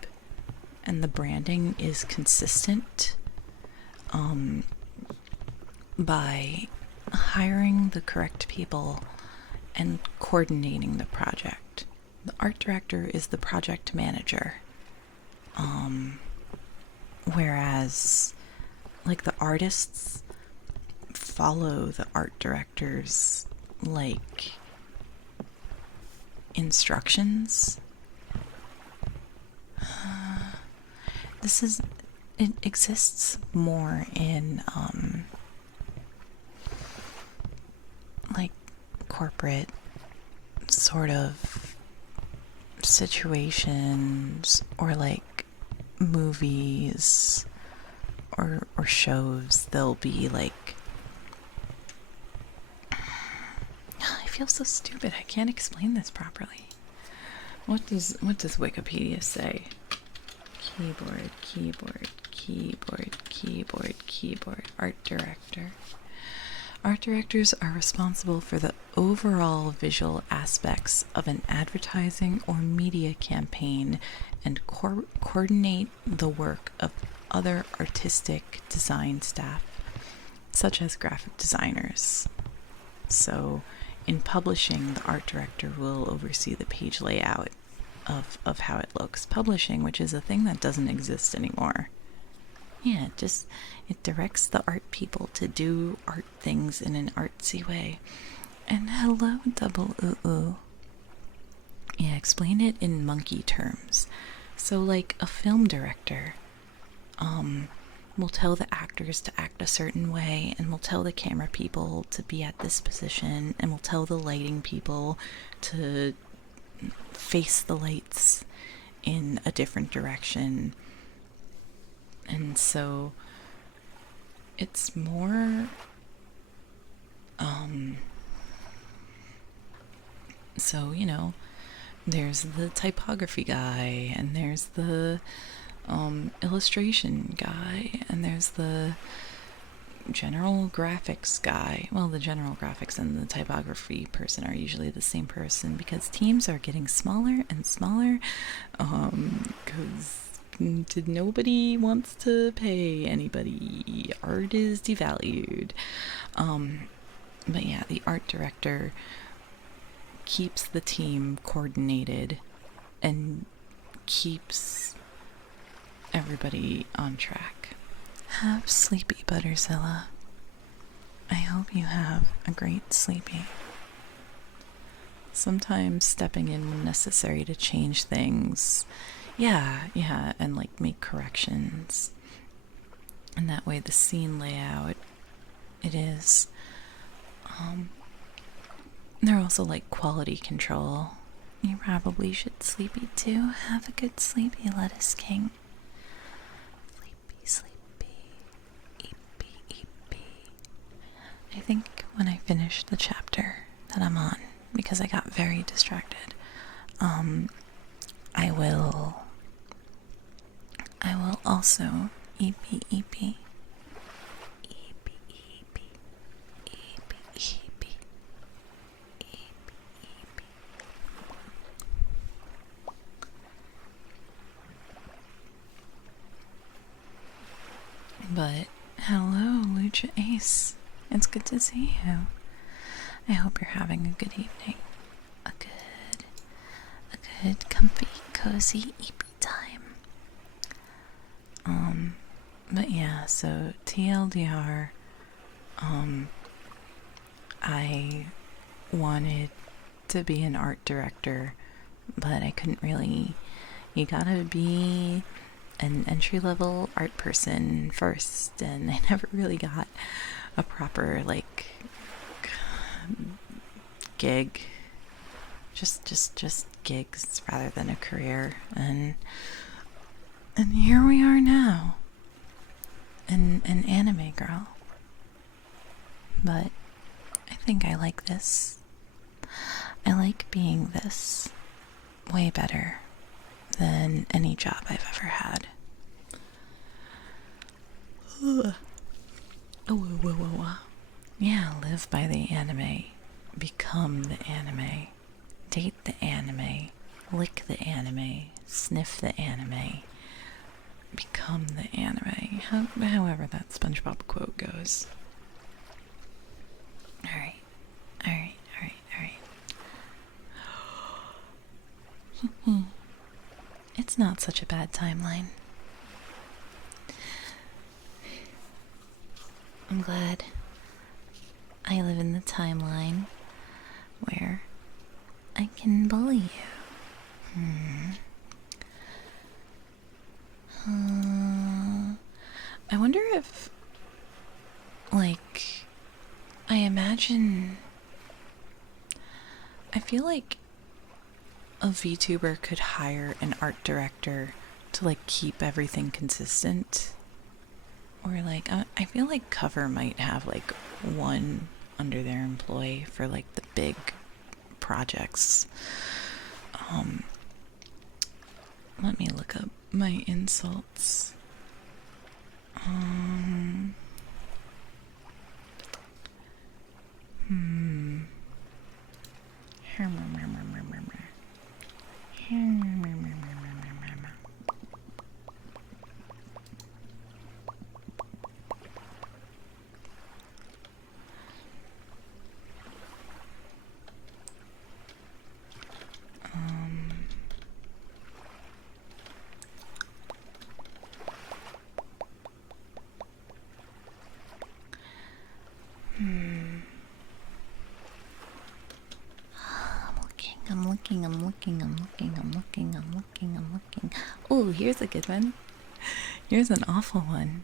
and the branding is consistent by hiring the correct people and coordinating the project. The art director is the project manager. Whereas like the artists follow the art director's like instructions. it exists more in like corporate sort of situations, or like movies or shows. They'll be like, I feel so stupid. I can't explain this properly. What does Wikipedia say? Keyboard, keyboard, keyboard, keyboard, keyboard. Art director. Art directors are responsible for the overall visual aspects of an advertising or media campaign and coordinate the work of other artistic design staff, such as graphic designers. So, in publishing, the art director will oversee the page layout of how it looks. Publishing, which is a thing that doesn't exist anymore. Yeah, it directs the art people to do art things in an artsy way. And hello, double ooh. Yeah, explain it in monkey terms. So, like, a film director will tell the actors to act a certain way, and will tell the camera people to be at this position, and will tell the lighting people to face the lights in a different direction. And so it's more so, you know, there's the typography guy, and there's the illustration guy, and there's the general graphics guy. Well, the general graphics and the typography person are usually the same person, because teams are getting smaller and smaller, because nobody wants to pay anybody. Art is devalued. But yeah, the art director keeps the team coordinated and keeps everybody on track. Have sleepy, Butterzilla. I hope you have a great sleepy. Sometimes stepping in when necessary to change things. Yeah, and like make corrections. And that way the scene layout, it is. They're also like quality control. You probably should sleepy too. Have a good sleepy, Lettuce King. Sleepy. Eepy. I think when I finish the chapter that I'm on, because I got very distracted, I will also eepy. But hello, Lucha Ace. It's good to see you. I hope you're having a good evening. A good, comfy, cozy, eepy time. But yeah, so TLDR, I wanted to be an art director, but I couldn't really. You gotta be an entry-level art person first, and I never really got a proper, like, gig. Just gigs rather than a career. And here we are now. An anime girl. But I think I like this. I like being this way better than any job I've ever had. Yeah, live by the anime. Become the anime. Date the anime. Lick the anime. Sniff the anime. Become the anime. However that SpongeBob quote goes. Alright. It's not such a bad timeline. I'm glad I live in the timeline where I can bully you. I wonder if, like, I imagine. I feel like a VTuber could hire an art director to, like, keep everything consistent. Or, like, I feel like Cover might have, like, one under their employ for, like, the big projects. Let me look up my insults. I'm looking. Oh, here's a good one. Here's an awful one.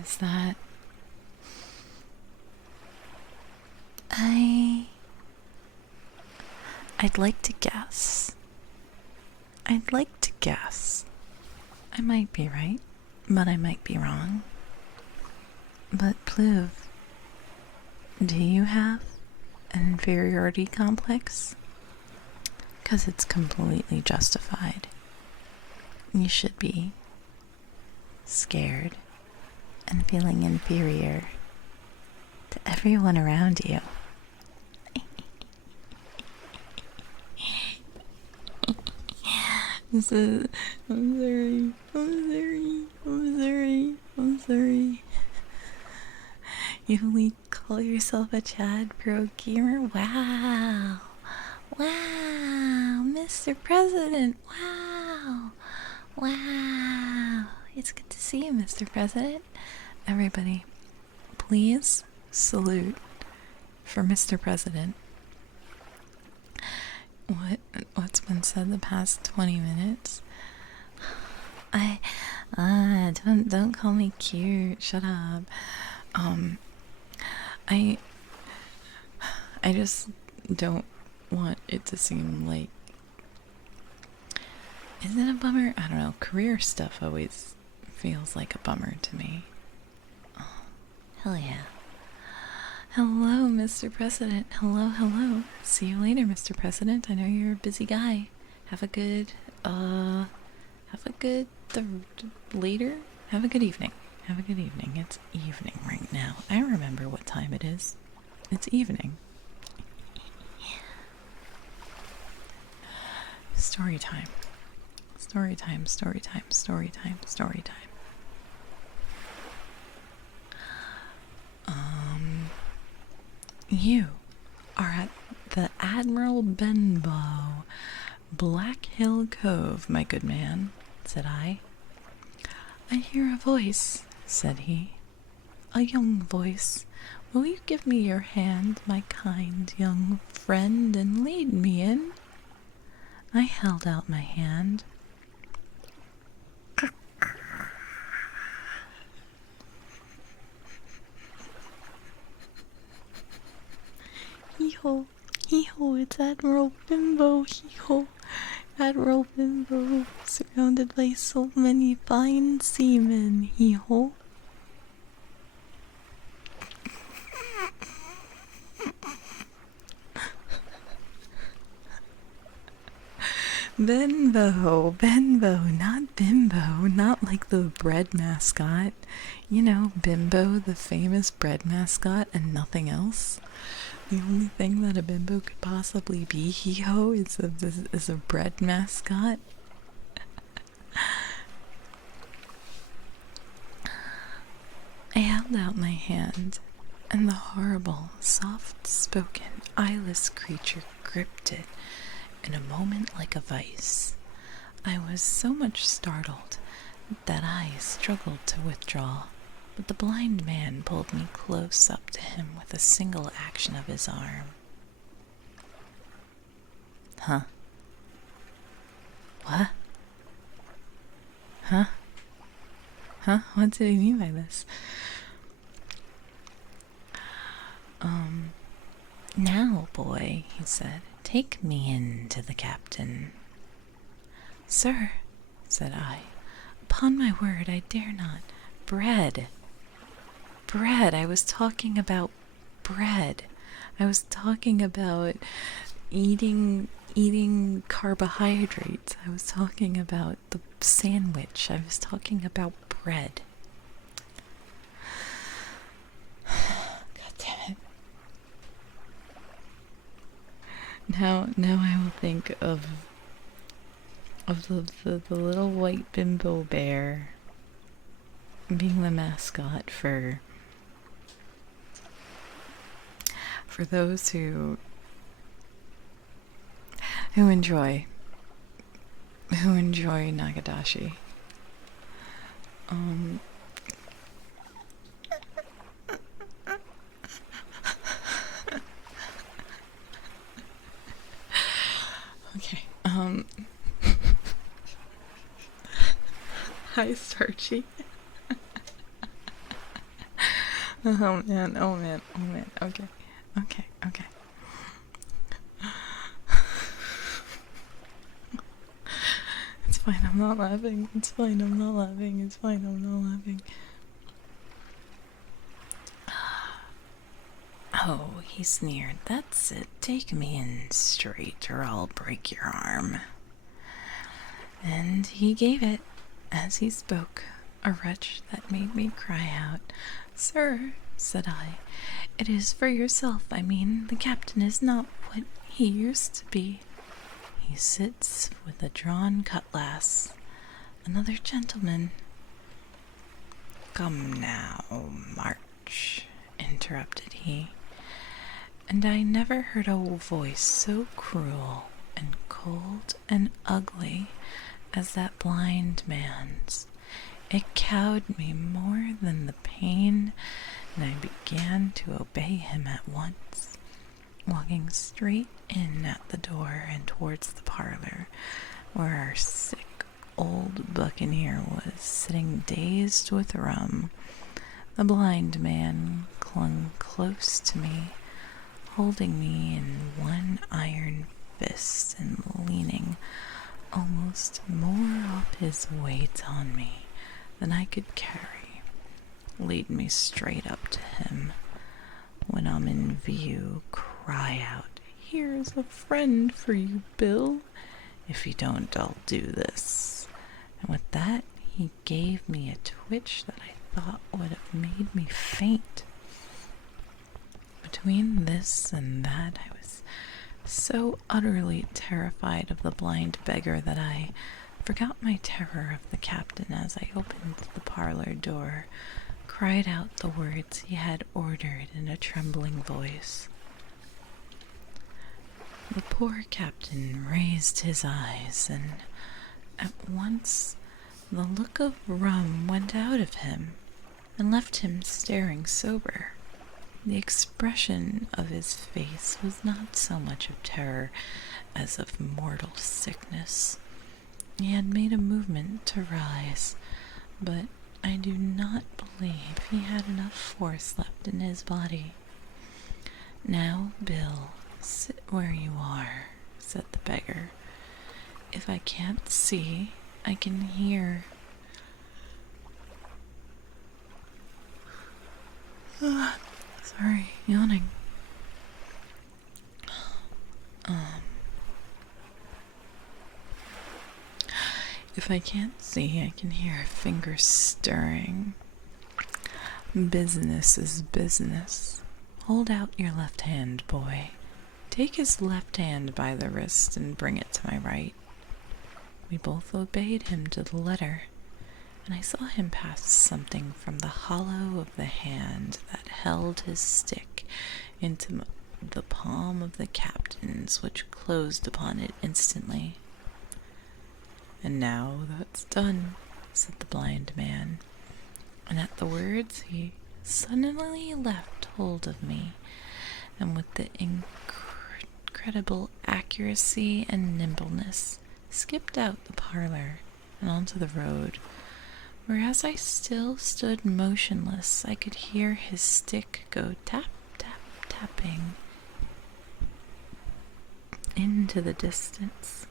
Is that I'd like to guess. I'd like to guess. I might be right, but I might be wrong. But Pluv, do you have an inferiority complex? 'Cause it's completely justified. You should be scared and feeling inferior to everyone around you. This is. I'm sorry. You only call yourself a Chad Pro gamer? Wow. Wow, Mr. President. Wow. It's good to see you, Mr. President. Everybody, please salute for Mr. President. What's been said the past 20 minutes? Don't call me cute. Shut up. I just don't want it to seem like. Is it a bummer? I don't know. Career stuff always feels like a bummer to me. Oh, hell yeah. Hello, Mr. President. Hello. See you later, Mr. President. I know you're a busy guy. Have a good evening. It's evening right now. I remember what time it is. It's evening. Story time. You are at the Admiral Benbow, Black Hill Cove, my good man, said I. I hear a voice, said he. A young voice. Will you give me your hand, my kind young friend, and lead me in? I held out my hand. Hee-ho, it's Admiral Bimbo, hee-ho. Admiral Bimbo, surrounded by so many fine seamen, hee-ho. Benbow, not Bimbo, not like the bread mascot. You know, Bimbo, the famous bread mascot, and nothing else. The only thing that a bimbo could possibly be, hee-ho, is a bread mascot. I held out my hand, and the horrible, soft-spoken, eyeless creature gripped it in a moment like a vice. I was so much startled that I struggled to withdraw, but the blind man pulled me close up to him with a single action of his arm. Huh? What? Huh? Huh? What did he mean by this? Now, boy, he said, take me in to the captain. Sir, said I, upon my word, I dare not. Bread. Bread. I was talking about bread. I was talking about eating carbohydrates. I was talking about the sandwich. I was talking about bread. God damn it. Now I will think of the little white bimbo bear being the mascot for those who enjoy Nagadashi. Okay. Hi, Starchy. Oh man. Okay. It's fine, I'm not laughing. Oh, he sneered. That's it. Take me in straight, or I'll break your arm. And he gave it, as he spoke, a retch that made me cry out. Sir, said I, it is for yourself, I mean. The captain is not what he used to be. He sits with a drawn cutlass. Another gentleman. Come now, march, interrupted he. And I never heard a voice so cruel and cold and ugly as that blind man's. It cowed me more than the pain, and I began to obey him at once, walking straight in at the door and towards the parlor, where our sick old buccaneer was sitting dazed with rum. The blind man clung close to me, holding me in one iron fist and leaning almost more of his weight on me than I could carry, lead me straight up to him. When I'm in view, cry out, here's a friend for you, Bill. If you don't, I'll do this. And with that, he gave me a twitch that I thought would have made me faint. Between this and that, I was so utterly terrified of the blind beggar that I forgot my terror of the captain as I opened the parlor door, cried out the words he had ordered in a trembling voice. The poor captain raised his eyes, and at once the look of rum went out of him and left him staring sober. The expression of his face was not so much of terror as of mortal sickness. He had made a movement to rise, but I do not believe he had enough force left in his body. Now, Bill, sit where you are, said the beggar. If I can't see, I can hear. Sorry, yawning. If I can't see, I can hear fingers stirring. Business is business. Hold out your left hand, boy. Take his left hand by the wrist and bring it to my right. We both obeyed him to the letter, and I saw him pass something from the hollow of the hand that held his stick into the palm of the captain's, which closed upon it instantly. And now that's done, said the blind man, and at the words he suddenly left hold of me, and with the incredible accuracy and nimbleness skipped out the parlor and onto the road, for as I still stood motionless, I could hear his stick go tap, tap, tapping into the distance.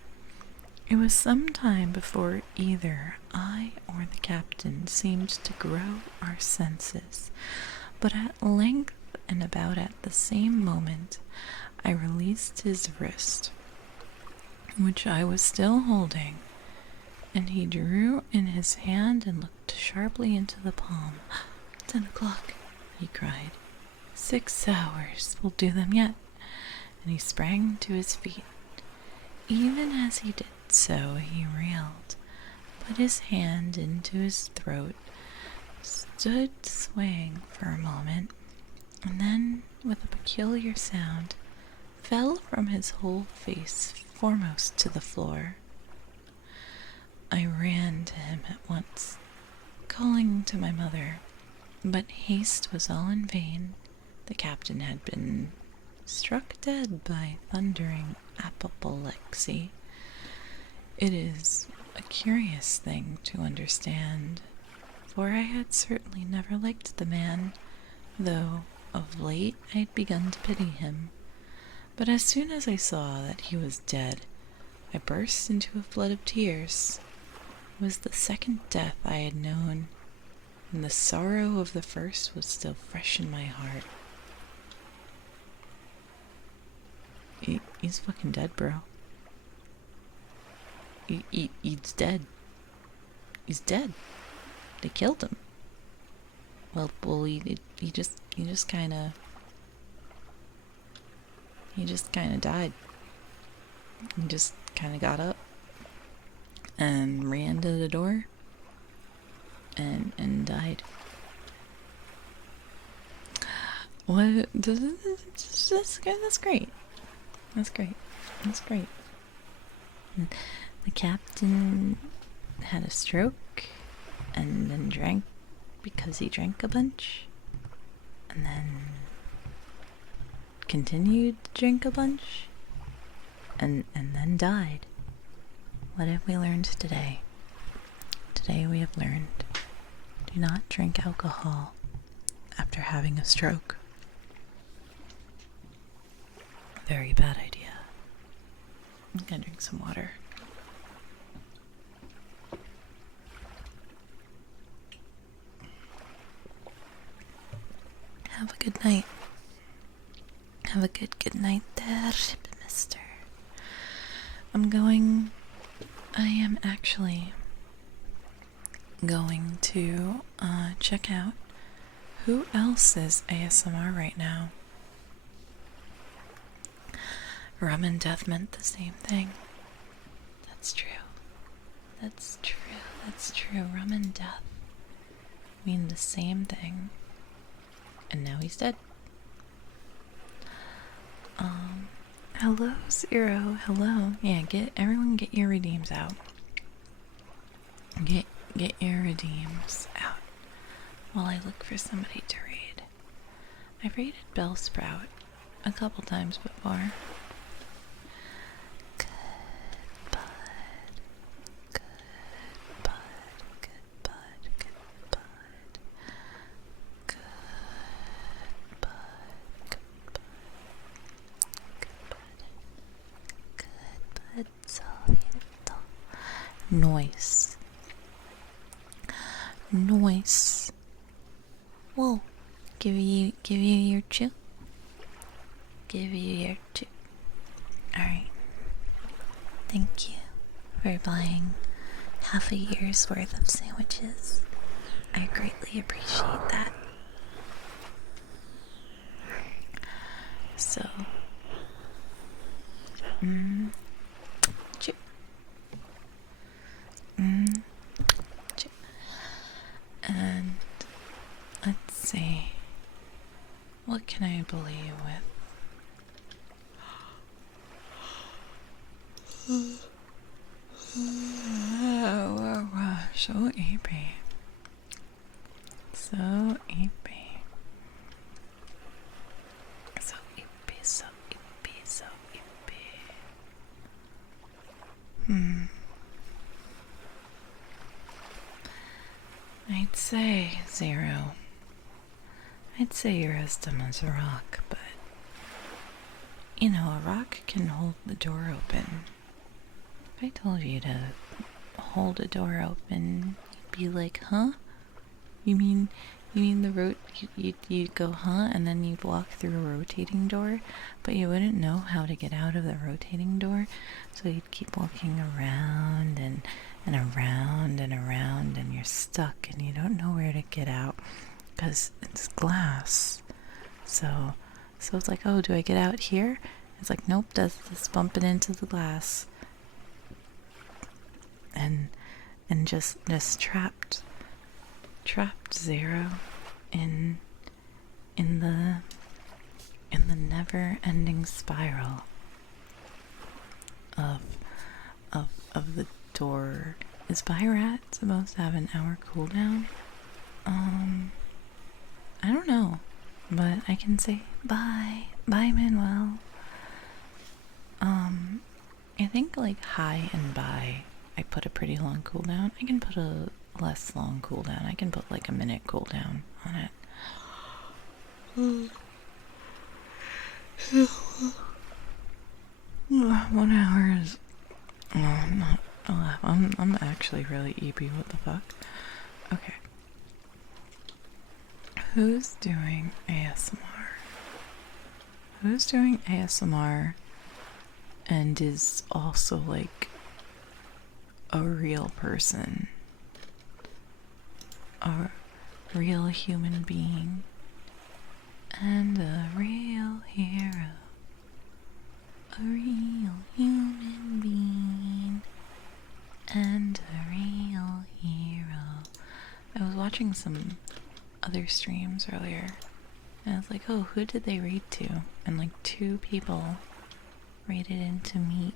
It was some time before either I or the captain seemed to grow our senses, but at length, and about at the same moment, I released his wrist, which I was still holding, and he drew in his hand and looked sharply into the palm. 10 o'clock, he cried. 6 hours will do them yet. And he sprang to his feet. Even as he did so, he reeled, put his hand into his throat, stood swaying for a moment, and then, with a peculiar sound, fell from his whole face foremost to the floor. I ran to him at once, calling to my mother, but haste was all in vain. The captain had been struck dead by thundering apoplexy. It is a curious thing to understand, for I had certainly never liked the man, though of late I had begun to pity him. But as soon as I saw that he was dead, I burst into a flood of tears. It was the second death I had known, and the sorrow of the first was still fresh in my heart. He's fucking dead, bro. He's dead. He's dead. They killed him. Well, he just kind of died. He just kind of got up and ran to the door and died. What? That's great. That's great. That's great. The captain had a stroke and then drank because he drank a bunch, and then continued to drink a bunch, and then died. What have we learned today? Today we have learned, do not drink alcohol after having a stroke. Very bad idea. I'm gonna drink some water. Have a good night. Have a good night there, mister. I am actually going to check out who else is ASMR right now. Rum and death meant the same thing. That's true. That's true. That's true. Rum and death mean the same thing. And now he's dead. Hello, Zero. Hello. Yeah, everyone get your redeems out. Get your redeems out while I look for somebody to raid. I've raided Bellsprout a couple times before. Good bud. Good bud. Good bud. Good bud. Good bud. Good bud. Solito. Noise. Noise. Whoa. Give you your chew. Give you your chew. Alright. Thank you for buying half a year's worth of sandwiches. I greatly appreciate that. So, chew. Chew. And let's see. What can I bully you with? So eepy. So eepy. So eepy, so eepy, so eepy. say, Zero, I'd say you're as dumb as a rock, but you know, a rock can hold the door open. If I told you to hold a door open, you'd be like, huh? You mean you'd go, huh? And then you'd walk through a rotating door, but you wouldn't know how to get out of the rotating door, so you'd keep walking around and around and around, and you're stuck and you don't know where to get out because it's glass. So it's like, oh, do I get out here? It's like, nope, that's bumping into the glass. And just trapped Zero in the never-ending spiral of the door. Is Byrat supposed to have an hour cooldown? I don't know, but I can say bye, Manuel. I think like hi and bye, I put a pretty long cooldown. I can put a less long cooldown. I can put like a minute cooldown on it. 1 hour is not enough. I'm actually really EP. What the fuck? Okay. Who's doing ASMR? Who's doing ASMR and is also like a real person? A real human being and a real hero. A real human being and a real hero. I was watching some other streams earlier and I was like, oh, who did they raid to? And like 2 people raided into Meat.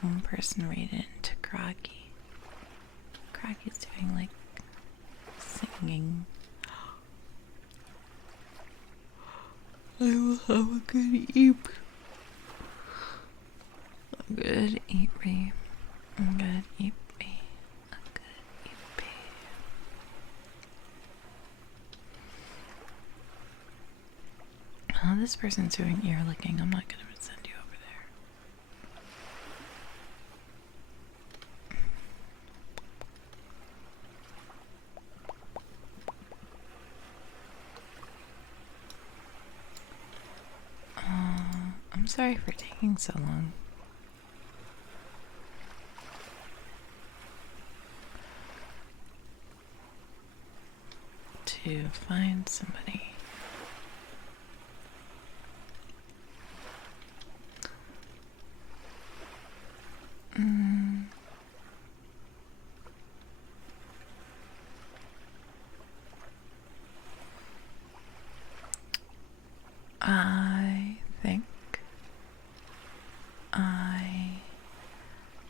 1 person raided into Craggy. Craggy's doing like singing. I will have a good eep. A good eep-y. A good eep-y. A good eep-y. Oh, this person's doing ear licking. I'm not gonna send you over there. I'm sorry for taking so long. To find somebody. I think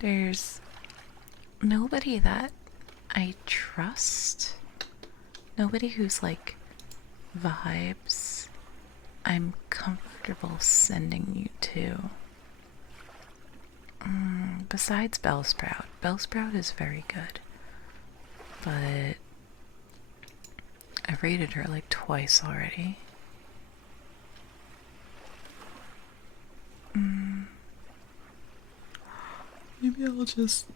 there's nobody that I trust. Nobody who's like vibes I'm comfortable sending you to. Besides Bellsprout. Bellsprout is very good. But I've rated her like twice already. Maybe I'll just...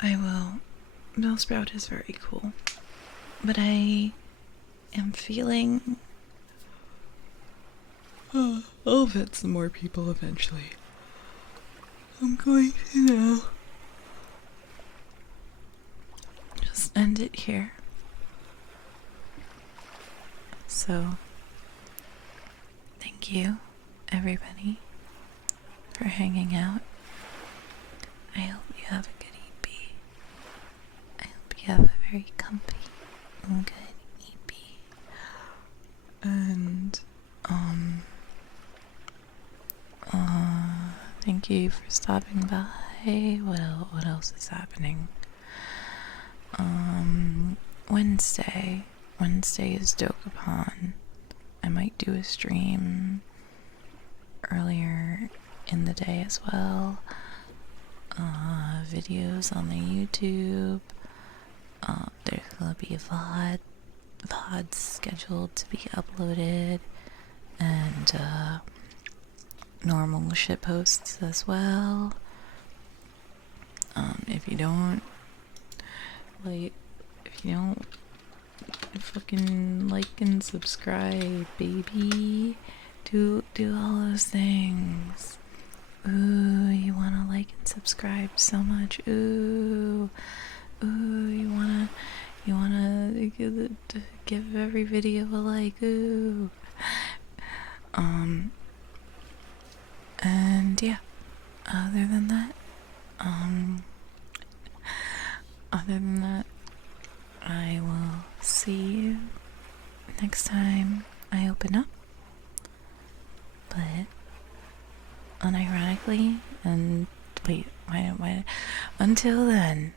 I will. Bellsprout is very cool. But I am feeling... I'll vet some more people eventually. I'm going to now just end it here. So, thank you, everybody, for hanging out. I hope you have a good EP. I hope you have a very comfy and good EP. And, thank you for stopping by. What else is happening? Wednesday is Dokapon. I might do a stream earlier in the day as well. Videos on the YouTube. There's gonna be VODs scheduled to be uploaded, and normal shit posts as well. If you don't fucking like and subscribe, baby, do all those things. Ooh, you wanna like and subscribe so much. Ooh, you wanna give every video a like. Ooh. And yeah, other than that, I will see you next time I open up. But unironically, and wait, why, until then,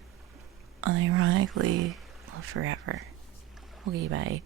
unironically, love forever. Okay, bye.